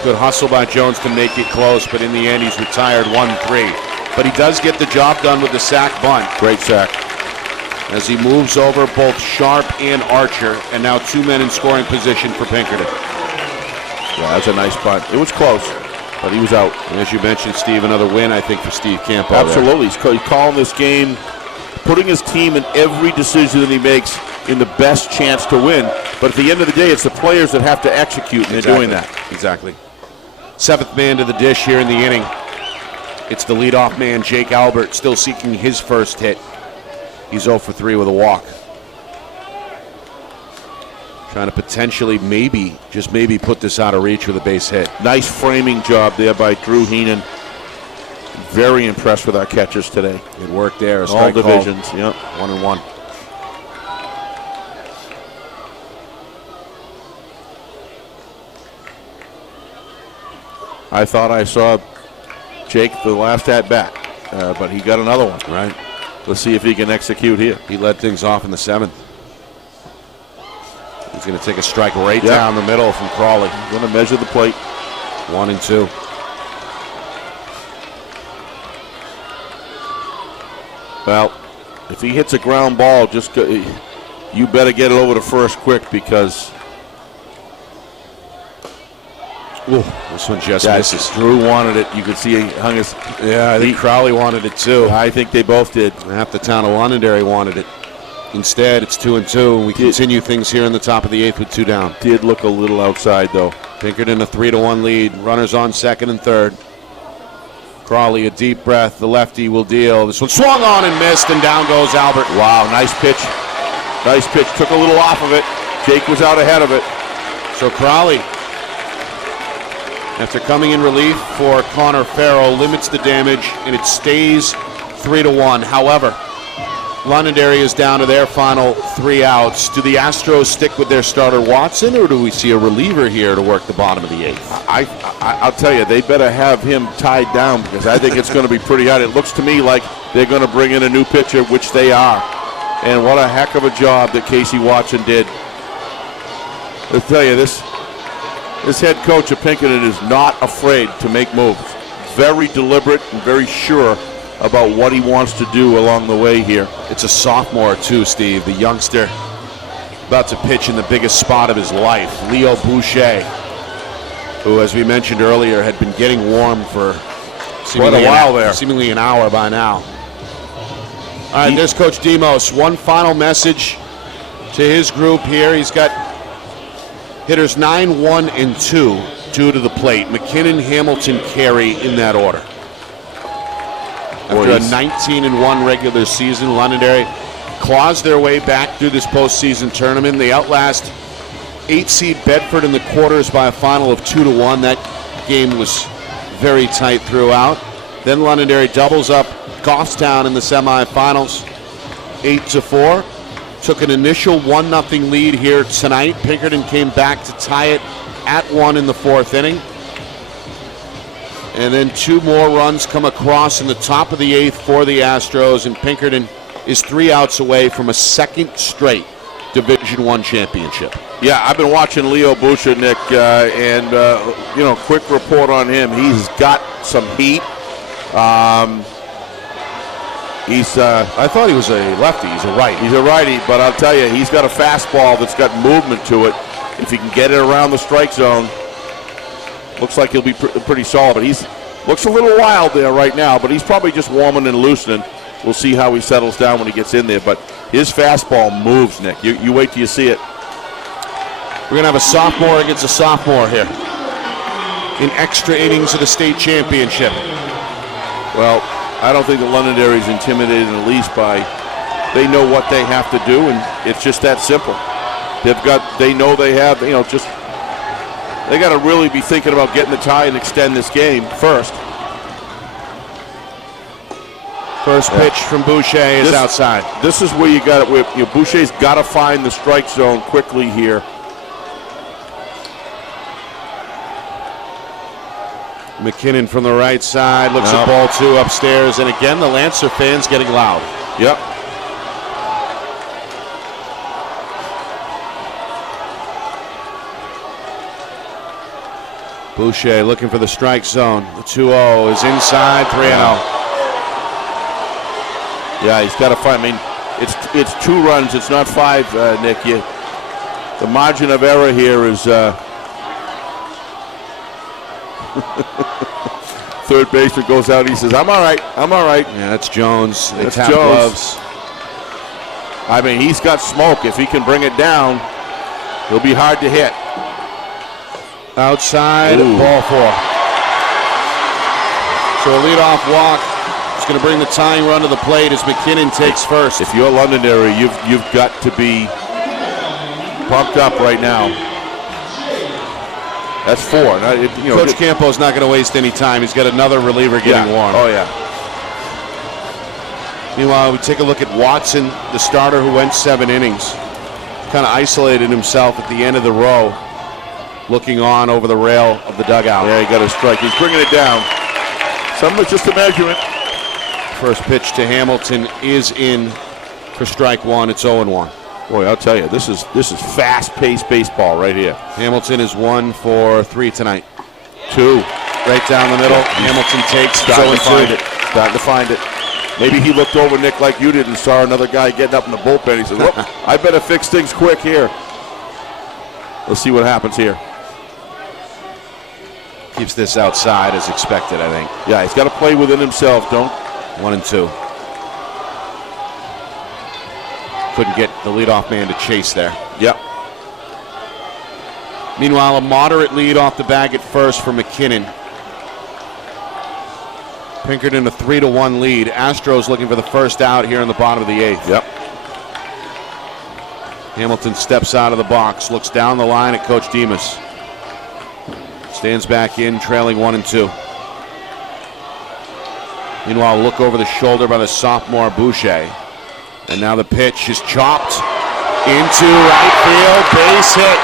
Good hustle by Jones to make it close, but in the end he's retired 1-3. But he does get the job done with the sack bunt. Great sack. As he moves over both Sharp and Archer, and now 2 men in scoring position for Pinkerton. Yeah, that's a nice bunt. It was close, but he was out. And as you mentioned, Steve, another win, I think, for Steve Campo. Absolutely. He's calling this game, putting his team in every decision that he makes in the best chance to win. But at the end of the day, it's the players that have to execute, and they're doing that. Exactly. 7th man to the dish here in the inning. It's the leadoff man, Jake Albert, still seeking his first hit. He's 0 for 3 with a walk. Trying to potentially just maybe put this out of reach with a base hit. Nice framing job there by Drew Heenan. Very impressed with our catchers today. Good work there. All divisions. Yep. 1-1. I thought I saw Jake the last at bat, but he got another one. Right. Let's see if he can execute here. He led things off in the 7th. He's going to take a strike right down the middle from Crawley. Going to measure the plate. 1-2. Well, if he hits a ground ball, you better get it over to first quick because. Ooh, this one just misses. Drew wanted it. You could see he hung his. Yeah, I think Crowley wanted it too. I think they both did. Half the town of Londonderry wanted it. Instead, it's 2-2, and we continue things here in the top of the 8th with 2 down. Did look a little outside, though. Pinkerton a 3-1 lead. Runners on second and third. Crawley, a deep breath. The lefty will deal. This one swung on and missed, and down goes Albert. Wow, nice pitch. Nice pitch. Took a little off of it. Jake was out ahead of it. So Crowley, after coming in relief for Connor Farrow, limits the damage, and it stays 3-1. However, Londonderry is down to their final 3 outs. Do the Astros stick with their starter Watson, or do we see a reliever here to work the bottom of the 8th? I'll tell you, they better have him tied down, because I think it's going to be pretty hard. It looks to me like they're going to bring in a new pitcher, which they are. And what a heck of a job that Casey Watson did. I'll tell you, this head coach of Pinkerton is not afraid to make moves. Very deliberate and very sure about what he wants to do along the way here. It's a sophomore too, Steve, the youngster about to pitch in the biggest spot of his life, Leo Boucher, who, as we mentioned earlier, had been getting warm for seemingly an hour by now. All right, there's Coach Demos. One final message to his group here. He's got hitters 9, 1, and 2 due to the plate. McKinnon, Hamilton, Carey in that order. After a 19-1 regular season, Londonderry claws their way back through this postseason tournament. They outlast 8-seed Bedford in the quarters by a final of 2-1. That game was very tight throughout. Then Londonderry doubles up Goffstown in the semifinals, 8-4. Took an initial 1-0 lead here tonight. Pinkerton came back to tie it at 1 in the 4th inning. And then 2 more runs come across in the top of the 8th for the Astros, and Pinkerton is 3 outs away from a second straight Division I championship. Yeah, I've been watching Leo Boucher, Nick, and quick report on him. He's got some heat. I thought he was a lefty. He's a righty. He's a righty, but I'll tell you, he's got a fastball that's got movement to it. If he can get it around the strike zone, looks like he'll be pretty solid. But he's looks a little wild there right now, but he's probably just warming and loosening. We'll see how he settles down when he gets in there. But his fastball moves, Nick. You wait till you see it. We're going to have a sophomore against a sophomore here in extra innings of the state championship. Well, I don't think the Londonderry is intimidated in the least by, they know what they have to do, and it's just that simple. They got to really be thinking about getting the tie and extend this game first. First pitch from Boucher is outside. This is where you got it. Boucher's got to find the strike zone quickly here. McKinnon from the right side looks at ball 2 upstairs, and again the Lancer fans getting loud. Yep. Boucher looking for the strike zone. The 2-0 is inside, 3-0. Yeah, he's got to find. I mean, it's 2 runs. It's not 5, Nick. The margin of error here is. Third baseman goes out. He says, "I'm all right. I'm all right." Yeah, that's Jones. That's Jones. Gloves. I mean, he's got smoke. If he can bring it down, he'll be hard to hit. Outside, ball 4. So a leadoff walk is going to bring the tying run to the plate as McKinnon takes first. If you're Londonderry, you've got to be pumped up right now. That's 4. Coach Campo's not going to waste any time. He's got another reliever getting warm. Oh, yeah. Meanwhile, we take a look at Watson, the starter who went 7 innings. Kind of isolated himself at the end of the row, looking on over the rail of the dugout. Yeah, he got a strike. He's bringing it down. Some of it's just a measurement. First pitch to Hamilton is in for strike 1. It's 0-1. Boy, I'll tell you, this is fast-paced baseball right here. Hamilton is 1 for 3 tonight. 2. Right down the middle. Hamilton takes. Starting to find it. Maybe he looked over, Nick, like you did, and saw another guy getting up in the bullpen. He said, "Whoop, I better fix things quick here." Let's see what happens here. Keeps this outside as expected, I think. Yeah, he's got to play within himself. 1 and 2. Couldn't get the leadoff man to chase there. Yep. Meanwhile, a moderate lead off the bag at first for McKinnon. Pinkerton a 3-1 lead. Astros looking for the first out here in the bottom of the 8th. Yep. Hamilton steps out of the box, looks down the line at Coach Demas. Stands back in, trailing 1-2. Meanwhile, look over the shoulder by the sophomore Boucher. And now the pitch is chopped into right field, base hit.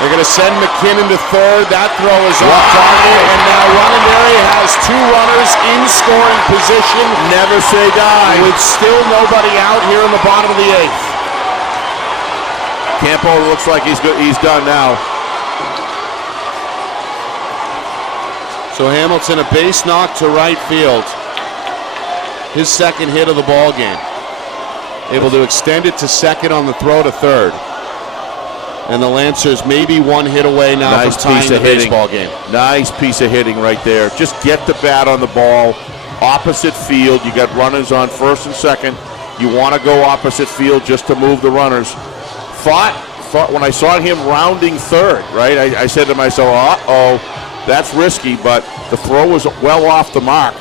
They're going to send McKinnon to third. That throw is off target, and now Londonderry has 2 runners in scoring position. Never say die. With still nobody out here in the bottom of the 8th. Campo looks like he's done now. So Hamilton, a base knock to right field. His second hit of the ball game. Able to extend it to second on the throw to third. And the Lancers maybe 1 hit away now from tying the baseball game. Nice piece of hitting right there. Just get the bat on the ball. Opposite field. You got runners on first and second. You want to go opposite field just to move the runners. Thought when I saw him rounding third, right, I said to myself, uh-oh, that's risky, but the throw was well off the mark.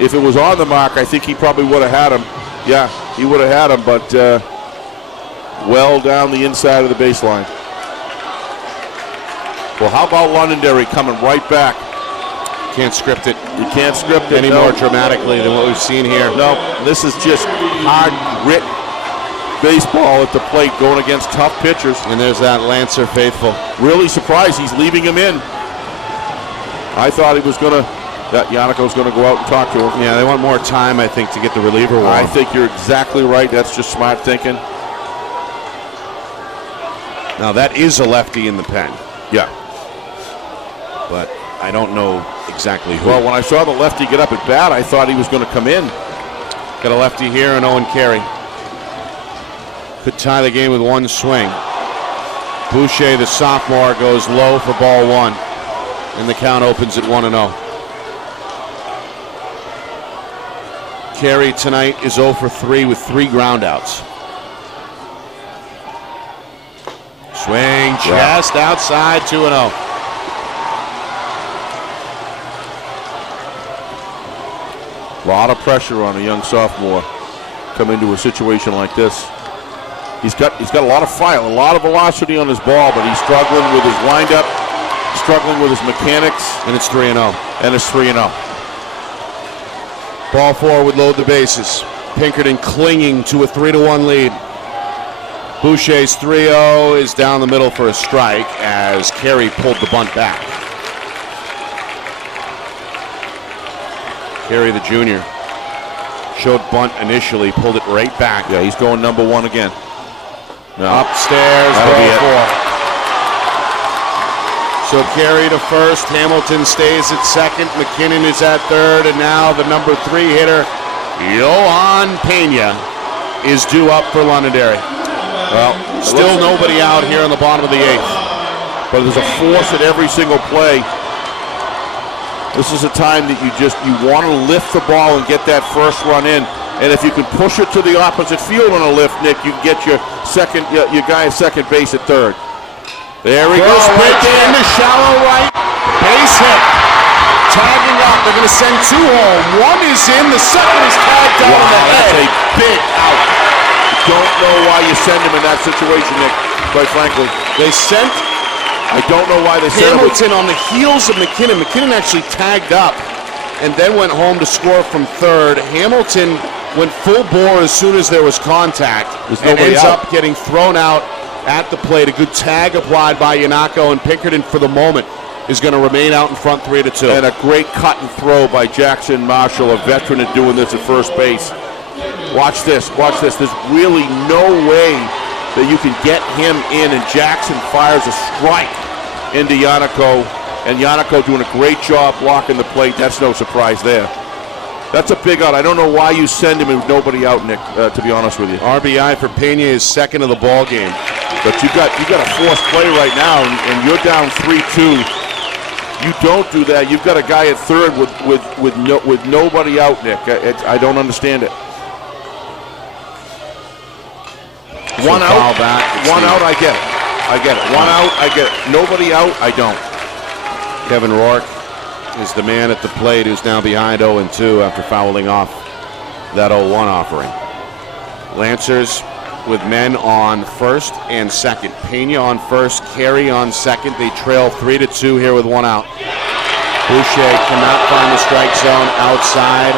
If it was on the mark, I think he probably would have had him. Yeah, he would have had him, but well down the inside of the baseline. Well, how about Londonderry coming right back? Can't script it. You can't script it any more dramatically than what we've seen here. No, this is just hard grit baseball at the plate going against tough pitchers. And there's that Lancer faithful. Really surprised he's leaving him in. I thought he was going to, that Yanako's going to go out and talk to him. Yeah, they want more time, I think, to get the reliever warm. I think you're exactly right. That's just smart thinking. Now, that is a lefty in the pen. Yeah. But I don't know exactly who. Well, when I saw the lefty get up at bat, I thought he was going to come in. Got a lefty here and Owen Carey. Could tie the game with 1 swing. Boucher, the sophomore, goes low for ball 1. And the count opens at 1-0. Carey tonight is 0 for 3 with 3 groundouts. Swing, chest, outside, 2-0. A lot of pressure on a young sophomore come into a situation like this. He's got a lot of fire, a lot of velocity on his ball, but he's struggling with his windup, struggling with his mechanics. And it's 3-0. And it's 3-0. Ball 4 would load the bases. Pinkerton clinging to a 3-1 lead. Boucher's 3-0 is down the middle for a strike as Carey pulled the bunt back. Carey, the junior, showed bunt initially, pulled it right back. Yeah, he's going number 1 again. No. Upstairs, ball 4. So Carey to first, Hamilton stays at second, McKinnon is at third, and now the number 3 hitter, Johan Pena, is due up for Londonderry. Well, still nobody out here in the bottom of the 8th. But there's a force at every single play. This is a time that you want to lift the ball and get that first run in. And if you can push it to the opposite field on a lift, Nick, you can get your guy at second base at third. There we go, right there. Into shallow right, base hit. Tagging up, they're going to send 2 home. 1 is in, the second is tagged down in the head. That's a big out. Don't know why you send him in that situation, Nick, quite frankly. They sent I don't know why they sent Hamilton on the heels of McKinnon. McKinnon actually tagged up and then went home to score from third. Hamilton went full bore as soon as there was contact and ends up getting thrown out at the plate. A good tag applied by Yanako, and Pinkerton for the moment is going to remain out in front 3-2. And a great cut and throw by Jackson Marshall, a veteran at doing this at first base. Watch this, watch this. There's really no way that you can get him in, and Jackson fires a strike into Yanako, and Yanako doing a great job blocking the plate. That's no surprise there. That's a big out. I don't know why you send him with nobody out, Nick, to be honest with you. RBI for Pena is second of the ball game. But you got a forced play right now, and you're down 3-2. You don't do that. You've got a guy at third with nobody out, Nick. I don't understand it. One out, I get it. One out, I get it. Nobody out, I don't. Kevin Rourke is the man at the plate who's now behind 0-2 after fouling off that 0-1 offering. Lancers with men on first and second. Pena on first, Carey on second. They trail 3-2 here with one out. Boucher cannot find the strike zone outside,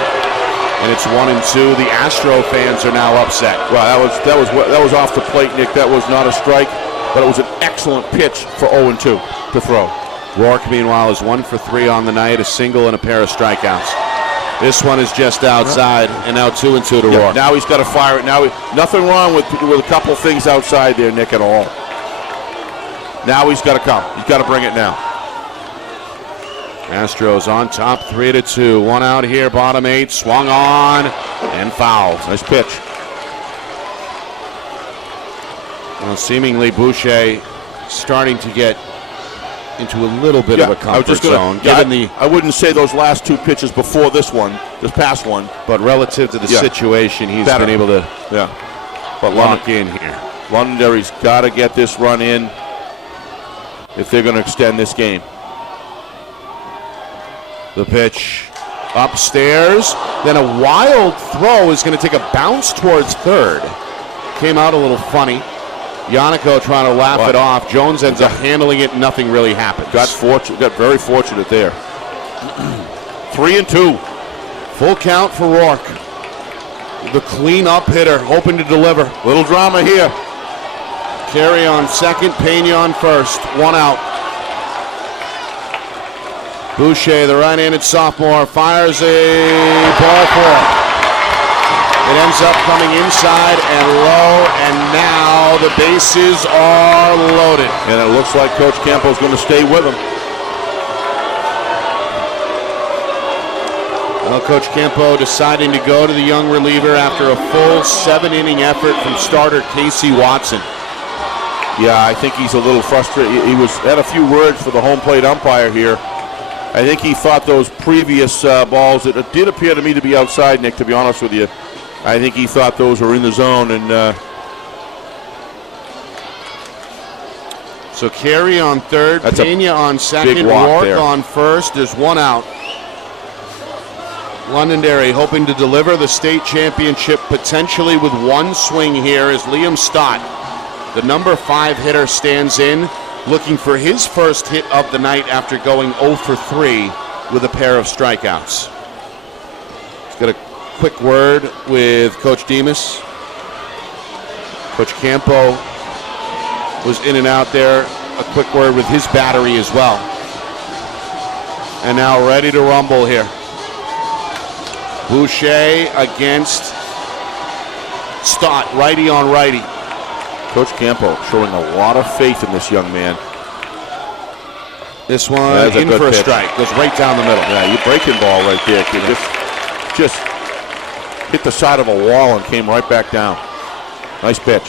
and it's 1-2. The Astro fans are now upset. Well, that was off the plate, Nick. That was not a strike, but it was an excellent pitch for 0-2 to throw. Rourke, meanwhile, is 1 for 3 on the night, a single and a pair of strikeouts. This one is just outside, and now 2-2 to Rourke. Now he's got to fire it. Now nothing wrong with a couple of things outside there, Nick, at all. Now he's got to come. He's got to bring it now. Astros on top, 3-2. One out here, bottom 8, swung on and fouled. Nice pitch. Well, seemingly Boucher starting to get into a little bit of a comfort zone. I wouldn't say those last two pitches before this past one, but relative to the situation, he's been able to lock in here. Londonderry's got to get this run in if they're going to extend this game. The pitch upstairs, then a wild throw is going to take a bounce towards third. Came out a little funny. Yannico trying to laugh it off. Jones ends up handling it, and nothing really happened. Got very fortunate there. 3-2. Full count for Rourke. The clean-up hitter, hoping to deliver. Little drama here. Carey on second, Pena on first. One out. Boucher, the right-handed sophomore, fires a ball four. It ends up coming inside and low, and now the bases are loaded. And it looks like Coach Campbell's going to stay with him. Well, Coach Campo deciding to go to the young reliever after a full 7-inning effort from starter Casey Watson. Yeah, I think he's a little frustrated. He had a few words for the home plate umpire here. I think he thought those previous balls, it did appear to me to be outside, Nick, to be honest with you. I think he thought those were in the zone, and so Carey on third, Pena on second, Rourke on first. There's one out. Londonderry hoping to deliver the state championship potentially with one swing here as Liam Stott, the number 5 hitter, stands in, looking for his first hit of the night after going 0 for 3 with a pair of strikeouts. He's got a quick word with Coach Demas. Coach Campo was in and out there. A quick word with his battery as well. And now ready to rumble here. Boucher against Stott, righty on righty. Coach Campo showing a lot of faith in this young man. This one in for a strike. Goes right down the middle. Yeah, you breaking ball right there. Just hit the side of a wall and came right back down. Nice pitch.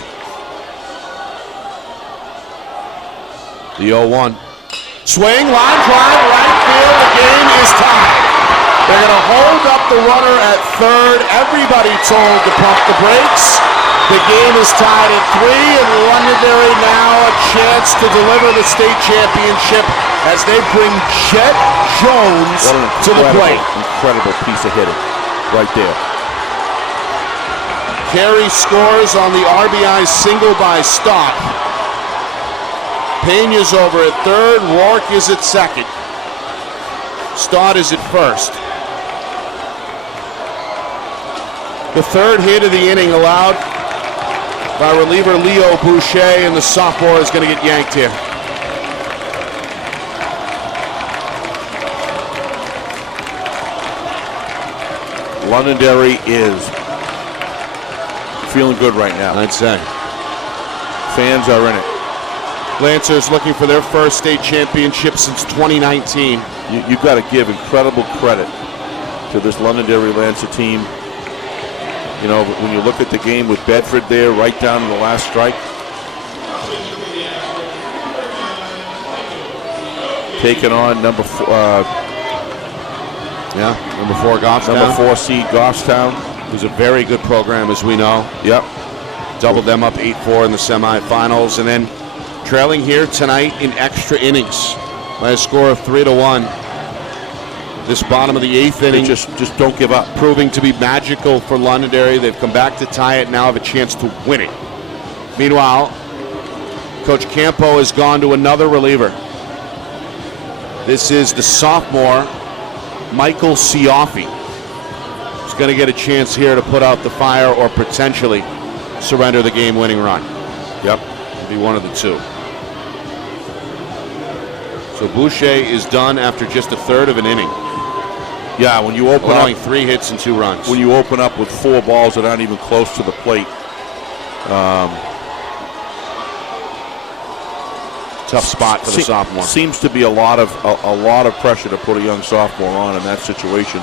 The 0-1. Swing, line drive, right field. The game is tied. They're going to hold up the runner at third. Everybody told to pump the brakes. The game is tied at 3, and Londonderry now a chance to deliver the state championship as they bring Chet Jones to the plate. Incredible piece of hitting right there. Carey scores on the RBI single by Stott. Pena's over at third. Rourke is at second. Stott is at first. The third hit of the inning allowed by reliever Leo Boucher, and the sophomore is going to get yanked here. Londonderry is feeling good right now. I'd say. Fans are in it. Lancers looking for their first state championship since 2019. You've got to give incredible credit to this Londonderry Lancer team. You know, when you look at the game with Bedford there, right down to the last strike. Taking on number 4 Goffstown. Number 4 seed Goffstown. It was a very good program, as we know. Yep. Doubled them up 8-4 in the semifinals, and then trailing here tonight in extra innings by a score of 3-1. This bottom of the 8th inning, just don't give up. Proving to be magical for Londonderry. They've come back to tie it, now have a chance to win it. Meanwhile, Coach Campo has gone to another reliever. This is the sophomore, Michael Cioffi. He's going to get a chance here to put out the fire or potentially surrender the game-winning run. Yep. It'll be one of the two. So Boucher is done after just a third of an inning. Yeah, when you open allowing up 3 hits and 2 runs. When you open up with 4 balls that aren't even close to the plate. Tough spot for the sophomore. Seems to be a lot of pressure to put a young sophomore on in that situation.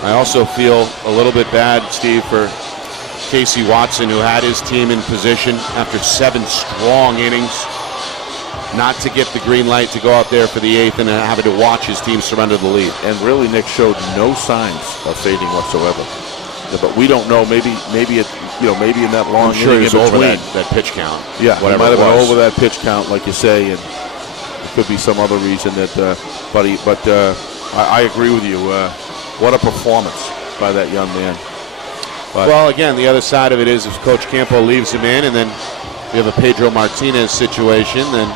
I also feel a little bit bad, Steve, for Casey Watson, who had his team in position after 7 strong innings, not to get the green light to go out there for the 8th and having to watch his team surrender the lead. And really, Nick showed no signs of fading whatsoever. Yeah, but we don't know. Maybe in that long inning he's in over between. that pitch count. Yeah, he whatever might have it been was. over that pitch count, like you say, and it could be some other reason that. I agree with you. What a performance by that young man. But, well, again, the other side of it is if Coach Campo leaves him in, and then we have a Pedro Martinez situation, then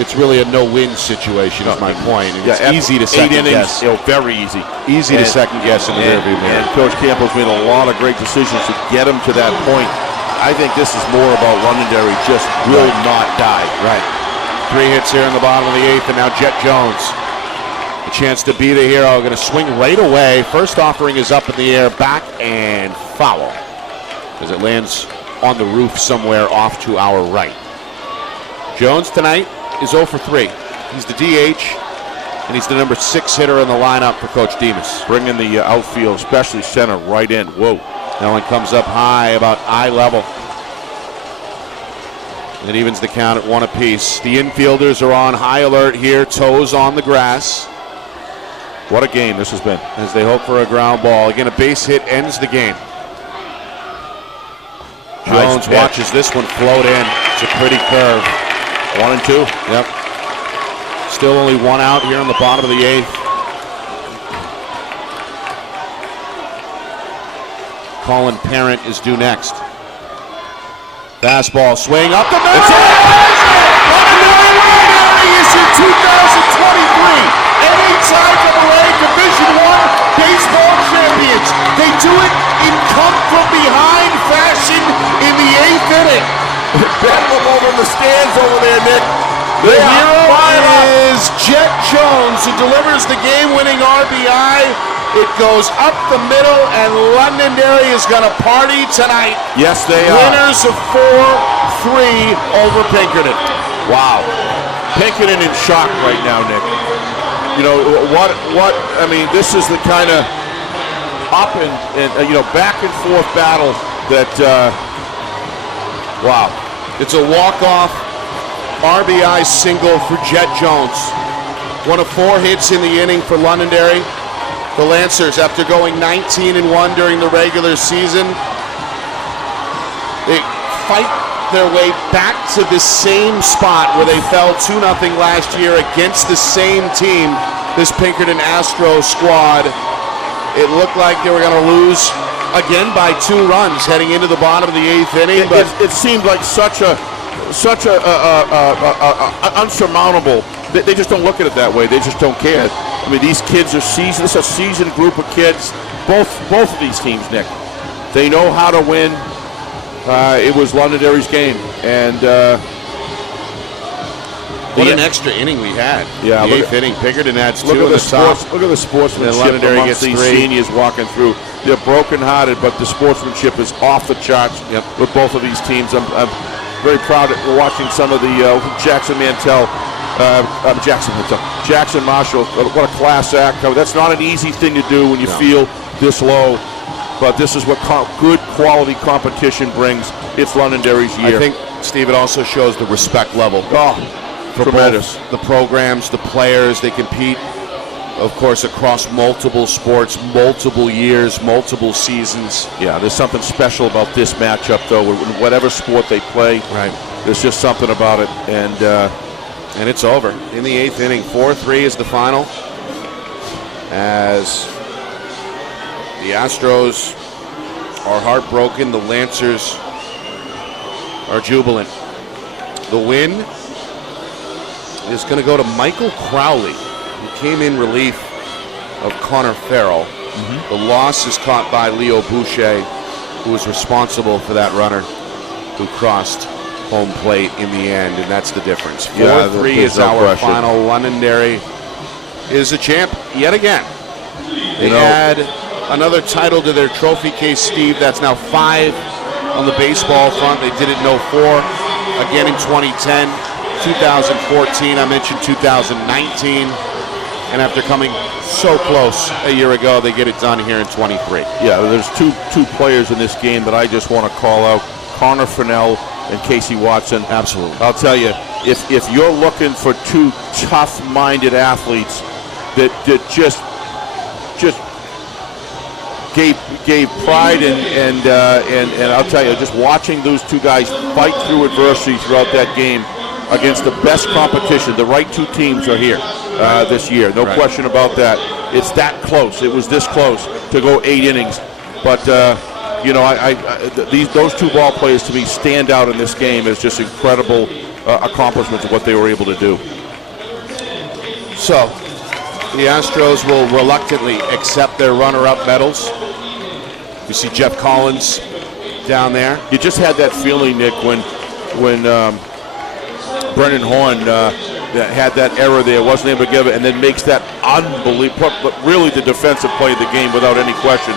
it's really a no-win situation. Is my point. And it's easy to second guess. Very easy. Easy to second guess in the rearview mirror. And Coach Campo's made a lot of great decisions to get him to that point. I think this is more about Londonderry just will not die. Right. 3 hits here in the bottom of the 8th, and now Jet Jones. A chance to be the hero. Going to swing right away. First offering is up in the air, back and foul, as it lands on the roof somewhere off to our right. Jones tonight is 0 for 3. He's the DH, and he's the number 6 hitter in the lineup for Coach Demas. Bringing the outfield, especially center, right in. Whoa. That one comes up high, about eye level. And evens the count at 1 apiece. The infielders are on high alert here, toes on the grass. What a game this has been. As they hope for a ground ball. Again, a base hit ends the game. Jones watches this one float in. It's a pretty curve. 1 and 2. Yep. Still only 1 out here in the bottom of the 8th. Colin Parent is due next. Fastball swing up the middle. Londonderry is in 2023 NHIAA Division I baseball champions. They do it in come-from-behind fashion in the 8th inning. Bedlam over in the stands over there, Nick. The hero is Jet Jones, who delivers the game-winning RBI. It goes up the middle, and Londonderry is going to party tonight. Yes, they are. Winners of 4-3 over Pinkerton. Wow. Pinkerton in shock right now, Nick. You know, I mean, this is the kind of up and back and forth battle that, wow. It's a walk-off RBI single for Jet Jones. 1 of 4 hits in the inning for Londonderry. The Lancers, after going 19-1 during the regular season, they fight their way back to the same spot where they fell 2-0 last year against the same team, this Pinkerton Astros squad. It looked like they were going to lose again by 2 runs heading into the bottom of the 8th inning. But it seemed like such a unsurmountable. They just don't look at it that way. They just don't care. I mean, these kids are seasoned. This is a seasoned group of kids. Both of these teams, Nick. They know how to win. It was Londonderry's game, and what an extra inning we had. Yeah, the 8th inning. Pinkerton adds 2 look in the top. Look at the sportsmanship Londonderry amongst gets these 3. seniors walking through. They're brokenhearted, but the sportsmanship is off the charts with both of these teams. I'm very proud of watching some of the Jackson Marshall. What a class act. That's not an easy thing to do when you feel this low, but this is what good quality competition brings. It's Londonderry's year. I think, Steve, it also shows the respect level. For tremendous. Both the programs, the players. They compete, of course, across multiple sports, multiple years, multiple seasons. Yeah, there's something special about this matchup, though. In whatever sport they play, right? There's just something about it, and it's over in the 8th inning. 4-3 is the final, as the Astros are heartbroken. The Lancers are jubilant. The win is going to go to Michael Crowley, who came in relief of Connor Farrell. The loss is caught by Leo Boucher, who was responsible for that runner who crossed home plate in the end, and that's the difference. 4-3 is our final. Londonderry is a champ yet again. They add another title to their trophy case, Steve. That's now 5 on the baseball front. They did it in 04, again in 2010, 2014. I mentioned 2019. And after coming so close a year ago, they get it done here in 23. Yeah, there's two players in this game that I just want to call out, Connor Fennell and Casey Watson. Absolutely. I'll tell you, if you're looking for two tough-minded athletes that just gave pride and I'll tell you, just watching those two guys fight through adversity throughout that game against the best competition. The right two teams are here this year, no question about that. It's that close. It was this close to go 8 innings, but those two ball players to me stand out in this game as just incredible accomplishments of what they were able to do. So the Astros will reluctantly accept their runner-up medals. You see Jeff Collins down there. You just had that feeling, Nick, when Brendan Horn had that error there, wasn't able to give it, and then makes that unbelievable, but really the defensive play of the game without any question,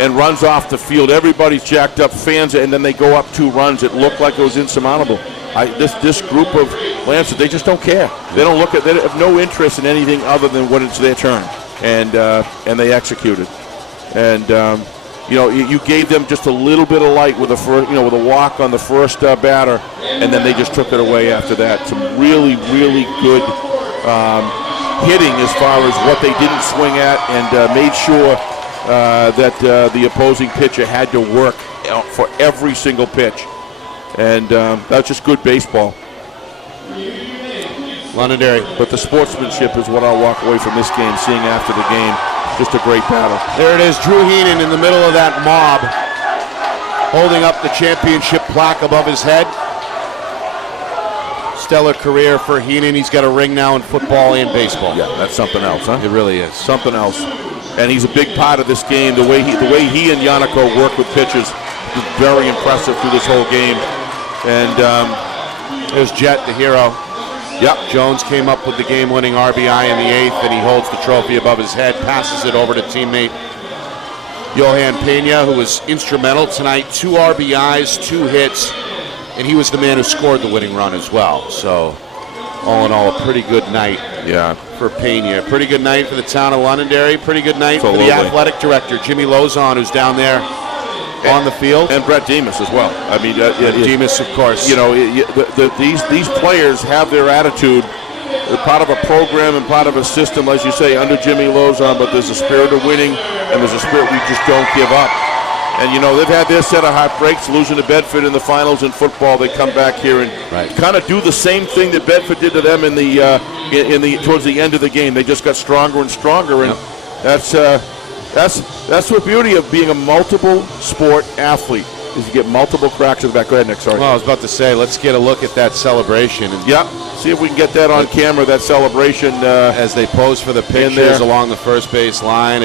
and runs off the field. Everybody's jacked up, fans, and then they go up 2 runs. It looked like it was insurmountable. This group of Lancers, they just don't care. They don't look at. They have no interest in anything other than when it's their turn, and they executed. And you gave them just a little bit of light with with a walk on the first batter, and then they just took it away after that. Some really, really good hitting as far as what they didn't swing at, and made sure that the opposing pitcher had to work for every single pitch. And that's just good baseball. Londonderry. But the sportsmanship is what I'll walk away from this game, seeing after the game. Just a great battle. There it is, Drew Heenan in the middle of that mob, holding up the championship plaque above his head. Stellar career for Heenan. He's got a ring now in football and baseball. Yeah, that's something else, huh? It really is. Something else. And he's a big part of this game. The way he and Yannico work with pitches is very impressive through this whole game. And there's Jet, the hero. Yep. Jones came up with the game-winning RBI in the 8th, and he holds the trophy above his head, passes it over to teammate Johan Pena, who was instrumental tonight. 2 RBIs, 2 hits, and he was the man who scored the winning run as well. So, all in all, a pretty good night for Pena. Pretty good night for the town of Londonderry. Pretty good night for the athletic director, Jimmy Lozon, who's down there on the field. And Brett Demas as well. I mean, Demas, of course. These players have their attitude. They're part of a program and part of a system, as you say, under Jimmy Lozon, but there's a spirit of winning, and there's a spirit we just don't give up. And, they've had their set of heartbreaks, losing to Bedford in the finals in football. They come back here and kind of do the same thing that Bedford did to them in the towards the end of the game. They just got stronger and stronger, and that's the beauty of being a multiple sport athlete, is you get multiple cracks in the back. Go ahead, Nick. Sorry. Well, I was about to say, let's get a look at that celebration. Yep. See if we can get that on camera, that celebration. As they pose for the pictures along the first base line.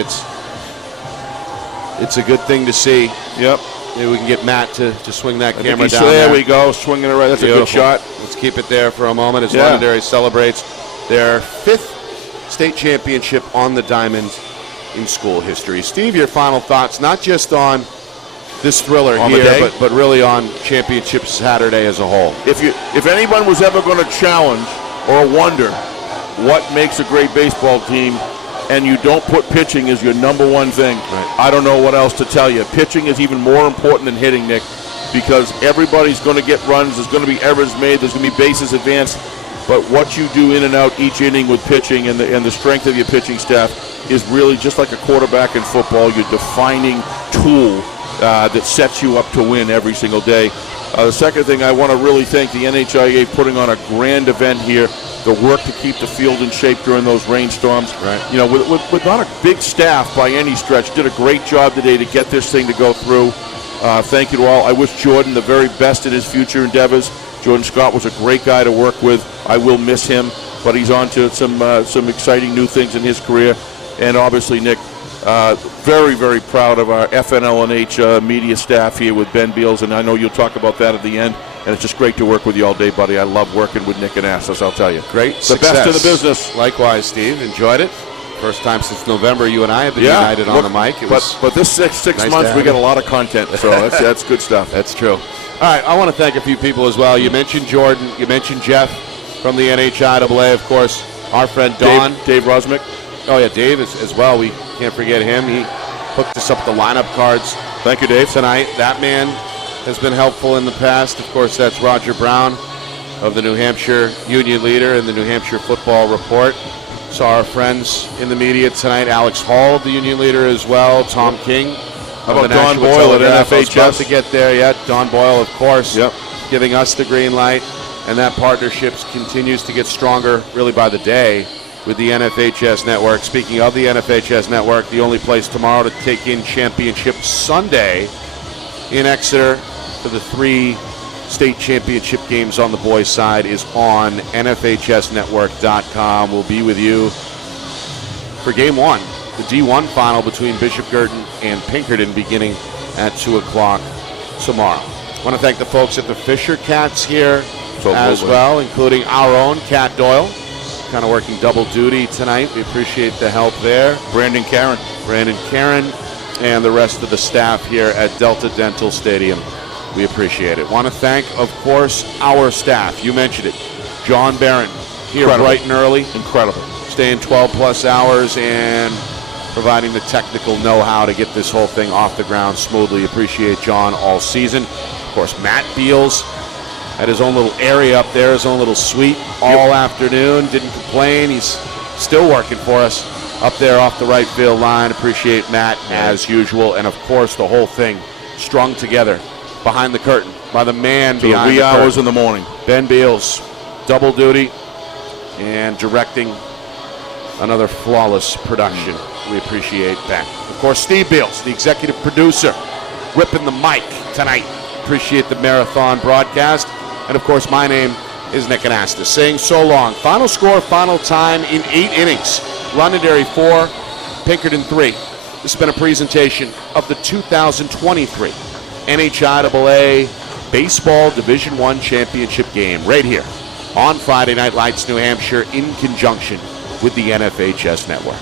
It's a good thing to see. Yep. Maybe we can get Matt to swing that camera down there. There we go, swinging it right. That's beautiful. A good shot. Let's keep it there for a moment as Londonderry celebrates their 5th state championship on the diamond in school history. Steve, your final thoughts, not just on this thriller here, but really on Championship Saturday as a whole. If anyone was ever going to challenge or wonder what makes a great baseball team, and you don't put pitching as your number one thing, I don't know what else to tell you. Pitching is even more important than hitting, Nick, because everybody's going to get runs. There's going to be errors made. There's going to be bases advanced. But what you do in and out each inning with pitching and the strength of your pitching staff is really just like a quarterback in football, your defining tool that sets you up to win every single day. The second thing, I want to really thank the NHIAA putting on a grand event here. The work to keep the field in shape during those rainstorms. With not a big staff by any stretch, did a great job today to get this thing to go through. Thank you to all. I wish Jordan the very best in his future endeavors. Jordan Scott was a great guy to work with. I will miss him, but he's on to some exciting new things in his career. And obviously, Nick, very, very proud of our FNLNH media staff here with Ben Beals, and I know you'll talk about that at the end. And it's just great to work with you all day, buddy. I love working with Nick and Assis, I'll tell you. Great The success. best in the business. Likewise, Steve. Enjoyed it. First time since November you and I have been united on the mic. But this six nice months, we got a lot of content, so that's good stuff. That's true. All right, I want to thank a few people as well. You mentioned Jordan. You mentioned Jeff from the NHIAA, of course. Our friend Don. Dave Rosmick. Oh, yeah, Dave as well. We can't forget him. He hooked us up with the lineup cards. Thank you, Dave. Tonight, that man has been helpful in the past. Of course, that's Roger Brown of the New Hampshire Union Leader and the New Hampshire Football Report. Saw our friends in the media tonight. Alex Hall, the Union Leader as well. Tom King. How about Don Boyle at NFHS? About to get there yet. Don Boyle, of course, giving us the green light. And that partnership continues to get stronger really by the day with the NFHS Network. Speaking of the NFHS Network, the only place tomorrow to take in Championship Sunday in Exeter for the 3 state championship games on the boys' side is on NFHSnetwork.com. We'll be with you for Game 1, the D1 final between Bishop Girton and Pinkerton beginning at 2 o'clock tomorrow. I want to thank the folks at the Fisher Cats here as well, including our own Cat Doyle, kind of working double duty tonight. We appreciate the help there. Brandon Karen, and the rest of the staff here at Delta Dental Stadium. We appreciate it. Want to thank, of course, our staff. You mentioned it. John Barron here bright and early. Incredible. Staying 12-plus hours and providing the technical know-how to get this whole thing off the ground smoothly. Appreciate John all season. Of course, Matt Beals had his own little area up there, his own little suite all afternoon. Didn't complain. He's still working for us up there off the right field line. Appreciate Matt as usual. And, of course, the whole thing strung together behind the curtain by the man behind the curtain. 3 hours in the morning. Ben Beals, double duty and directing another flawless production. We appreciate that. Of course, Steve Beals, the executive producer, ripping the mic tonight. Appreciate the marathon broadcast. And, of course, my name is Nick Anastas, saying so long. Final score, final time in 8 innings. Londonderry 4, Pinkerton 3. This has been a presentation of the 2023 NHIAA Baseball Division I Championship game right here on Friday Night Lights, New Hampshire, in conjunction with the NFHS Network.